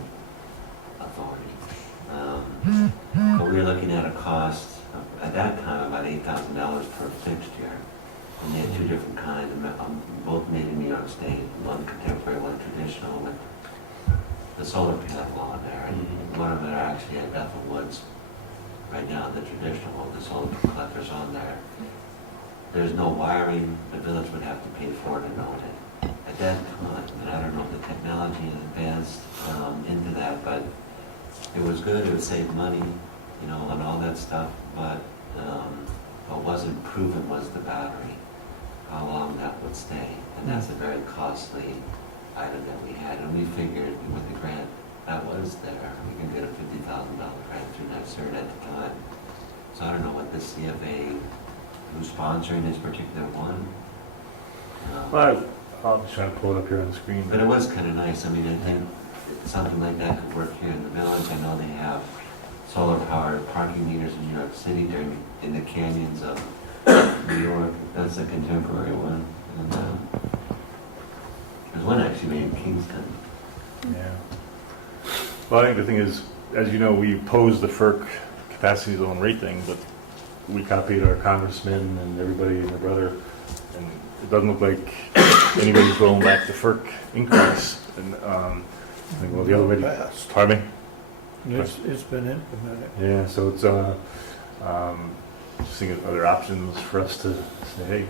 Authority. But we were looking at a cost, at that time, about $8,000 per fixture. And they had 2 different kinds, both made in New York State, one contemporary, one traditional, with the solar panel on there. And one of them actually at Bethel Woods, right now, the traditional one, the solar collector's on there. There's no wiring, the village would have to pay for it and own it. At that time, and I don't know if the technology has advanced into that, but it was good, it would save money, you know, and all that stuff, but what wasn't proven was the battery, how long that would stay. And that's a very costly item that we had, and we figured with the grant that was there, we can get a $50,000 grant through NYSERDA at the time. So I don't know what the CFA, who's sponsoring this particular one. Well, I'll just try to pull it up here on the screen. But it was kind of nice. I mean, I think something like that could work here in the village. I know they have solar-powered parking meters in New York City. They're in the canyons of New York. That's a contemporary one. And there's one actually made in Kingston. Yeah. Well, I think the thing is, as you know, we opposed the FERC capacity zone rate thing, but we copied our congressmen and everybody and their brother, and it doesn't look like anybody's rolling back the FERC increase. And I think, well, the other way to, pardon me? It's been implemented. Yeah, so it's just thinking of other options for us to say, hey,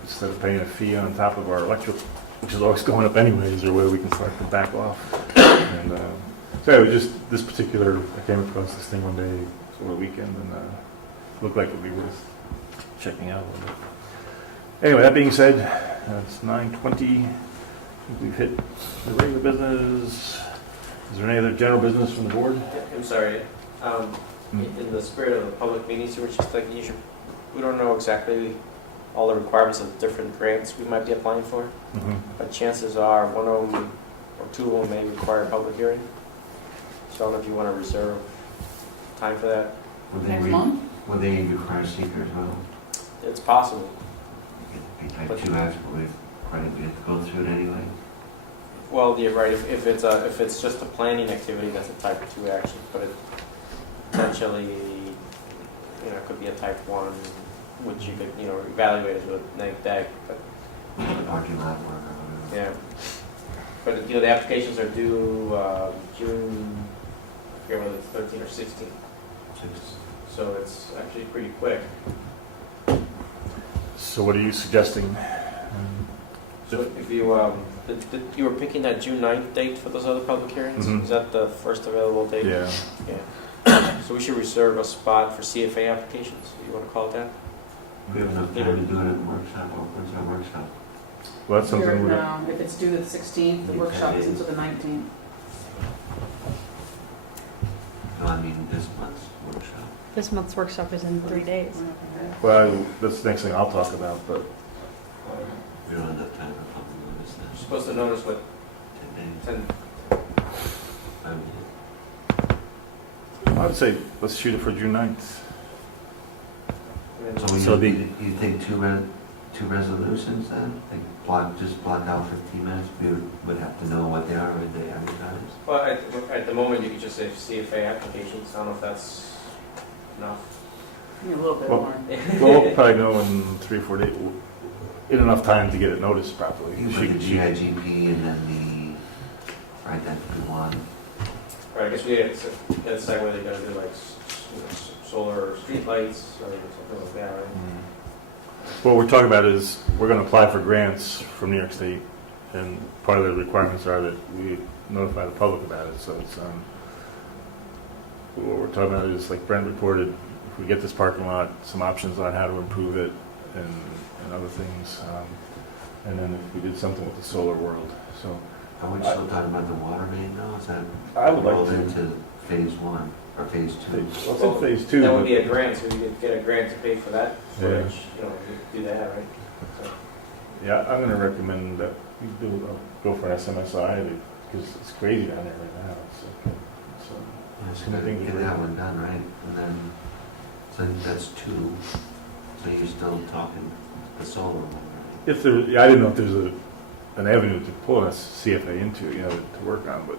instead of paying a fee on top of our electric, which is always going up anyway, is there a way we can start to back off? And so it was just this particular, I came across this thing one day over the weekend, and looked like it would be worth checking out a little bit. Anyway, that being said, it's 9:20. I think we've hit the regular business. Is there any other general business from the board? I'm sorry, in the spirit of the public meetings, we were just like, we don't know exactly all the requirements of different grants we might be applying for, but chances are one of them or 2 of them may require a public hearing. So I don't know if you want to reserve time for that. Next month? Will they require seeker as well? It's possible. It could be type 2 action, but we have to go through it anyway. Well, you're right. If it's just a planning activity, that's a type 2 action. But it potentially, it could be a type 1, which you could, evaluate as a neg deck. But Parking lot work or whatever. yeah. But the applications are due June. I forget whether it's 13 or 16. So it's actually pretty quick. So what are you suggesting? So if you you were picking that June 9th date for those other public hearings, is that the first available date? Yeah. Yeah. So we should reserve a spot for CFA applications. You want to call it that? We have enough time to do it at the workshop. When's our workshop? Well, that's something we're No, if it's due the 16th, the workshop is until the 19th. No, I mean this month's workshop. This month's workshop is in 3 days. Well, that's the next thing I'll talk about, but We don't have enough time for public notice then. You're supposed to notice what 10 days. 10. I would say let's shoot it for June 9th. So So you take two resolutions then? Like just block out 15 minutes? We would have to know what they are when they advertise? Well, at the moment, you could just say CFA applications. I don't know if that's enough. A little bit Well, more. Well, we'll probably know in 3 or 4 days, in enough time to get it noticed properly. You put the GIGP and then right, that's the one. Right, I guess we had to decide whether you're going to do like solar streetlights or something like that, right? What we're talking about is we're going to apply for grants from New York State, and part of the requirements are that we notify the public about it. So it's what we're talking about is, like Brent reported, if we get this parking lot, some options on how to improve it and other things, and then if we did something with the solar world. So Are we still talking about the water main though? Is that I would like rolled to. into phase 1? or phase two? Well, it's in phase two. That would but- be a grant, so you could get a grant to pay for that footage, you know, you do that, right? So, Yeah, I'm gonna recommend that we go for an SMSI, because it's crazy down there right now. Just gonna get that one done, right? And then, so that's two, so you're still talking the solar one, right? If there, I didn't know if there's an avenue to pull a CFA into, to work on, but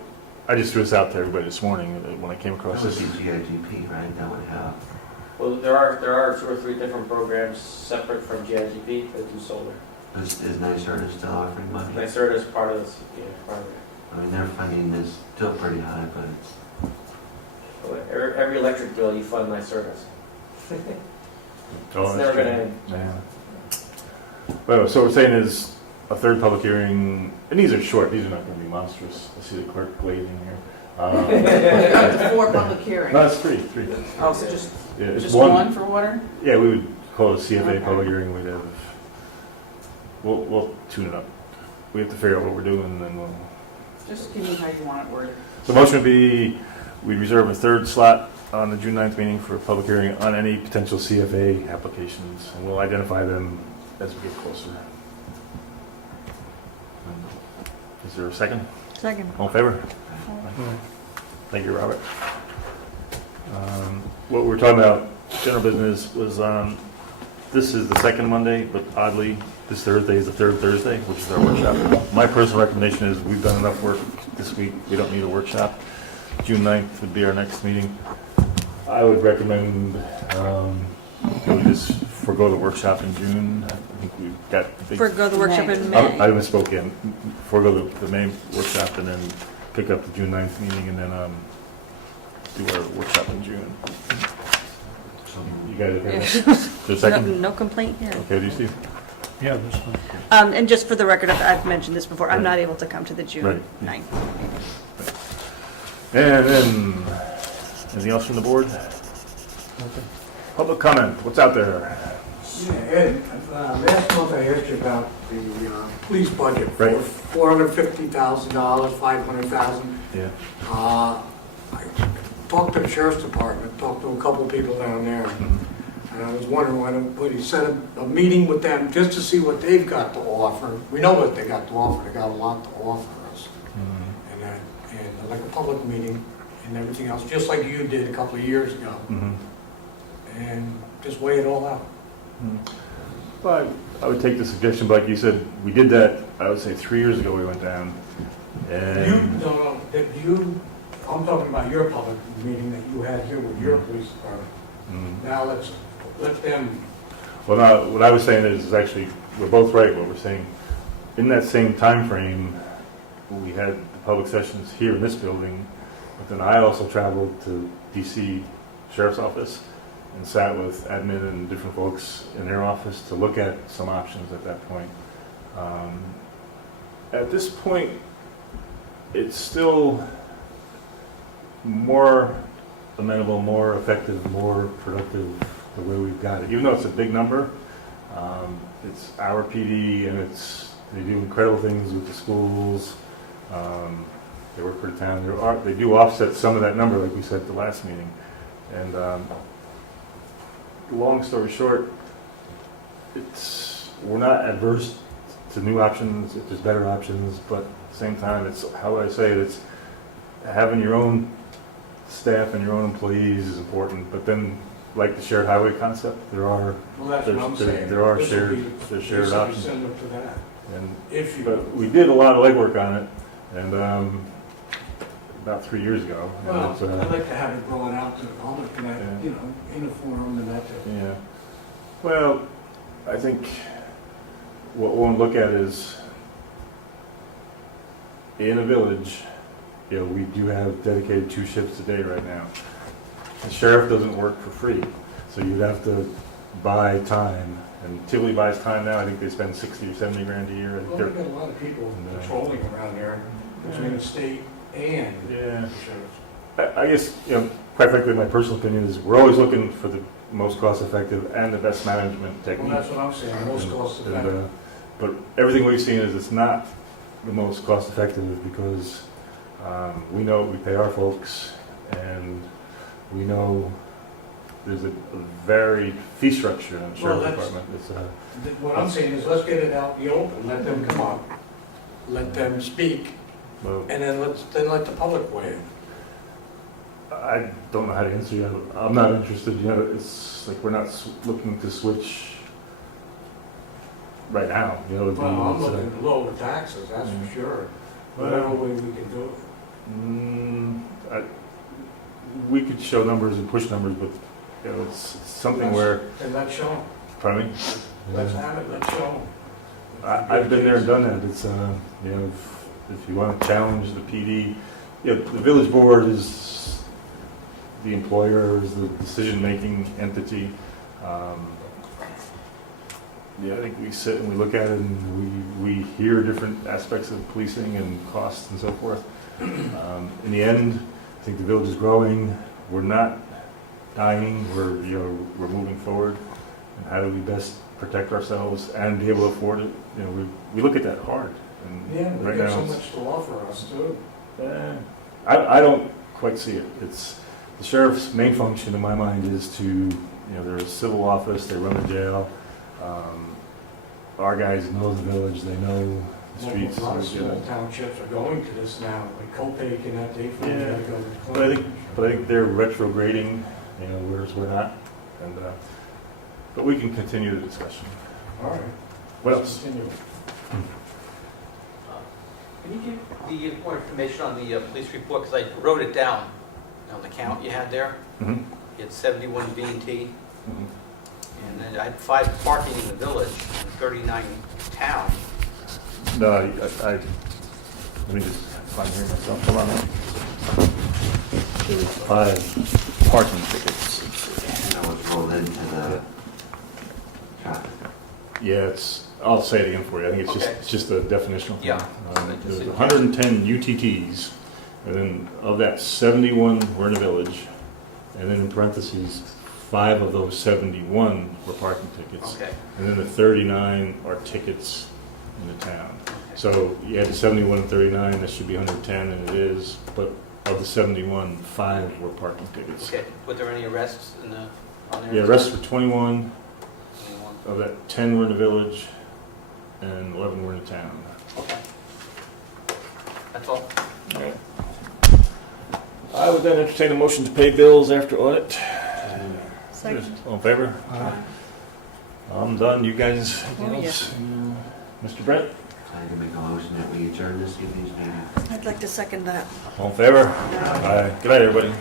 I just threw this out to everybody this morning when I came across That was this. GIGP, right? That would have, well, there are 2 or 3 different programs separate from GIGP that do solar. is NYSERDA still offering money? NYSERDA is part of this, part of it. I mean, their funding is still pretty high, but it's, Well, every electric bill you fund NYSERDA's. Oh, It's that's never true. gonna end. Yeah. Well, so what we're saying is a third public hearing, and these are short, these are not gonna be monstrous. I see the clerk glazing here. Up to 4 public hearings. No, it's three. Oh, so just Yeah, it's just one for water? Yeah, we would call it a CFA Okay. public hearing, we'd have, we'll tune it up. We have to figure out what we're doing, and then we'll. Just give me how you want it worded. The motion would be, we reserve a third slot on the June 9th meeting for a public hearing on any potential CFA applications, and we'll identify them as we get closer. Is there a second? Second. All in favor? Thank you, Robert. What we were talking about, general business, was this is the second Monday, but oddly, this Thursday is the third Thursday, which is our workshop. My personal recommendation is we've done enough work this week, we don't need a workshop. June 9th would be our next meeting. I would recommend we just forego the workshop in June. I think we've got the big. Forgo the workshop in I May. misspoke again. Forego the May workshop and then pick up the June 9th meeting and then do our workshop in June. You guys okay? Is there a second? No complaint here. Okay, do you, Steve? Yeah, this one. And just for the record, I've mentioned this before, I'm Right. not able to come to the June Right. 9th. And then, anything else from the board? Public comment, what's out there? Yeah, Ed, last month I asked you about the police budget Right. for $450,000, $500,000. Yeah. I talked to the sheriff's department, talked to a couple of people down there, and I was wondering why nobody set a meeting with them just to see what they've got to offer. We know what they got to offer, they got a lot to offer us. And like a public meeting and everything else, just like you did a couple of years ago, and just weigh it all out. Well, I would take the suggestion, but like you said, we did that, I would say 3 years ago we went down. And I'm talking about your public meeting that you had here with your police department. Now let them. Well, now, what I was saying is actually, we're both right, what we're saying. In that same time frame, we had the public sessions here in this building, but then I also traveled to DC Sheriff's Office and sat with admin and different folks in their office to look at some options at that point. At this point, it's still more amenable, more effective, more productive the way we've got it. Even though it's a big number, it's our PD and they do incredible things with the schools. They work for the town. They do offset some of that number, like we said at the last meeting. And long story short, we're not adverse to new options if there's better options, but at the same time, it's, how would I say it, it's having your own staff and your own employees is important, but then, like the shared highway concept, there are Well, that's what I'm saying. there are This will shared be- there's shared this will be options. similar to that. And If you. but we did a lot of legwork on it, and about 3 years ago. And Well, it's, I'd like to have it brought out to the public, and that, Yeah. you know, in a forum and that. Yeah. Well, I think what we'll look at is in a village, we do have dedicated 2 shifts a day right now. The sheriff doesn't work for free, so you'd have to buy time. And Tivoli buys time now. I think they spend 60 or 70 grand a year. I think Well, we've got a lot of people patrolling around there between the state and Yeah. the sheriff's. I guess, quite frankly, my personal opinion is we're always looking for the most cost-effective and the best management technique. Well, that's what I'm saying, most cost effective. But everything we've seen is it's not the most cost-effective because we know we pay our folks, and We know there's a varied fee structure in the sheriff's Well, department. It's, What I'm saying is, let's get it out in the open, let them come up, let them speak, well, and then let the public weigh in. I don't know how to answer you. I'm not interested. You know, it's like we're not looking to switch right now. You know, Well, I'm it's, looking to lower taxes, that's for sure. Whatever way we can do it. we could show numbers and push numbers, but you know, it's something where. And let's show them, Pardon me? let's have it, let's show them. I've been there and done that. It's you know, if you want to challenge the PD, you know, the village board is the employer, is the decision-making entity. Yeah, I think we sit and we look at it and we hear different aspects of policing and costs and so forth. In the end, I think the village is growing. We're not dying. We're moving forward. And how do we best protect ourselves and be able to afford it? You know, we look at that hard. And Yeah, we right got now so it's- much to offer us too. I don't quite see it. It's the sheriff's main function in my mind is to, you know, they're a civil office, they run a jail. Our guys know the village, they know the streets. A lot of small townships are going to this now, like Copac and that, they Yeah. gotta go to But I think they're retrograding, you know, whereas we're not. And but we can continue the discussion. All right. What Let's else? continue. Can you give the more information on the police report, because I wrote it down on the count you had there. Mhm. You had 71 B&T, Mhm. and then I had 5 parking in the village and 39 town. No, let me just find here myself. Come on. 5 parking tickets. That was rolled into the traffic. Yeah, I'll say it again for you. I think Okay. it's just a definitional thing. Yeah. There's 110 UTTs, and then of that, 71 were in the village, and then in parentheses, 5 of those 71 were parking tickets, Okay. and then the 39 are tickets in the town. So you had the 71 and 39, that should be 110, and it is, but of the 71, 5 were parking tickets. Okay. Were there any arrests on there? Yeah, arrests were 21. 21. Of that, 10 were in the village, and 11 were in the town. Okay. That's all. I would then entertain a motion to pay bills after audit. Second. All in favor? I'm done. You guys, anything Oh, yeah. else? Mr. Brett? I can make a motion that we adjourn this evening's meeting. I'd like to second that. All in favor? Aye. Good night, everybody.